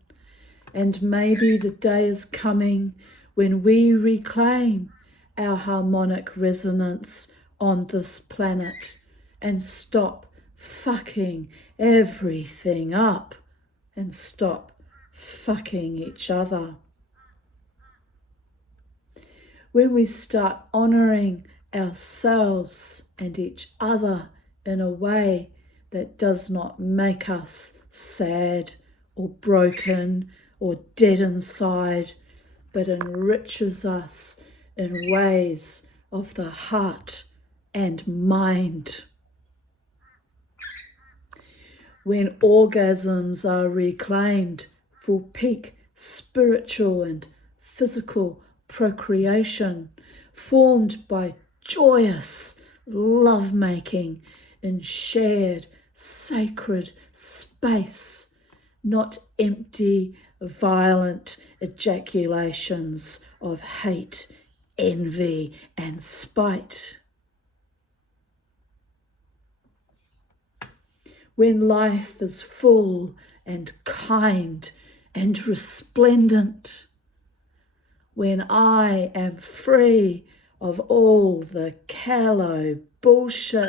and maybe the day is coming when we reclaim our harmonic resonance on this planet and stop fucking everything up and stop fucking each other. When we start honouring ourselves and each other in a way that does not make us sad or broken or dead inside, but enriches us in ways of the heart and mind. When orgasms are reclaimed for peak spiritual and physical procreation, formed by joyous lovemaking in shared sacred space, not empty, violent ejaculations of hate, envy, and spite. When life is full and kind and resplendent, when I am free of all the callow bullshit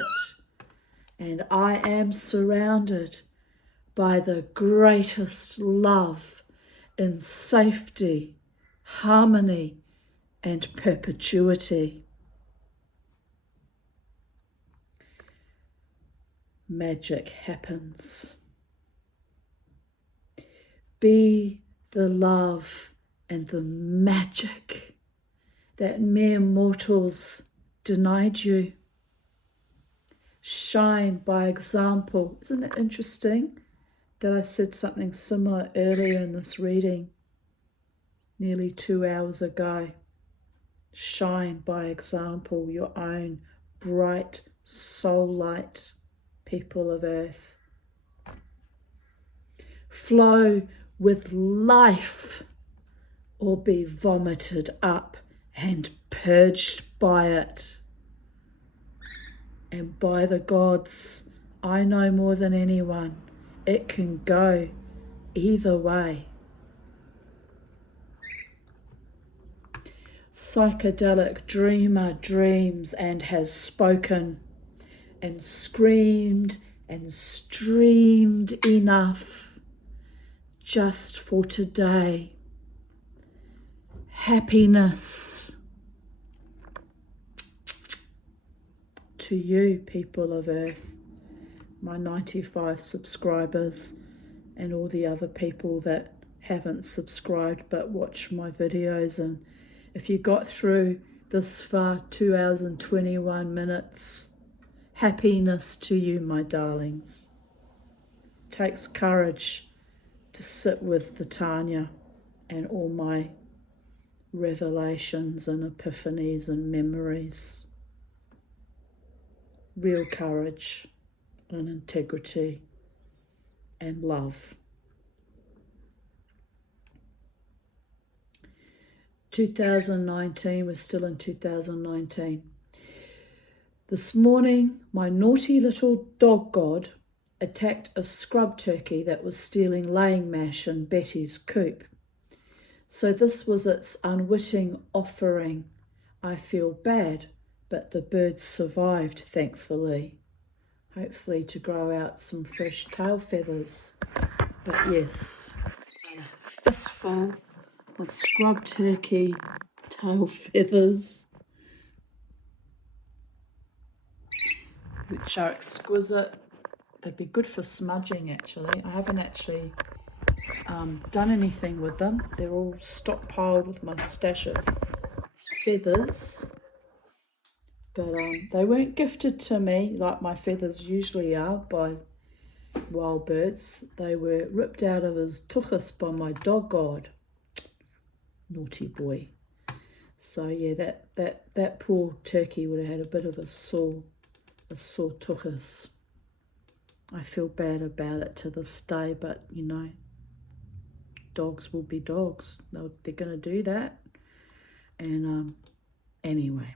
and I am surrounded by the greatest love in safety, harmony, and perpetuity. magic happens. Be the love and the magic that mere mortals denied you. Shine by example. Isn't it interesting that I said something similar earlier in this reading, nearly 2 hours ago? Shine by example, your own bright soul light, people of earth. Flow with life or be vomited up and purged by it. And by the gods, I know more than anyone, it can go either way. Psychedelic dreamer dreams and has spoken and screamed and streamed enough just for today. Happiness to you, people of earth, my 95 subscribers and all the other people that haven't subscribed but watch my videos. And if you got through this far, 2 hours and 21 minutes, happiness to you, my darlings. It takes courage to sit with the Tanya and all my revelations and epiphanies and memories. Real courage and integrity and love. 2019, we're still in 2019. This morning, my naughty little dog god attacked a scrub turkey that was stealing laying mash in Betty's coop. So this was its unwitting offering. I feel bad, but the bird survived, thankfully. Hopefully to grow out some fresh tail feathers. But yes, a fistful of scrub turkey tail feathers, which are exquisite. They'd be good for smudging, actually. I haven't actually done anything with them. They're all stockpiled with my stash of feathers. But they weren't gifted to me like my feathers usually are by wild birds. They were ripped out of his tuchus by my dog god. Naughty boy. So yeah, that poor turkey would have had a bit of a sore tuchus. I feel bad about it to this day, but you know, dogs will be dogs. They're going to do that. And anyway,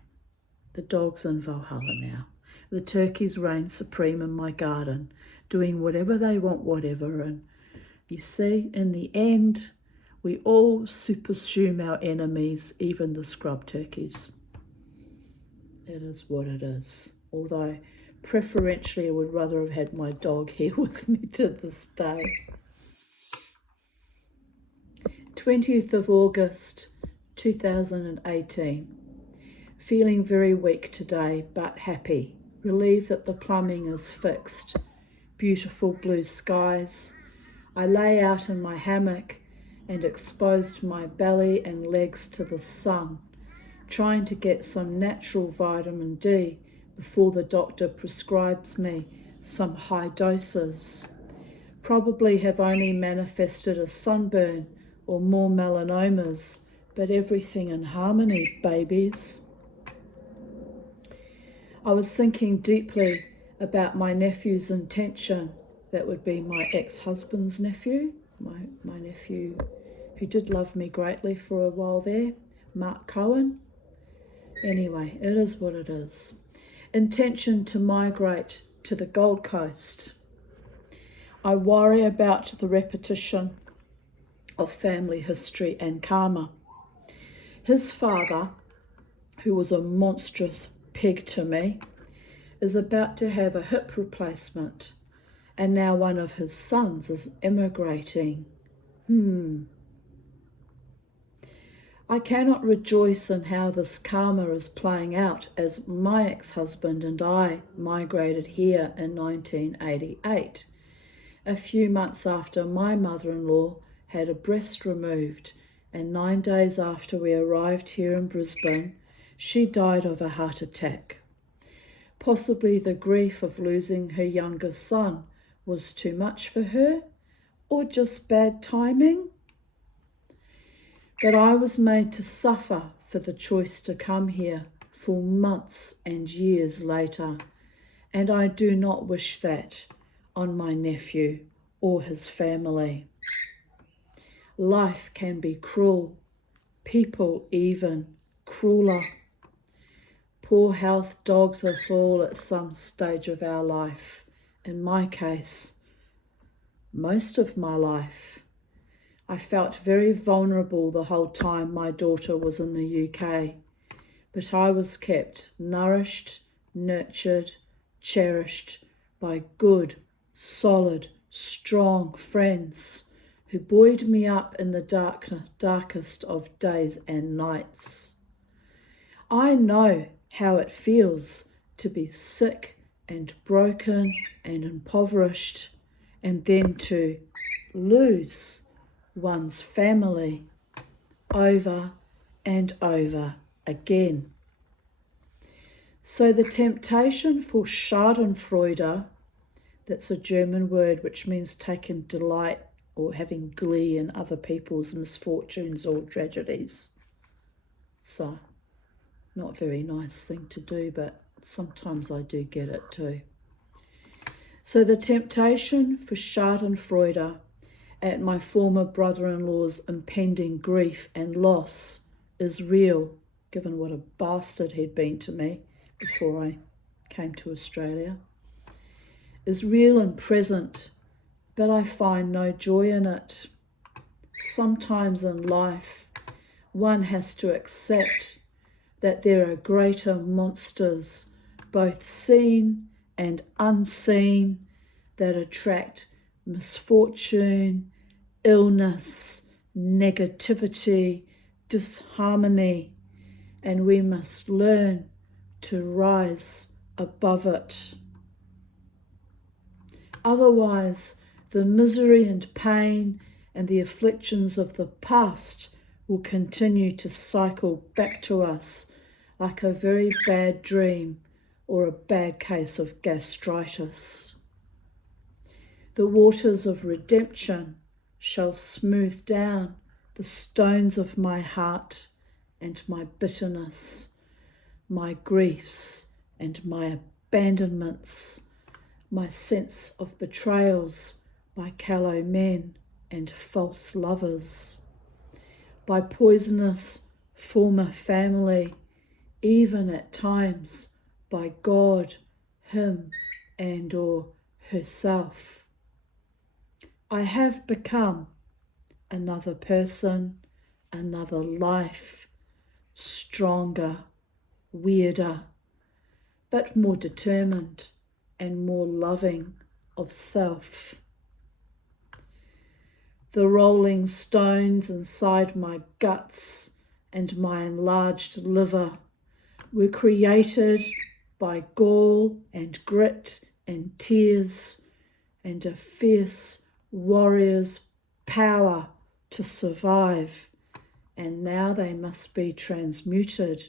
the dog's in Valhalla now. The turkeys reign supreme in my garden, doing whatever they want, whatever. And you see, in the end, we all supersede our enemies, even the scrub turkeys. It is what it is. Although, preferentially, I would rather have had my dog here with me to this day. 20th of August, 2018. Feeling very weak today, but happy. Relieved that the plumbing is fixed. Beautiful blue skies. I lay out in my hammock and exposed my belly and legs to the sun, trying to get some natural vitamin D before the doctor prescribes me some high doses. Probably have only manifested a sunburn or more melanomas, but everything in harmony, babies. I was thinking deeply about my nephew's intention. That would be my ex-husband's nephew, my nephew who did love me greatly for a while there, Mark Cohen. Anyway, it is what it is. Intention to migrate to the Gold Coast. I worry about the repetition of family history and karma. His father, who was a monstrous pig to me, is about to have a hip replacement, and now one of his sons is immigrating. I cannot rejoice in how this karma is playing out, as my ex-husband and I migrated here in 1988, a few months after my mother-in-law had a breast removed, and 9 days after we arrived here in Brisbane, she died of a heart attack. Possibly the grief of losing her youngest son was too much for her, or just bad timing. But I was made to suffer for the choice to come here for months and years later, and I do not wish that on my nephew or his family. Life can be cruel, people even crueler. Poor health dogs us all at some stage of our life. In my case, most of my life. I felt very vulnerable the whole time my daughter was in the UK, but I was kept nourished, nurtured, cherished by good, solid, strong friends who buoyed me up in the darkest of days and nights. I know how it feels to be sick and broken and impoverished, and then to lose one's family over and over again. So the temptation for Schadenfreude, that's a German word which means taking delight or having glee in other people's misfortunes or tragedies. So, not a very nice thing to do, but sometimes I do get it too. So the temptation for Schadenfreude at my former brother-in-law's impending grief and loss is real, given what a bastard he'd been to me before I came to Australia, is real and present, but I find no joy in it. Sometimes in life, one has to accept that there are greater monsters, both seen and unseen, that attract misfortune, illness, negativity, disharmony, and we must learn to rise above it. Otherwise, the misery and pain and the afflictions of the past will continue to cycle back to us like a very bad dream or a bad case of gastritis. The waters of redemption shall smooth down the stones of my heart and my bitterness, my griefs and my abandonments, my sense of betrayals by callow men and false lovers, by poisonous former family, even at times by God, him and or herself. I have become another person, another life, stronger, weirder, but more determined and more loving of self. The rolling stones inside my guts and my enlarged liver were created by gall and grit and tears and a fierce warrior's power to survive, and now they must be transmuted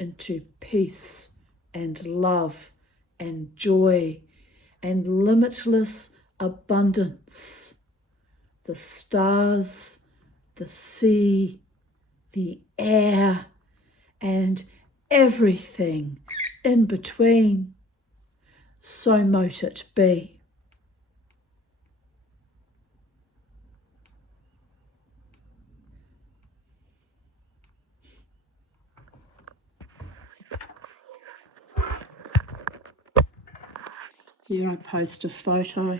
into peace and love and joy and limitless abundance. The stars, the sea, the air, and everything in between. So mote it be. Here I post a photo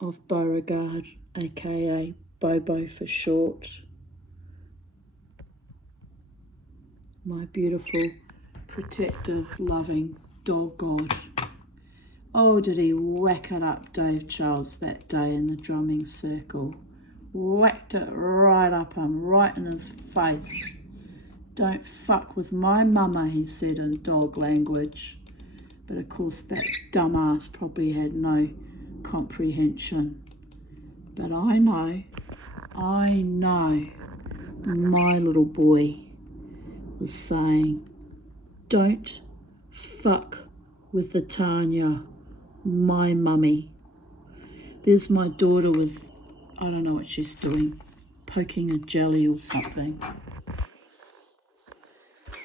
of Beauregard, aka Bobo for short. My beautiful, protective, loving dog god. Oh, did he whack it up Dave Charles that day in the drumming circle. whacked it right up him, right in his face. Don't fuck with my mama, he said in dog language. But of course that dumbass probably had no comprehension. But I know my little boy was saying, don't fuck with the Tanya, my mummy. There's my daughter with, I don't know what she's doing, poking a jelly or something.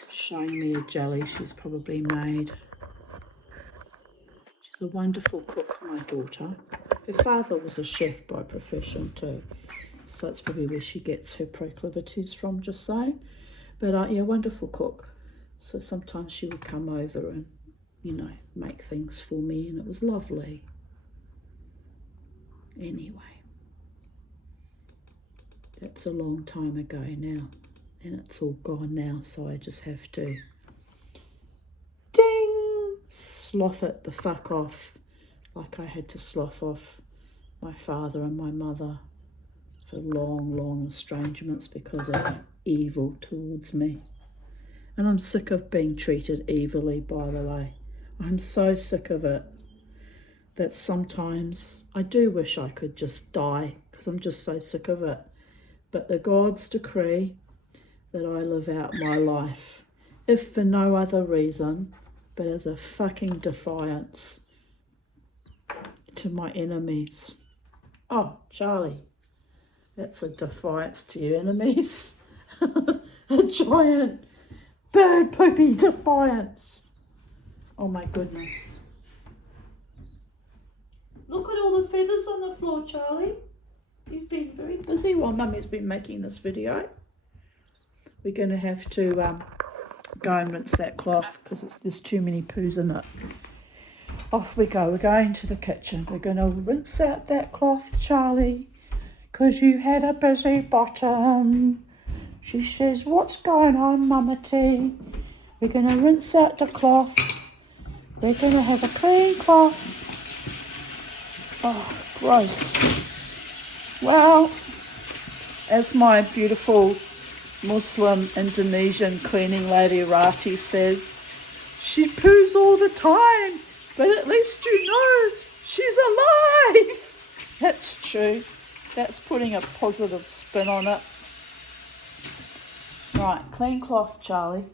Showing me a jelly she's probably made. She's a wonderful cook, my daughter. Her father was a chef by profession too, so it's probably where she gets her proclivities from, just saying. But yeah, wonderful cook. So sometimes she would come over and, you know, make things for me, and it was lovely. Anyway, that's a long time ago now, and it's all gone now, so I just have to ding, slough it the fuck off, like I had to slough off my father and my mother for long estrangements because of evil towards me. And I'm sick of being treated evilly, by the way. I'm so sick of it that sometimes I do wish I could just die because I'm just so sick of it. But the gods decree that I live out my life, if for no other reason but as a fucking defiance to my enemies. Oh, Charlie, that's a defiance to your enemies. A giant bird poopy defiance. Oh my goodness. Look at all the feathers on the floor, Charlie. You've been very busy while Mummy's been making this video. We're going to have to go and rinse that cloth because there's too many poos in it. Off we go. We're going to the kitchen. We're going to rinse out that cloth, Charlie, because you had a busy bottom. She says, what's going on, Mama T? We're going to rinse out the cloth. We're going to have a clean cloth. Oh, gross. Well, as my beautiful Muslim Indonesian cleaning lady Rati says, she poos all the time, but at least you know she's alive. That's true. That's putting a positive spin on it. Right, clean cloth, Charlie.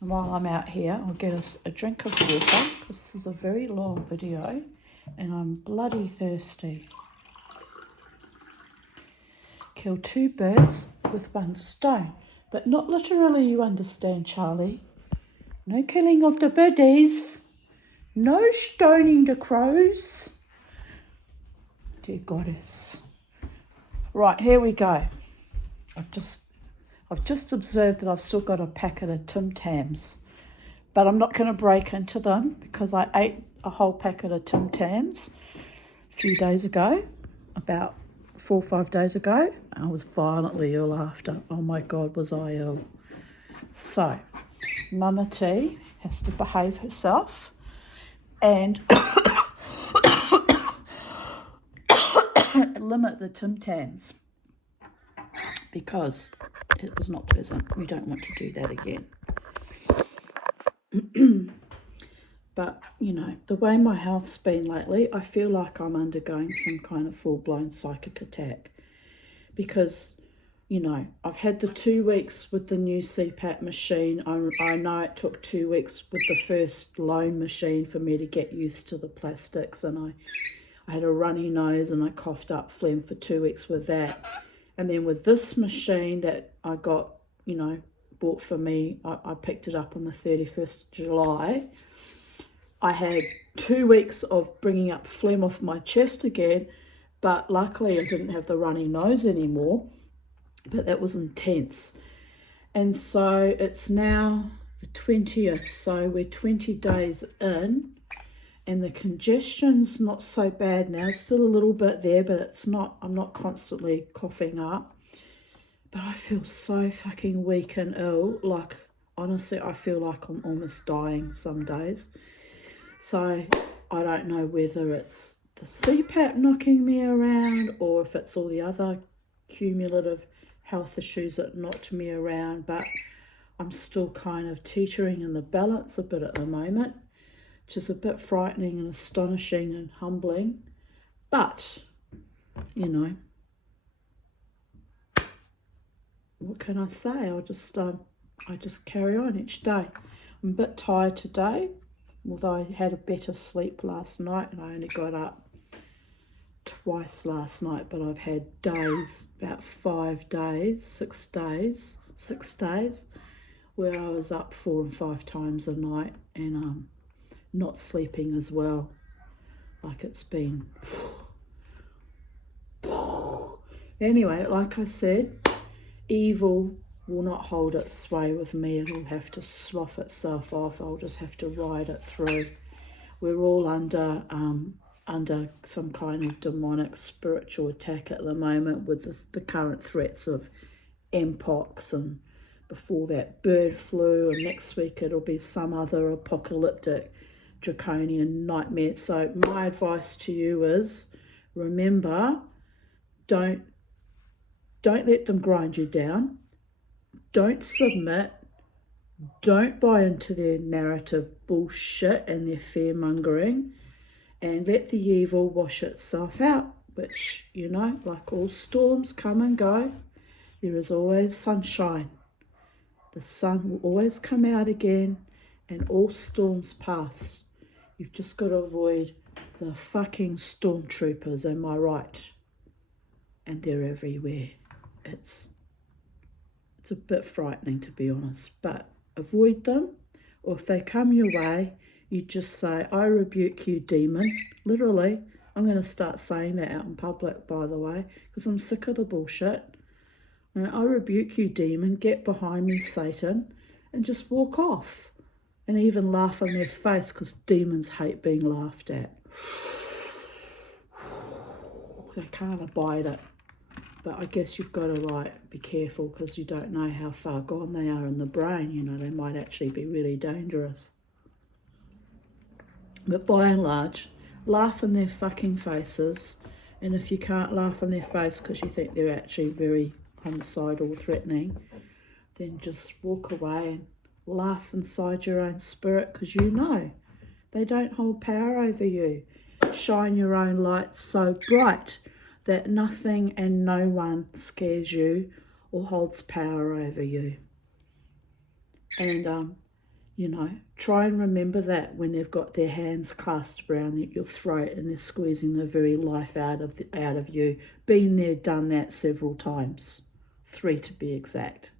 And while I'm out here, I'll get us a drink of water because this is a very long video and I'm bloody thirsty. Kill 2 birds with 1 stone. But not literally, you understand, Charlie. No killing of the birdies. No stoning the crows. Dear goddess. Right, here we go. I've just observed that I've still got a packet of Tim Tams. But I'm not going to break into them because I ate a whole packet of Tim Tams a few days ago, about 4 or 5 days ago. I was violently ill after. Oh my God, was I ill. So, Mama T has to behave herself and limit the Tim Tams because it was not pleasant. We don't want to do that again. But, you know, the way my health's been lately, I feel like I'm undergoing some kind of full-blown psychic attack because, you know, I've had the 2 weeks with the new CPAP machine. I know it took 2 weeks with the first loan machine for me to get used to the plastics, and I had a runny nose and I coughed up phlegm for 2 weeks with that. And then with this machine that I got, you know, bought for me, I picked it up on the 31st of July. I had 2 weeks of bringing up phlegm off my chest again, but luckily I didn't have the runny nose anymore, but that was intense. And so it's now the 20th, so we're 20 days in, and the congestion's not so bad now. It's still a little bit there, but it's not, I'm not constantly coughing up. But I feel so fucking weak and ill. Like, honestly, I feel like I'm almost dying some days. So I don't know whether it's the CPAP knocking me around or if it's all the other cumulative health issues that knocked me around, but I'm still kind of teetering in the balance a bit at the moment, which is a bit frightening and astonishing and humbling. But, you know, what can I say? I just carry on each day. I'm a bit tired today, although I had a better sleep last night and I only got up twice last night, but I've had days, about 5 days, 6 days, where I was up 4 and 5 times a night and not sleeping as well. Like it's been... Anyway, like I said, evil will not hold its sway with me. It'll have to slough itself off. I'll just have to ride it through. We're all under some kind of demonic spiritual attack at the moment with the current threats of mpox, and before that bird flu, and next week it'll be some other apocalyptic draconian nightmare. So my advice to you is, remember, don't let them grind you down. Don't submit. Don't buy into their narrative bullshit and their fear-mongering, and let the evil wash itself out, which, you know, like all storms come and go, there is always sunshine. The sun will always come out again, and all storms pass. You've just got to avoid the fucking stormtroopers, am I right? And they're everywhere. It's a bit frightening, to be honest, but avoid them, or if they come your way, you just say, I rebuke you, demon. Literally, I'm going to start saying that out in public, by the way, because I'm sick of the bullshit. I rebuke you, demon. Get behind me, Satan, and just walk off. And even laugh in their face, because demons hate being laughed at. They can't abide it. But I guess you've got to, like, be careful, because you don't know how far gone they are in the brain. You know, they might actually be really dangerous. But by and large, laugh in their fucking faces. And if you can't laugh in their face because you think they're actually very homicidal or threatening, then just walk away and laugh inside your own spirit, because you know they don't hold power over you. Shine your own light so bright that nothing and no one scares you or holds power over you. And you know, try and remember that when they've got their hands clasped around your throat and they're squeezing the very life out of you. Been there, done that several times, 3 to be exact.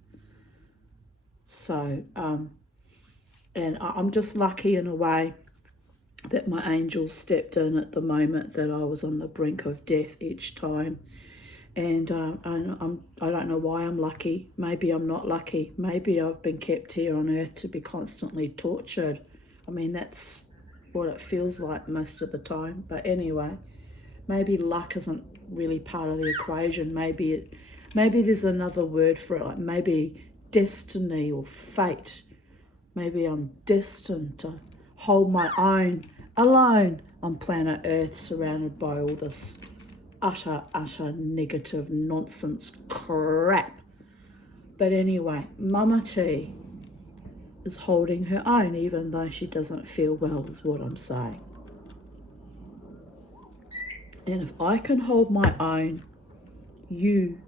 So, and I'm just lucky in a way that my angels stepped in at the moment that I was on the brink of death each time. And I don't know why I'm lucky. Maybe I'm not lucky. Maybe I've been kept here on earth to be constantly tortured. I mean, that's what it feels like most of the time. But anyway, maybe luck isn't really part of the equation. Maybe there's another word for it, like maybe destiny or fate. Maybe I'm destined to hold my own alone on planet Earth, surrounded by all this utter negative nonsense crap. But anyway, Mama T is holding her own, even though she doesn't feel well, is what I'm saying. And if I can hold my own, you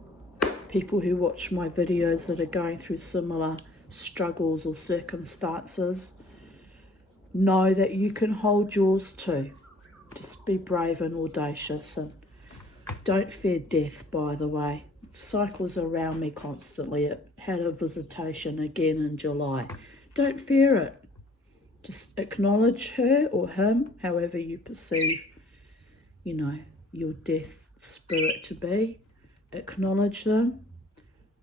people who watch my videos that are going through similar struggles or circumstances, know that you can hold yours too. Just be brave and audacious, and don't fear death, by the way. It cycles around me constantly. It had a visitation again in July. Don't fear it. Just acknowledge her or him, however you perceive, you know, your death spirit to be. Acknowledge them.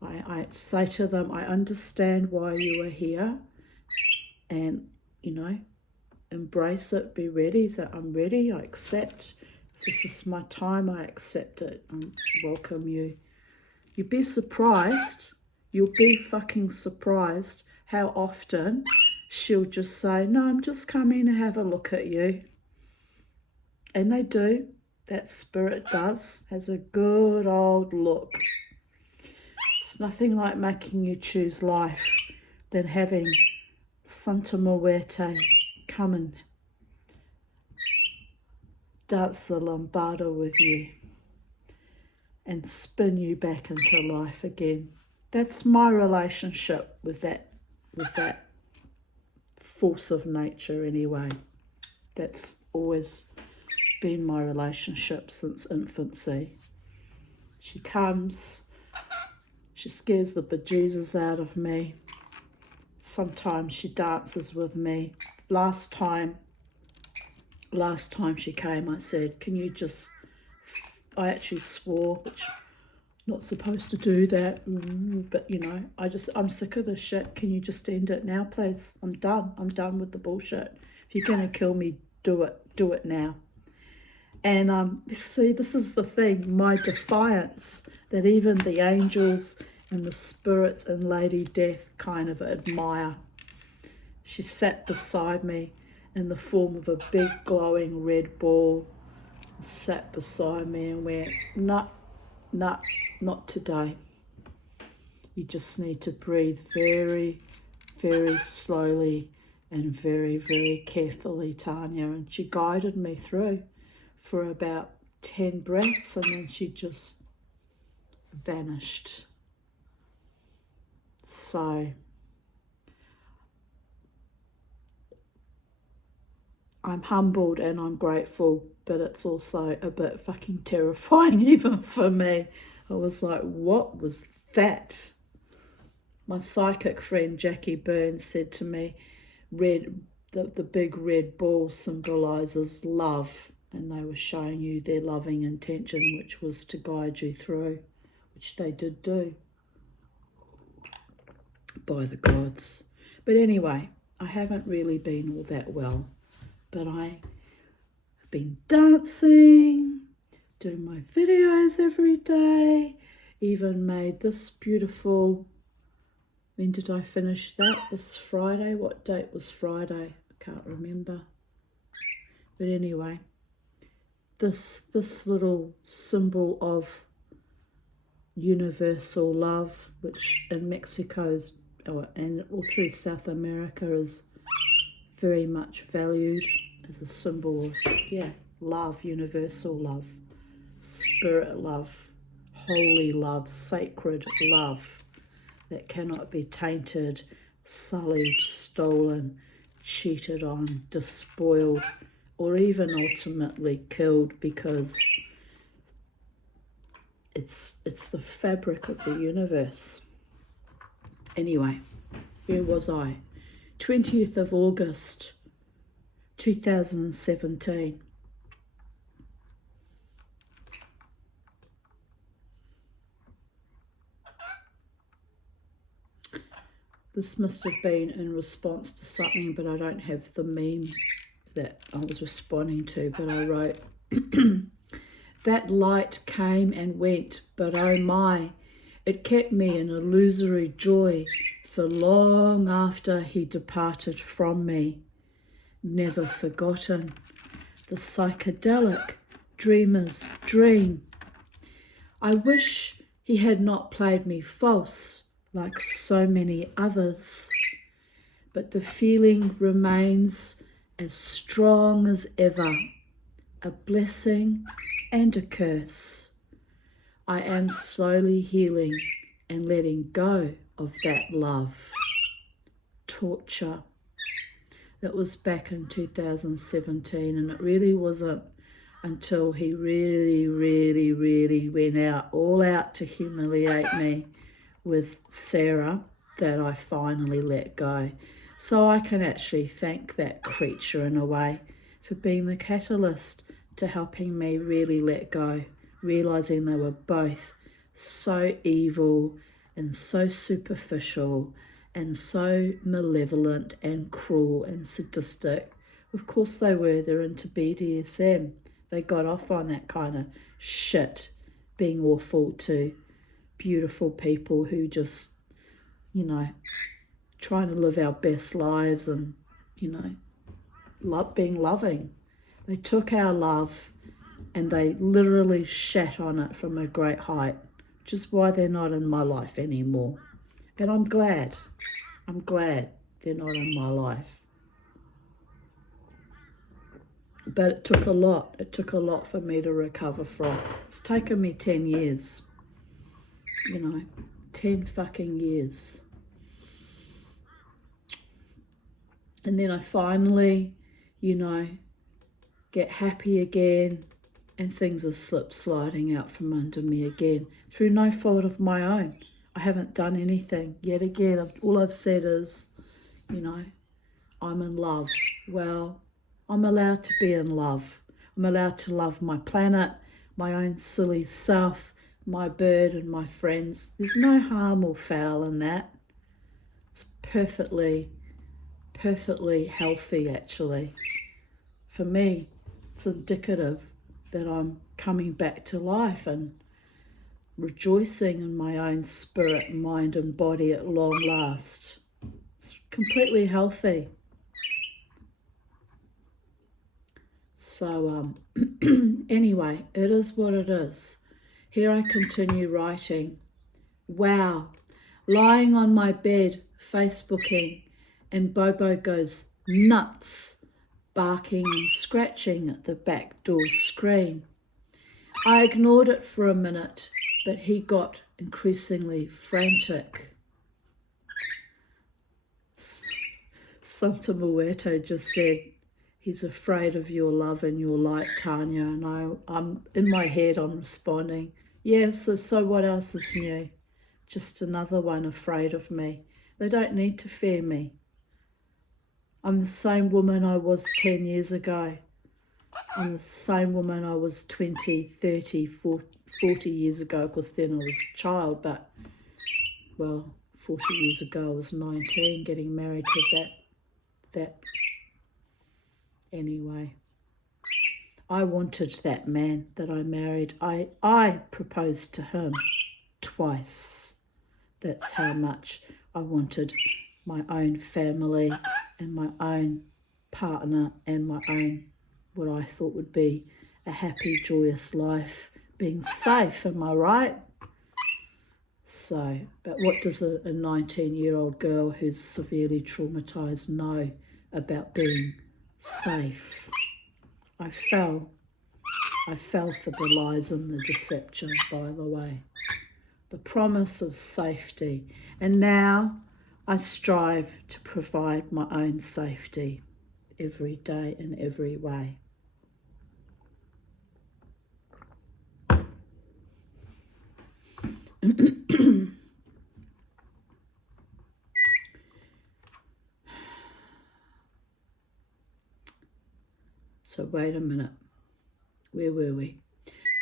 I say to them, I understand why you are here, and, you know, embrace it, be ready. So I'm ready, I accept. If this is my time, I accept it and welcome you. You'd be surprised, you'll be fucking surprised how often she'll just say, no, I'm just coming to have a look at you. And they do. that spirit does, has a good old look. It's nothing like making you choose life than having Santa Muerte come and dance the lambada with you and spin you back into life again. That's my relationship with that force of nature anyway. That's always been my relationship since infancy. She comes, she scares the bejesus out of me. Sometimes she dances with me. Last time she came, I said, can you just, I actually swore, which not supposed to do that, but you know, I'm sick of this shit. Can you just end it now, please? I'm done with the bullshit. If you're gonna kill me, do it now. And see, this is the thing, my defiance, that even the angels and the spirits and Lady Death kind of admire. She sat beside me in the form of a big glowing red ball, sat beside me and went, nah, not today. You just need to breathe very, very slowly and very, very carefully, Tanya. And she guided me through for about 10 breaths, and then she just vanished. So I'm humbled and I'm grateful, but it's also a bit fucking terrifying even for me. I was like, what was that? My psychic friend Jackie Burns said to me, the big red ball symbolises love, and they were showing you their loving intention, which was to guide you through, which they did do by the gods. But anyway, I haven't really been all that well, but I have been dancing, doing my videos every day, even made this beautiful, when did I finish that? This Friday? What date was Friday? I can't remember. But anyway, this little symbol of universal love, which in Mexico's and all through South America is very much valued as a symbol of love, universal love, spirit love, holy love, sacred love that cannot be tainted, sullied, stolen, cheated on, despoiled, or even ultimately killed, because it's the fabric of the universe. Anyway, where was I? 20th of August 2017. This must have been in response to something, but I don't have the meme that I was responding to, but I wrote, that light came and went, but oh my, it kept me in illusory joy for long after he departed from me. Never forgotten, the psychedelic dreamer's dream. I wish he had not played me false like so many others, but the feeling remains as strong as ever, a blessing and a curse. I am slowly healing and letting go of that love. Torture. That was back in 2017, and it really wasn't until he really, really, really went all out to humiliate me with Sarah that I finally let go. So I can actually thank that creature in a way for being the catalyst to helping me really let go, realising they were both so evil and so superficial and so malevolent and cruel and sadistic. Of course they were. They're into BDSM. They got off on that kind of shit, being awful to beautiful people who just, trying to live our best lives and, being loving. They took our love and they literally shat on it from a great height, which is why they're not in my life anymore. And I'm glad they're not in my life. But it took a lot for me to recover from. It's taken me 10 years, 10 fucking years. And then I finally, get happy again, and things are sliding out from under me again through no fault of my own. I haven't done anything. Yet again, all I've said is, I'm in love. Well, I'm allowed to be in love. I'm allowed to love my planet, my own silly self, my bird and my friends. There's no harm or foul in that. It's perfectly healthy, actually. For me, it's indicative that I'm coming back to life and rejoicing in my own spirit, mind and body at long last. It's completely healthy. So anyway, it is what it is. Here I continue writing. Wow, lying on my bed, Facebooking, and Bobo goes nuts, barking and scratching at the back door screen. I ignored it for a minute, but he got increasingly frantic. Santa Muerto just said, he's afraid of your love and your light, Tanya. And I'm in my head, I'm responding, yeah, so what else is new? Just another one afraid of me. They don't need to fear me. I'm the same woman I was 10 years ago. I'm the same woman I was 20, 30, 40 years ago, because then I was a child, but, 40 years ago I was 19, getting married to that. Anyway, I wanted that man that I married. I proposed to him twice. That's how much I wanted my own family and my own partner and my own, what I thought would be a happy, joyous life, being safe, am I right? So, but what does a 19-year-old girl who's severely traumatized know about being safe? I fell for the lies and the deception, by the way. The promise of safety. And now I strive to provide my own safety every day in every way. So wait a minute. Where were we?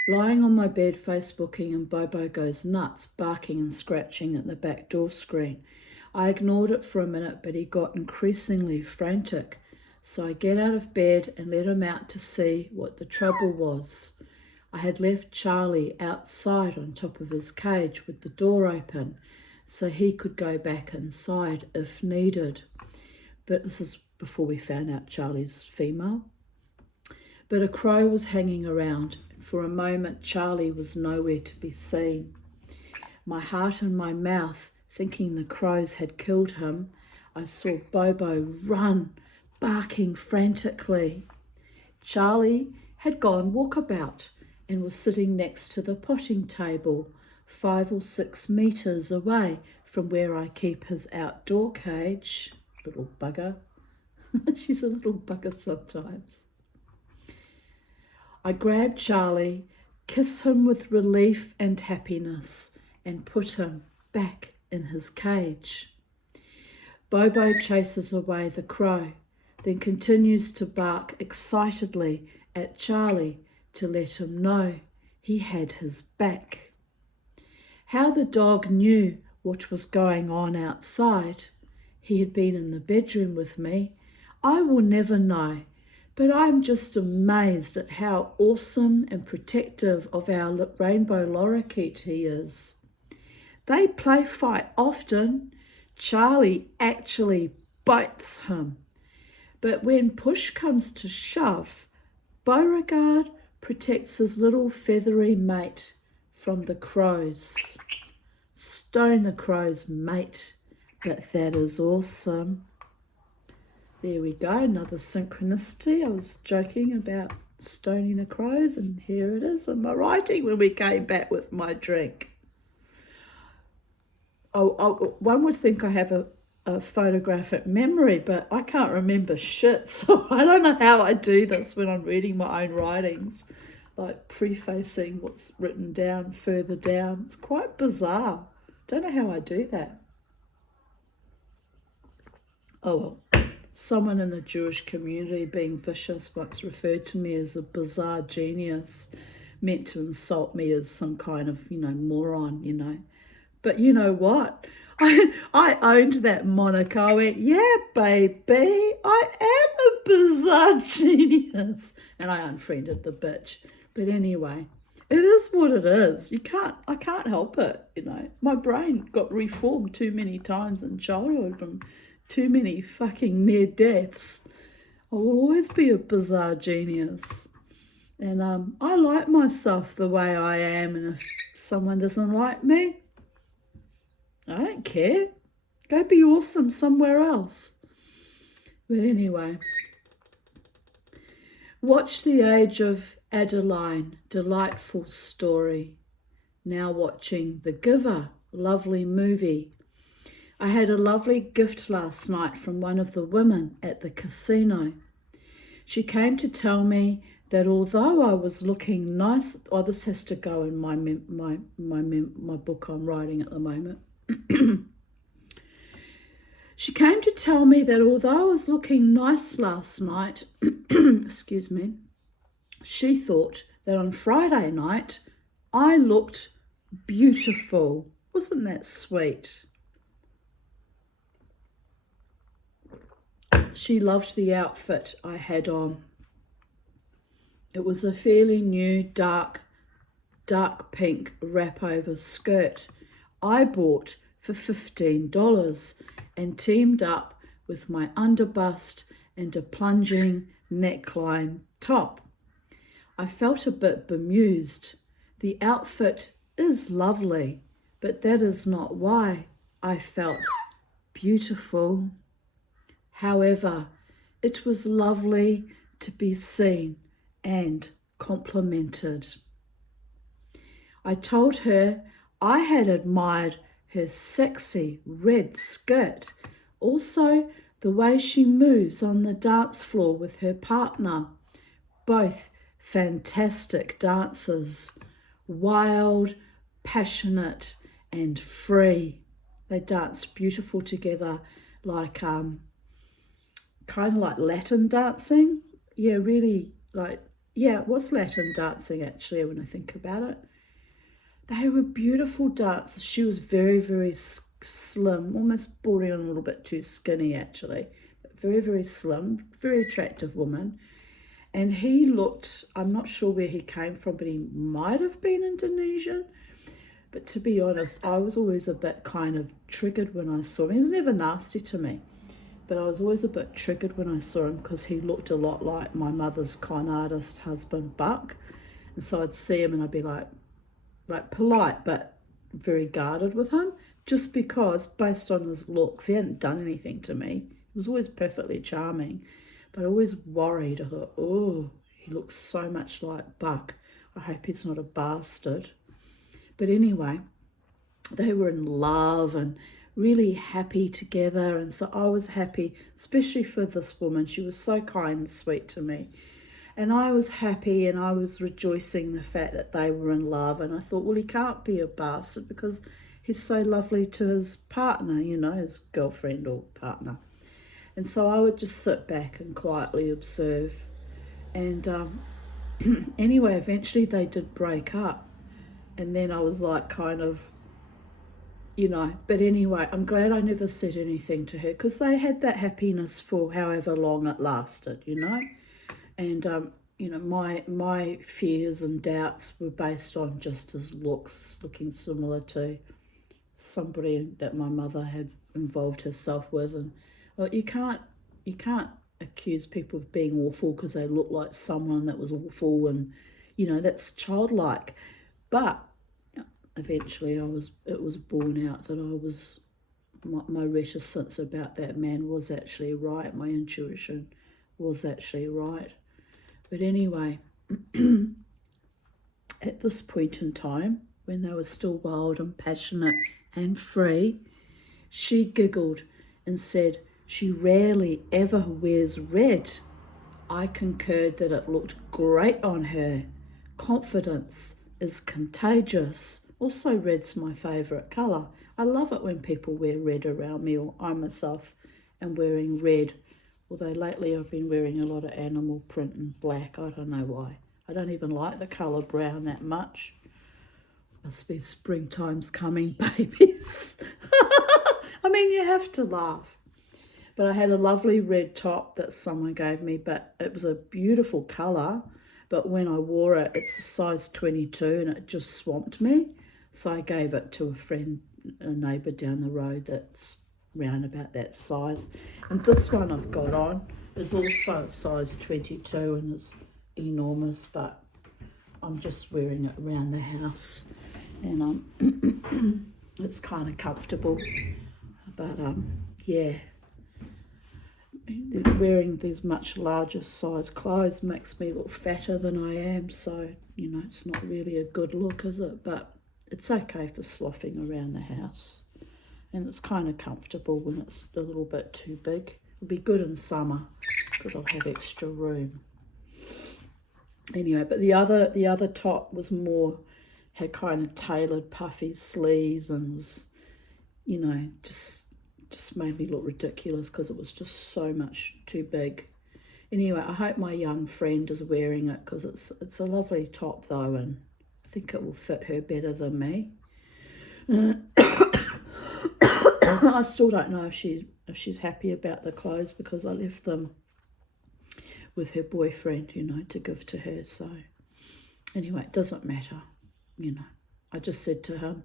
Lying on my bed, Facebooking, and Bobo goes nuts, barking and scratching at the back door screen. I ignored it for a minute, but he got increasingly frantic. So I get out of bed and let him out to see what the trouble was. I had left Charlie outside on top of his cage with the door open, so he could go back inside if needed. But this is before we found out Charlie's female. But a crow was hanging around. For a moment, Charlie was nowhere to be seen. My heart in my mouth, thinking the crows had killed him, I saw Bobo run, barking frantically. Charlie had gone walkabout and was sitting next to the potting table, 5 or 6 meters away from where I keep his outdoor cage. Little bugger. She's a little bugger sometimes. I grabbed Charlie, kissed him with relief and happiness, and put him back in his cage. Bobo chases away the crow, then continues to bark excitedly at Charlie to let him know he had his back. How the dog knew what was going on outside, he had been in the bedroom with me, I will never know. But I'm just amazed at how awesome and protective of our rainbow lorikeet he is. They play fight often. Charlie actually bites him. But when push comes to shove, Beauregard protects his little feathery mate from the crows. Stone the crows, mate. That is awesome. There we go, another synchronicity. I was joking about stoning the crows, and here it is in my writing when we came back with my drink. One would think I have a photographic memory, but I can't remember shit, so I don't know how I do this when I'm reading my own writings, like prefacing what's written down further down. It's quite bizarre. Don't know how I do that. Oh well. Someone in the Jewish community, being vicious, once referred to me as a bizarre genius, meant to insult me as some kind of, moron. But you know what? I owned that moniker. I went, yeah, baby, I am a bizarre genius. And I unfriended the bitch. But anyway, it is what it is. I can't help it, My brain got reformed too many times in childhood from too many fucking near deaths. I will always be a bizarre genius. And I like myself the way I am, and if someone doesn't like me, I don't care. Go be awesome somewhere else. But anyway, watch The Age of Adeline, delightful story. Now watching The Giver, lovely movie. I had a lovely gift last night from one of the women at the casino. She came to tell me that although I was looking nice, this has to go in my book I'm writing at the moment. She came to tell me that although I was looking nice last night, excuse me, she thought that on Friday night I looked beautiful. Wasn't that sweet? She loved the outfit I had on. It was a fairly new dark pink wrap over skirt I bought for $15 and teamed up with my underbust and a plunging neckline top. I felt a bit bemused. The outfit is lovely, but that is not why I felt beautiful. However, it was lovely to be seen and complimented. I told her I had admired her sexy red skirt, also the way she moves on the dance floor with her partner, both fantastic dancers, wild, passionate and free. They danced beautiful together, like kind of like Latin dancing. Yeah, really it was Latin dancing actually when I think about it. They were beautiful dancers. She was very, very slim, almost bordering on a little bit too skinny actually, but very, very slim, very attractive woman. And he looked, I'm not sure where he came from, but he might have been Indonesian. But to be honest, I was always a bit kind of triggered when I saw him. He was never nasty to me, but I was always a bit triggered when I saw him because he looked a lot like my mother's con artist husband, Buck. And so I'd see him and I'd be like polite, but very guarded with him, just because based on his looks, he hadn't done anything to me. He was always perfectly charming, but I always worried. I thought, oh, he looks so much like Buck. I hope he's not a bastard. But anyway, they were in love and really happy together. And so I was happy, especially for this woman. She was so kind and sweet to me. And I was happy and I was rejoicing in the fact that they were in love. And I thought, well, he can't be a bastard because he's so lovely to his partner, his girlfriend or partner. And so I would just sit back and quietly observe. And anyway, eventually they did break up. And then I was like kind of, but anyway, I'm glad I never said anything to her because they had that happiness for however long it lasted, And, my fears and doubts were based on just his looks, looking similar to somebody that my mother had involved herself with. And well, you can't accuse people of being awful because they look like someone that was awful. And, you know, that's childlike. But eventually it was borne out that my reticence about that man was actually right. My intuition was actually right. But anyway, at this point in time, when they were still wild and passionate and free, she giggled and said she rarely ever wears red. I concurred that it looked great on her. Confidence is contagious. Also, red's my favourite colour. I love it when people wear red around me, or I myself am wearing red. Although lately I've been wearing a lot of animal print and black. I don't know why. I don't even like the colour brown that much. Must be springtime's coming, babies. I mean, you have to laugh. But I had a lovely red top that someone gave me, but it was a beautiful colour. But when I wore it, it's a size 22 and it just swamped me. So I gave it to a friend, a neighbour down the road that's round about that size. And this one I've got on is also size 22 and is enormous, but I'm just wearing it around the house. And it's kind of comfortable. But yeah. Wearing these much larger size clothes makes me look fatter than I am, so you know it's not really a good look, is it? But it's okay for sloughing around the house, and it's kind of comfortable when it's a little bit too big. It'll be good in summer because I'll have extra room. Anyway, but the other top was more, had kind of tailored puffy sleeves and was, you know, just made me look ridiculous because it was just so much too big. Anyway, I hope my young friend is wearing it because it's a lovely top though, and I think it will fit her better than me. I still don't know if she's happy about the clothes because I left them with her boyfriend, you know, to give to her. So anyway, it doesn't matter, you know. I just said to him,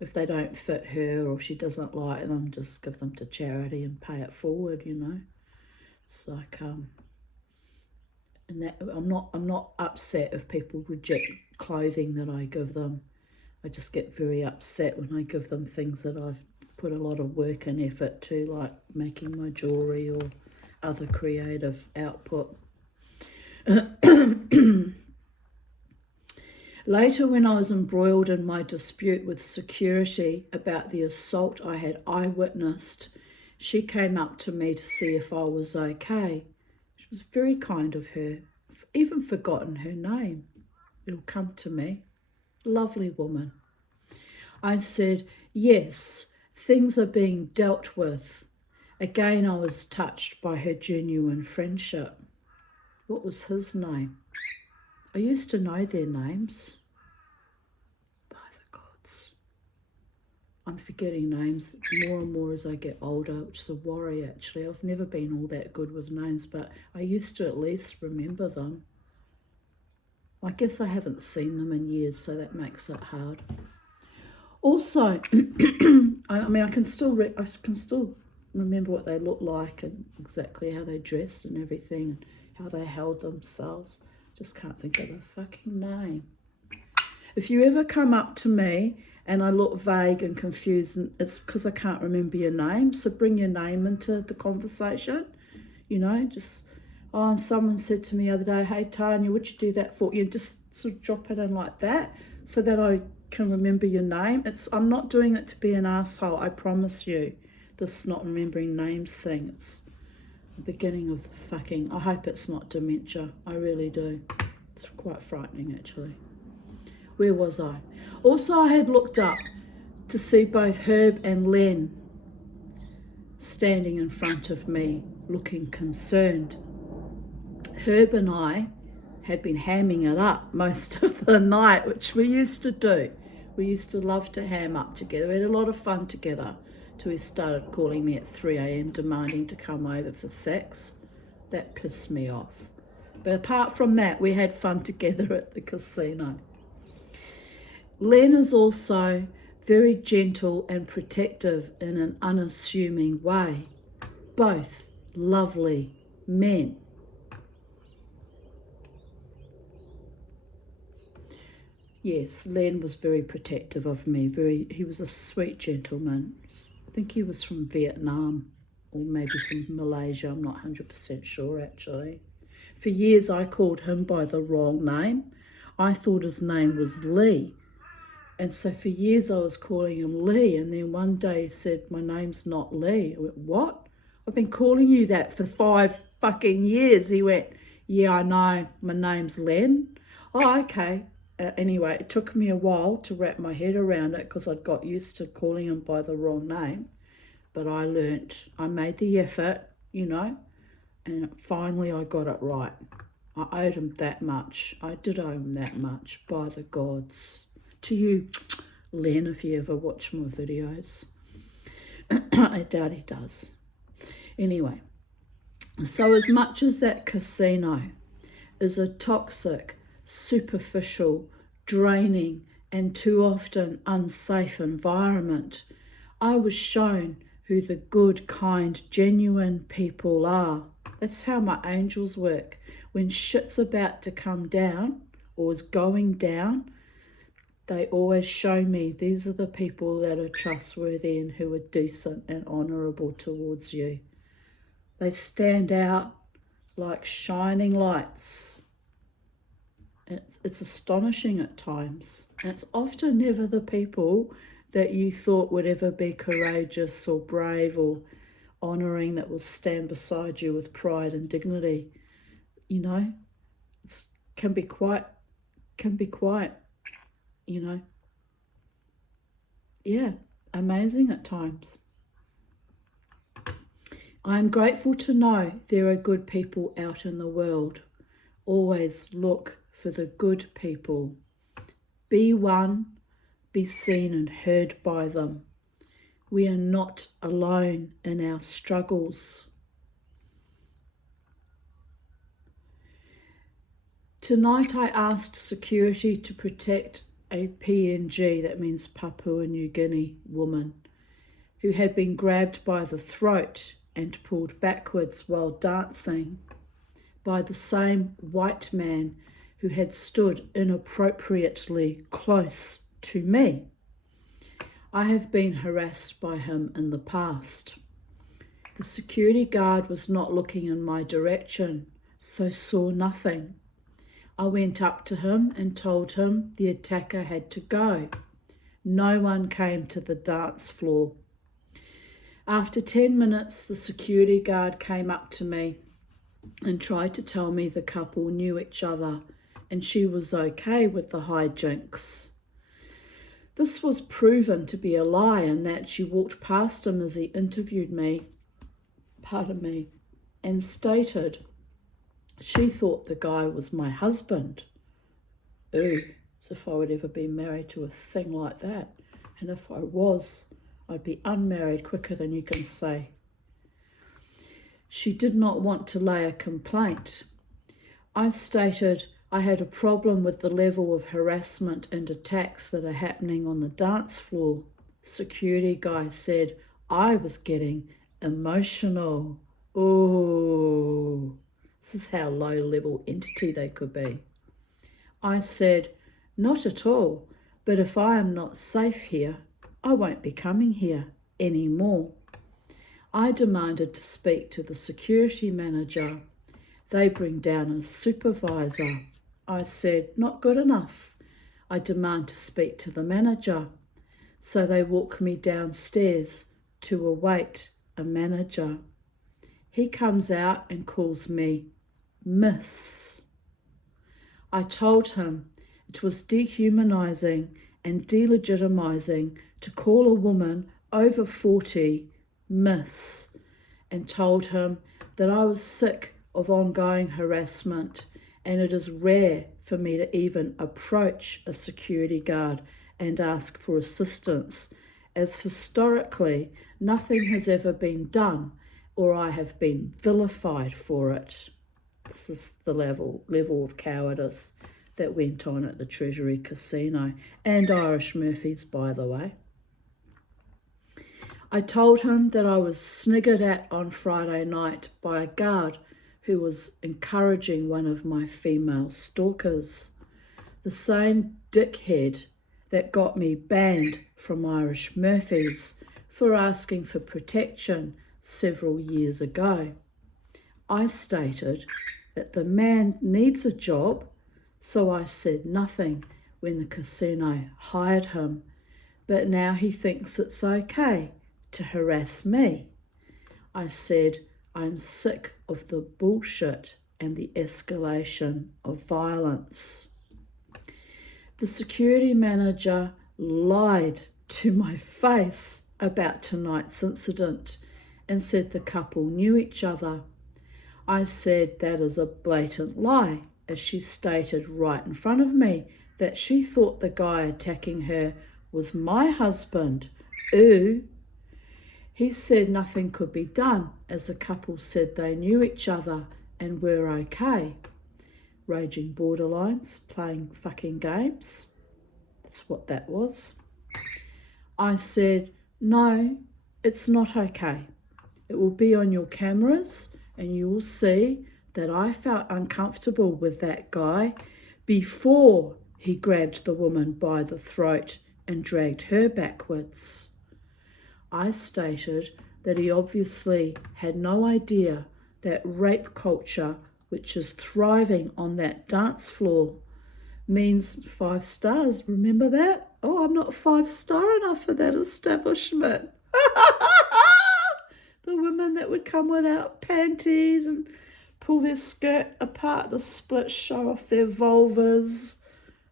if they don't fit her or she doesn't like them, just give them to charity and pay it forward, you know. It's like and that I'm not upset if people reject clothing that I give them. I just get very upset when I give them things that I've put a lot of work and effort to, like making my jewellery or other creative output. Later, when I was embroiled in my dispute with security about the assault I had eyewitnessed, she came up to me to see if I was okay. She was very kind of her. I've even forgotten her name. It'll come to me. Lovely woman. I said, yes, things are being dealt with. Again, I was touched by her genuine friendship. What was his name? I used to know their names. By the gods. I'm forgetting names more and more as I get older, which is a worry actually. I've never been all that good with names, but I used to at least remember them. I guess I haven't seen them in years, so that makes it hard. Also, I mean, I can still remember what they looked like and exactly how they dressed and everything, and how they held themselves. Just can't think of a fucking name. If you ever come up to me and I look vague and confused, and it's because I can't remember your name, so bring your name into the conversation, you know, just, oh, and someone said to me the other day, hey, Tanya, would you do that for you? Just sort of drop it in like that so that I can remember your name. I'm not doing it to be an asshole, I promise you. This not remembering names thing, it's the beginning of the fucking, I hope it's not dementia, I really do. It's quite frightening actually. Where was I? Also, I had looked up to see both Herb and Len standing in front of me, looking concerned. Herb and I had been hamming it up most of the night, which we used to do. We used to love to ham up together. We had a lot of fun together till he started calling me at 3 a.m. demanding to come over for sex. That pissed me off. But apart from that, we had fun together at the casino. Len is also very gentle and protective in an unassuming way. Both lovely men. Yes, Len was very protective of me. He was a sweet gentleman. I think he was from Vietnam or maybe from Malaysia. I'm not 100% sure actually. For years I called him by the wrong name. I thought his name was Lee. And so for years I was calling him Lee, and then one day he said, my name's not Lee. I went, what? I've been calling you that for 5 fucking years. He went, yeah, I know, my name's Len. Oh, okay. Anyway, it took me a while to wrap my head around it because I'd got used to calling him by the wrong name. But I made the effort, and finally I got it right. I owed him that much. I did owe him that much, by the gods. To you, Len, if you ever watch my videos. I doubt he does. Anyway, so as much as that casino is a toxic, superficial, draining, and too often unsafe environment, I was shown who the good, kind, genuine people are. That's how my angels work. When shit's about to come down or is going down, they always show me these are the people that are trustworthy and who are decent and honourable towards you. They stand out like shining lights. It's astonishing at times. And it's often never the people that you thought would ever be courageous or brave or honouring that will stand beside you with pride and dignity. It can be quite, amazing at times. I am grateful to know there are good people out in the world. Always look for the good people. Be one, be seen and heard by them. We are not alone in our struggles. Tonight I asked security to protect a PNG, that means Papua New Guinea, woman who had been grabbed by the throat and pulled backwards while dancing by the same white man who had stood inappropriately close to me. I have been harassed by him in the past. The security guard was not looking in my direction, so saw nothing. I went up to him and told him the attacker had to go. No one came to the dance floor. After 10 minutes, the security guard came up to me and tried to tell me the couple knew each other and she was okay with the hijinks. This was proven to be a lie, and that she walked past him as he interviewed me, and stated she thought the guy was my husband. Ooh, as if I would ever be married to a thing like that. And if I was, I'd be unmarried quicker than you can say. She did not want to lay a complaint. I stated I had a problem with the level of harassment and attacks that are happening on the dance floor. Security guy said I was getting emotional. Ooh. This is how low-level entity they could be. I said, not at all, but if I am not safe here, I won't be coming here anymore. I demanded to speak to the security manager. They bring down a supervisor. I said, not good enough. I demand to speak to the manager. So they walk me downstairs to await a manager. He comes out and calls me Miss. I told him it was dehumanizing and delegitimizing to call a woman over 40 Miss, and told him that I was sick of ongoing harassment and it is rare for me to even approach a security guard and ask for assistance, as historically nothing has ever been done or I have been vilified for it. This is the level of cowardice that went on at the Treasury Casino and Irish Murphy's, by the way. I told him that I was sniggered at on Friday night by a guard who was encouraging one of my female stalkers. The the same dickhead that got me banned from Irish Murphys for asking for protection several years ago. I stated that the man needs a job, so I said nothing when the casino hired him, but now he thinks it's okay to harass me. I said I'm sick of the bullshit and the escalation of violence. The security manager lied to my face about tonight's incident and said the couple knew each other. I said that is a blatant lie, as she stated right in front of me that she thought the guy attacking her was my husband. Ooh. He said nothing could be done, as the couple said they knew each other and were okay. Raging borderlines, playing fucking games. That's what that was. I said, no, it's not okay. It will be on your cameras and you will see that I felt uncomfortable with that guy before he grabbed the woman by the throat and dragged her backwards. I stated that he obviously had no idea that rape culture, which is thriving on that dance floor, means 5 stars. Remember that? Oh, I'm not 5-star enough for that establishment. The women that would come without panties and pull their skirt apart, the split, show off their vulvas.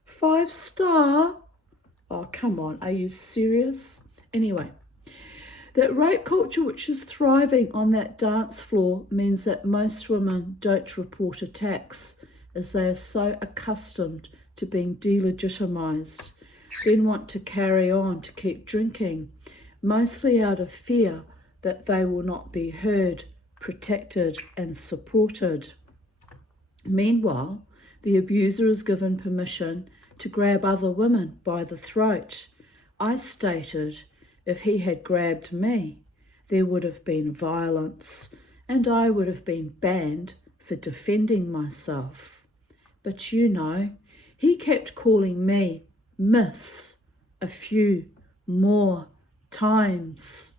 5-star? Oh, come on, are you serious? Anyway, that rape culture which is thriving on that dance floor means that most women don't report attacks, as they are so accustomed to being delegitimised, then want to carry on to keep drinking, mostly out of fear that they will not be heard, protected and supported. Meanwhile, the abuser is given permission to grab other women by the throat. I stated if he had grabbed me, there would have been violence and I would have been banned for defending myself. But you know, he kept calling me Miss a few more times.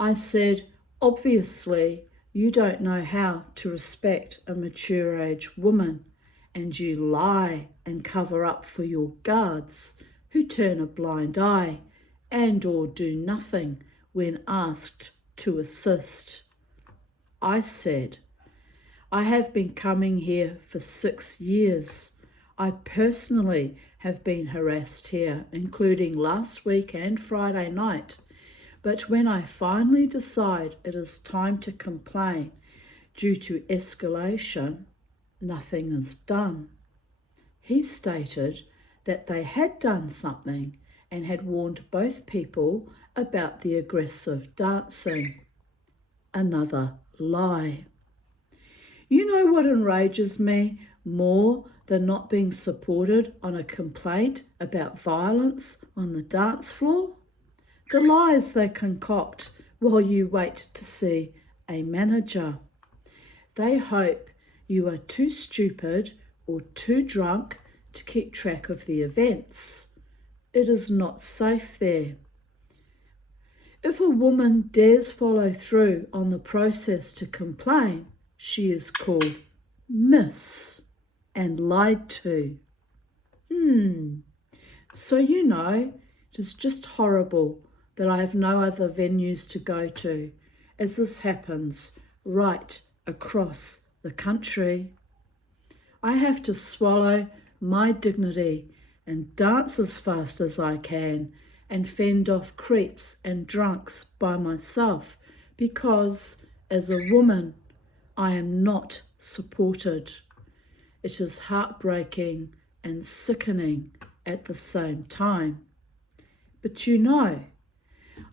I said, obviously, you don't know how to respect a mature age woman, and you lie and cover up for your guards who turn a blind eye and or do nothing when asked to assist. I said, I have been coming here for 6 years. I personally have been harassed here, including last week and Friday night. But when I finally decide it is time to complain due to escalation, nothing is done. He stated that they had done something and had warned both people about the aggressive dancing. Another lie. You know what enrages me more than not being supported on a complaint about violence on the dance floor? The lies they concoct while you wait to see a manager. They hope you are too stupid or too drunk to keep track of the events. It is not safe there. If a woman dares follow through on the process to complain, she is called Miss and lied to. So you know, it is just horrible that I have no other venues to go to, as this happens right across the country. I have to swallow my dignity and dance as fast as I can and fend off creeps and drunks by myself because, as a woman, I am not supported. It is heartbreaking and sickening at the same time. But you know,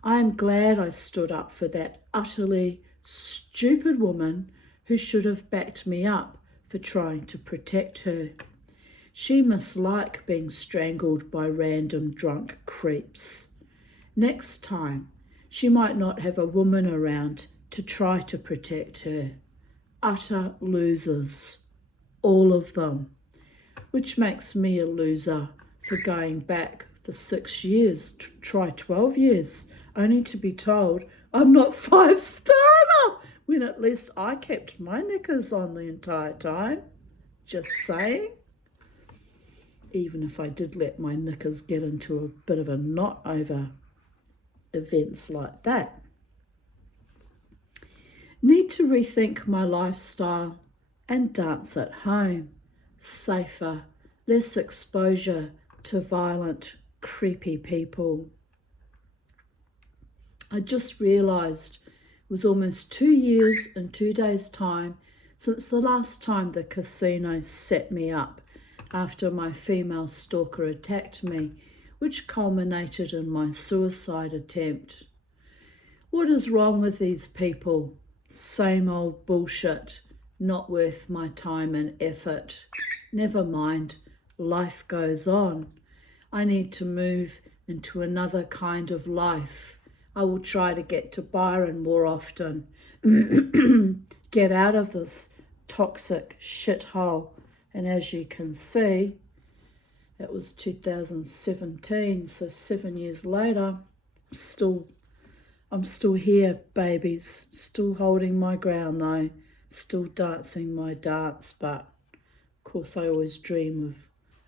I am glad I stood up for that utterly stupid woman who should have backed me up for trying to protect her. She must like being strangled by random drunk creeps. Next time, she might not have a woman around to try to protect her. Utter losers, all of them. which makes me a loser for going back for 6 years, try 12 years, only to be told I'm not 5-star enough when at least I kept my knickers on the entire time. Just saying. Even if I did let my knickers get into a bit of a knot over events like that. Need to rethink my lifestyle and dance at home. Safer, less exposure to violent, creepy people. I just realised it was almost 2 years and 2 days' time since the last time the casino set me up after my female stalker attacked me, which culminated in my suicide attempt. What is wrong with these people? Same old bullshit, not worth my time and effort. Never mind, life goes on. I need to move into another kind of life. I will try to get to Byron more often. Get out of this toxic shithole. And as you can see, it was 2017, so 7 years later, I'm still here, babies. Still holding my ground though. Still dancing my dance, but of course I always dream of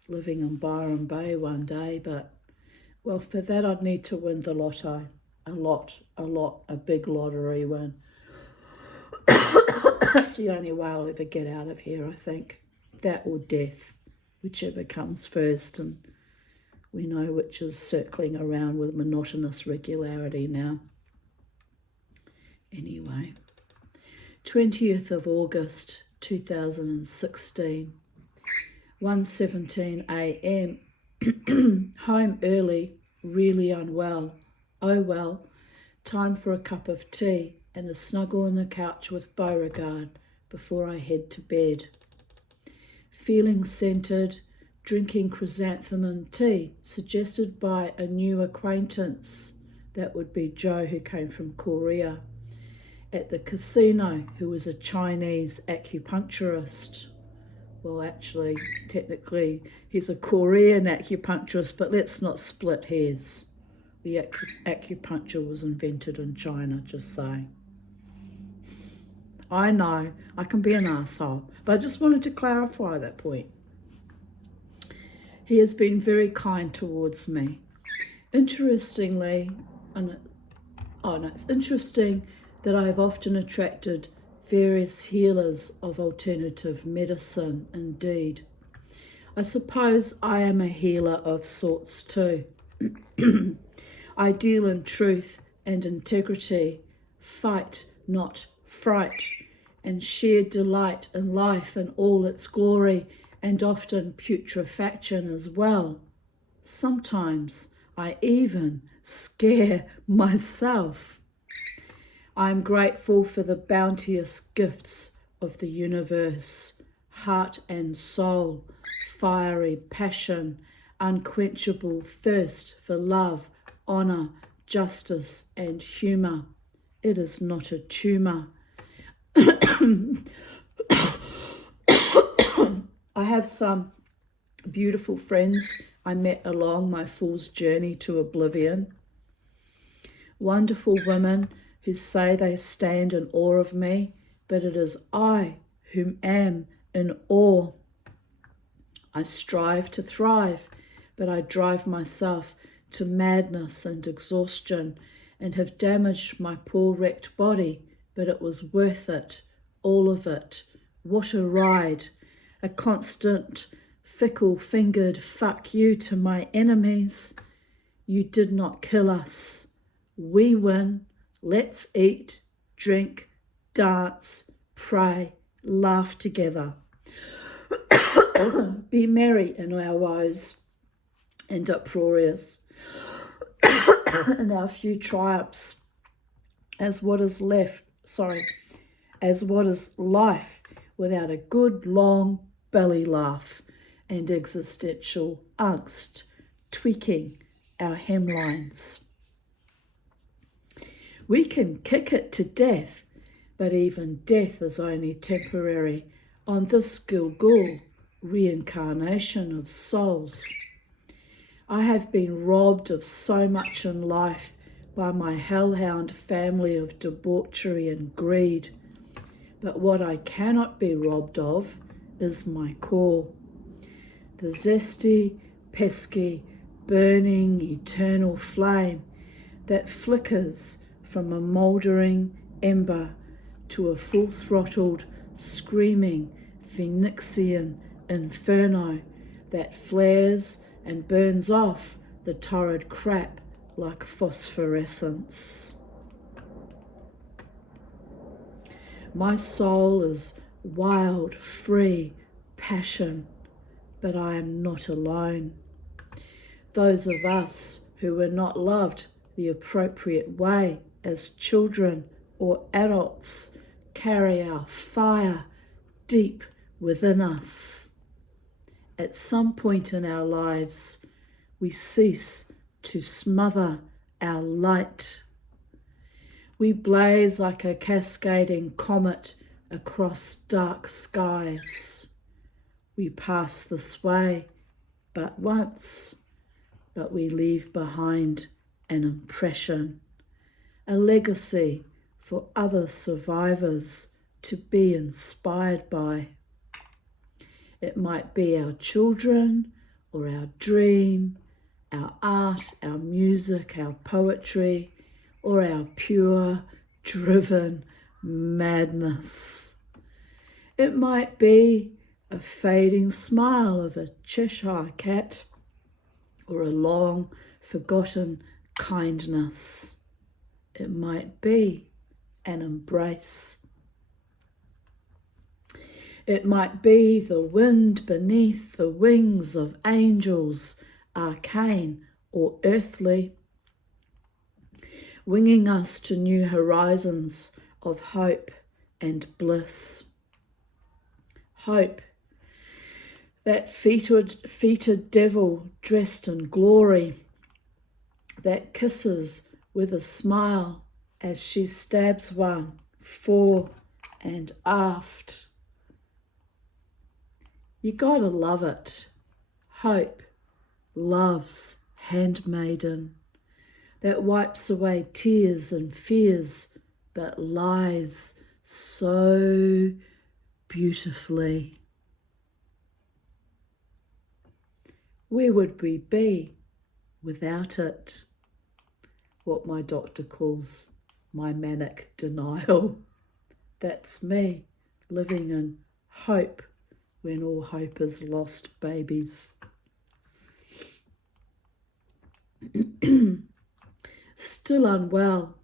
living in Byron Bay one day, but well, for that I'd need to win the lotto. A big lottery win. That's the only way I'll ever get out of here, I think. That or death, whichever comes first, and we know which is circling around with monotonous regularity now. Anyway, 20th of August 2016, 1:17 a.m. Home early, really unwell. Oh well, time for a cup of tea and a snuggle on the couch with Beauregard before I head to bed. Feeling centred, drinking chrysanthemum tea suggested by a new acquaintance. That would be Joe, who came from Korea, at the casino, who was a Chinese acupuncturist. Well, actually, technically, he's a Korean acupuncturist, but let's not split hairs. The acupuncture was invented in China, just saying. I know, I can be an asshole, but I just wanted to clarify that point. He has been very kind towards me. Interestingly, it's interesting that I have often attracted various healers of alternative medicine, indeed. I suppose I am a healer of sorts too. I deal in truth and integrity, fight, not fright, and share delight in life in all its glory and often putrefaction as well. Sometimes I even scare myself. I am grateful for the bounteous gifts of the universe, heart and soul, fiery passion, unquenchable thirst for love, honour, justice and humour. It is not a tumour. I have some beautiful friends I met along my fool's journey to oblivion. Wonderful women who say they stand in awe of me, but it is I whom am in awe. I strive to thrive, but I drive myself to madness and exhaustion and have damaged my poor wrecked body, but it was worth it, all of it. What a ride, a constant fickle-fingered fuck you to my enemies. You did not kill us. We win. Let's eat, drink, dance, pray, laugh together. Be merry in our woes and uproarious in our few triumphs, as what is life without a good long belly laugh and existential angst, tweaking our hemlines. We can kick it to death, but even death is only temporary on this Gilgul, reincarnation of souls. I have been robbed of so much in life by my hellhound family of debauchery and greed. But what I cannot be robbed of is my core. The zesty, pesky, burning, eternal flame that flickers from a mouldering ember to a full-throttled, screaming Phoenixian inferno that flares and burns off the torrid crap like phosphorescence. My soul is wild, free, passion, but I am not alone. Those of us who were not loved the appropriate way as children or adults carry our fire deep within us. At some point in our lives, we cease to smother our light. We blaze like a cascading comet across dark skies. We pass this way but once, but we leave behind an impression, a legacy for other survivors to be inspired by. It might be our children or our dream, our art, our music, our poetry, or our pure, driven madness. It might be a fading smile of a Cheshire cat or a long forgotten kindness. It might be an embrace. It might be the wind beneath the wings of angels, arcane or earthly, winging us to new horizons of hope and bliss. Hope, that feted devil dressed in glory, that kisses with a smile as she stabs one fore and aft. You gotta love it. Hope loves handmaiden, that wipes away tears and fears, but lies so beautifully. Where would we be without it? What my doctor calls my manic denial. That's me, living in hope when all hope is lost, babies. Still unwell,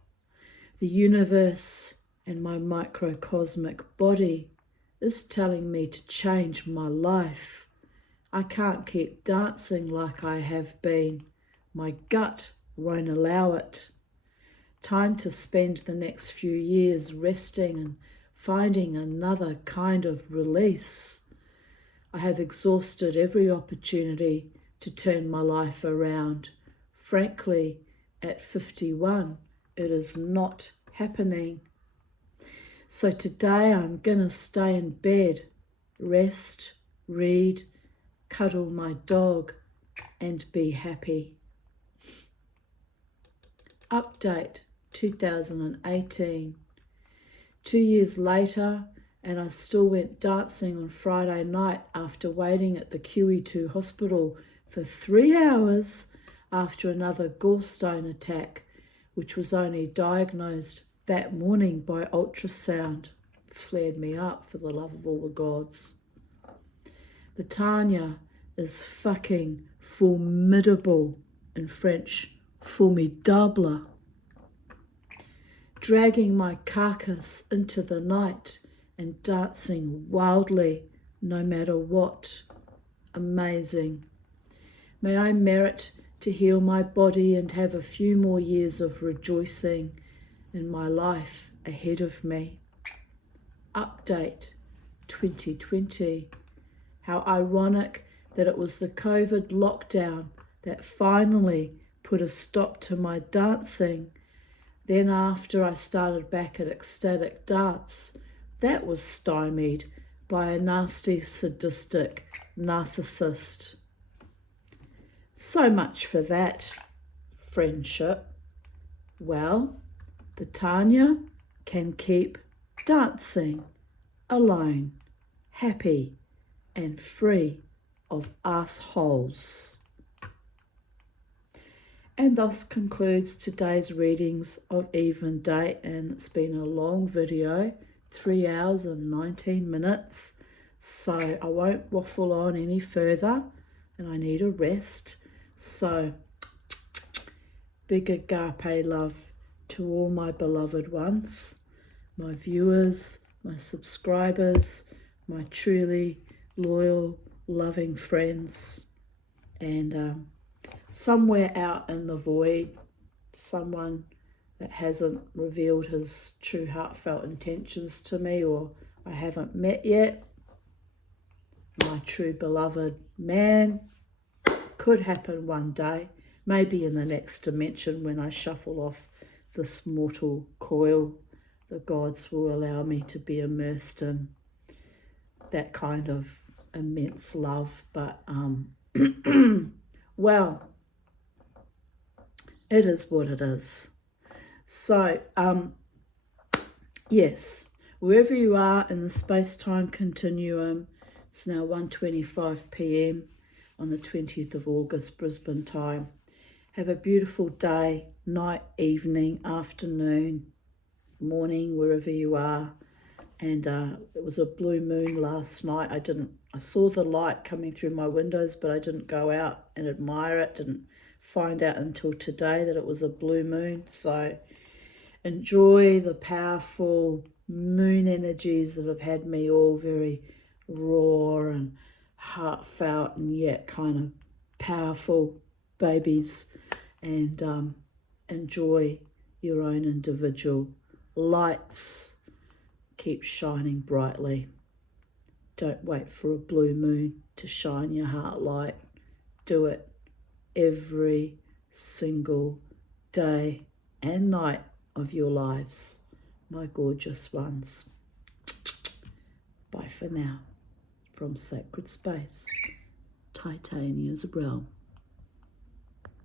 the universe and my microcosmic body is telling me to change my life. I can't keep dancing like I have been. My gut won't allow it. Time to spend the next few years resting and finding another kind of release. I have exhausted every opportunity to turn my life around. Frankly, at 51, it is not happening. So today I'm gonna stay in bed, rest, read, cuddle my dog, and be happy. Update 2018. 2 years later, and I still went dancing on Friday night after waiting at the QE2 hospital for 3 hours after another gallstone attack, which was only diagnosed that morning by ultrasound. Flared me up, for the love of all the gods. The Tanya is fucking formidable, in French, formidable. Dragging my carcass into the night and dancing wildly, no matter what. Amazing. May I merit to heal my body and have a few more years of rejoicing in my life ahead of me. Update 2020. How ironic that it was the COVID lockdown that finally put a stop to my dancing. Then after I started back at ecstatic dance, that was stymied by a nasty, sadistic narcissist. So much for that friendship. Well, the Tanya can keep dancing alone, happy and free of assholes. And thus concludes today's readings of Even Date, and it's been a long video, 3 hours and 19 minutes, so I won't waffle on any further and I need a rest. So big agape love to all my beloved ones, my viewers, my subscribers, my truly loyal, loving friends, and somewhere out in the void, someone that hasn't revealed his true heartfelt intentions to me or I haven't met yet, my true beloved man. Could happen one day, maybe in the next dimension when I shuffle off this mortal coil. The gods will allow me to be immersed in that kind of immense love. But, well, it is what it is. So, yes, wherever you are in the space-time continuum, it's now 1:25 p.m. on the 20th of August, Brisbane time. Have a beautiful day, night, evening, afternoon, morning, wherever you are. And it was a blue moon last night. I saw the light coming through my windows, but I didn't go out and admire it. Didn't find out until today that it was a blue moon. So enjoy the powerful moon energies that have had me all very raw and heartfelt and yet kind of powerful babies, and enjoy your own individual lights. Keep shining brightly. Don't wait for a blue moon to shine your heart light. Do it every single day and night of your lives, my gorgeous ones. Bye for now. From Sacred Space, Titania's realm.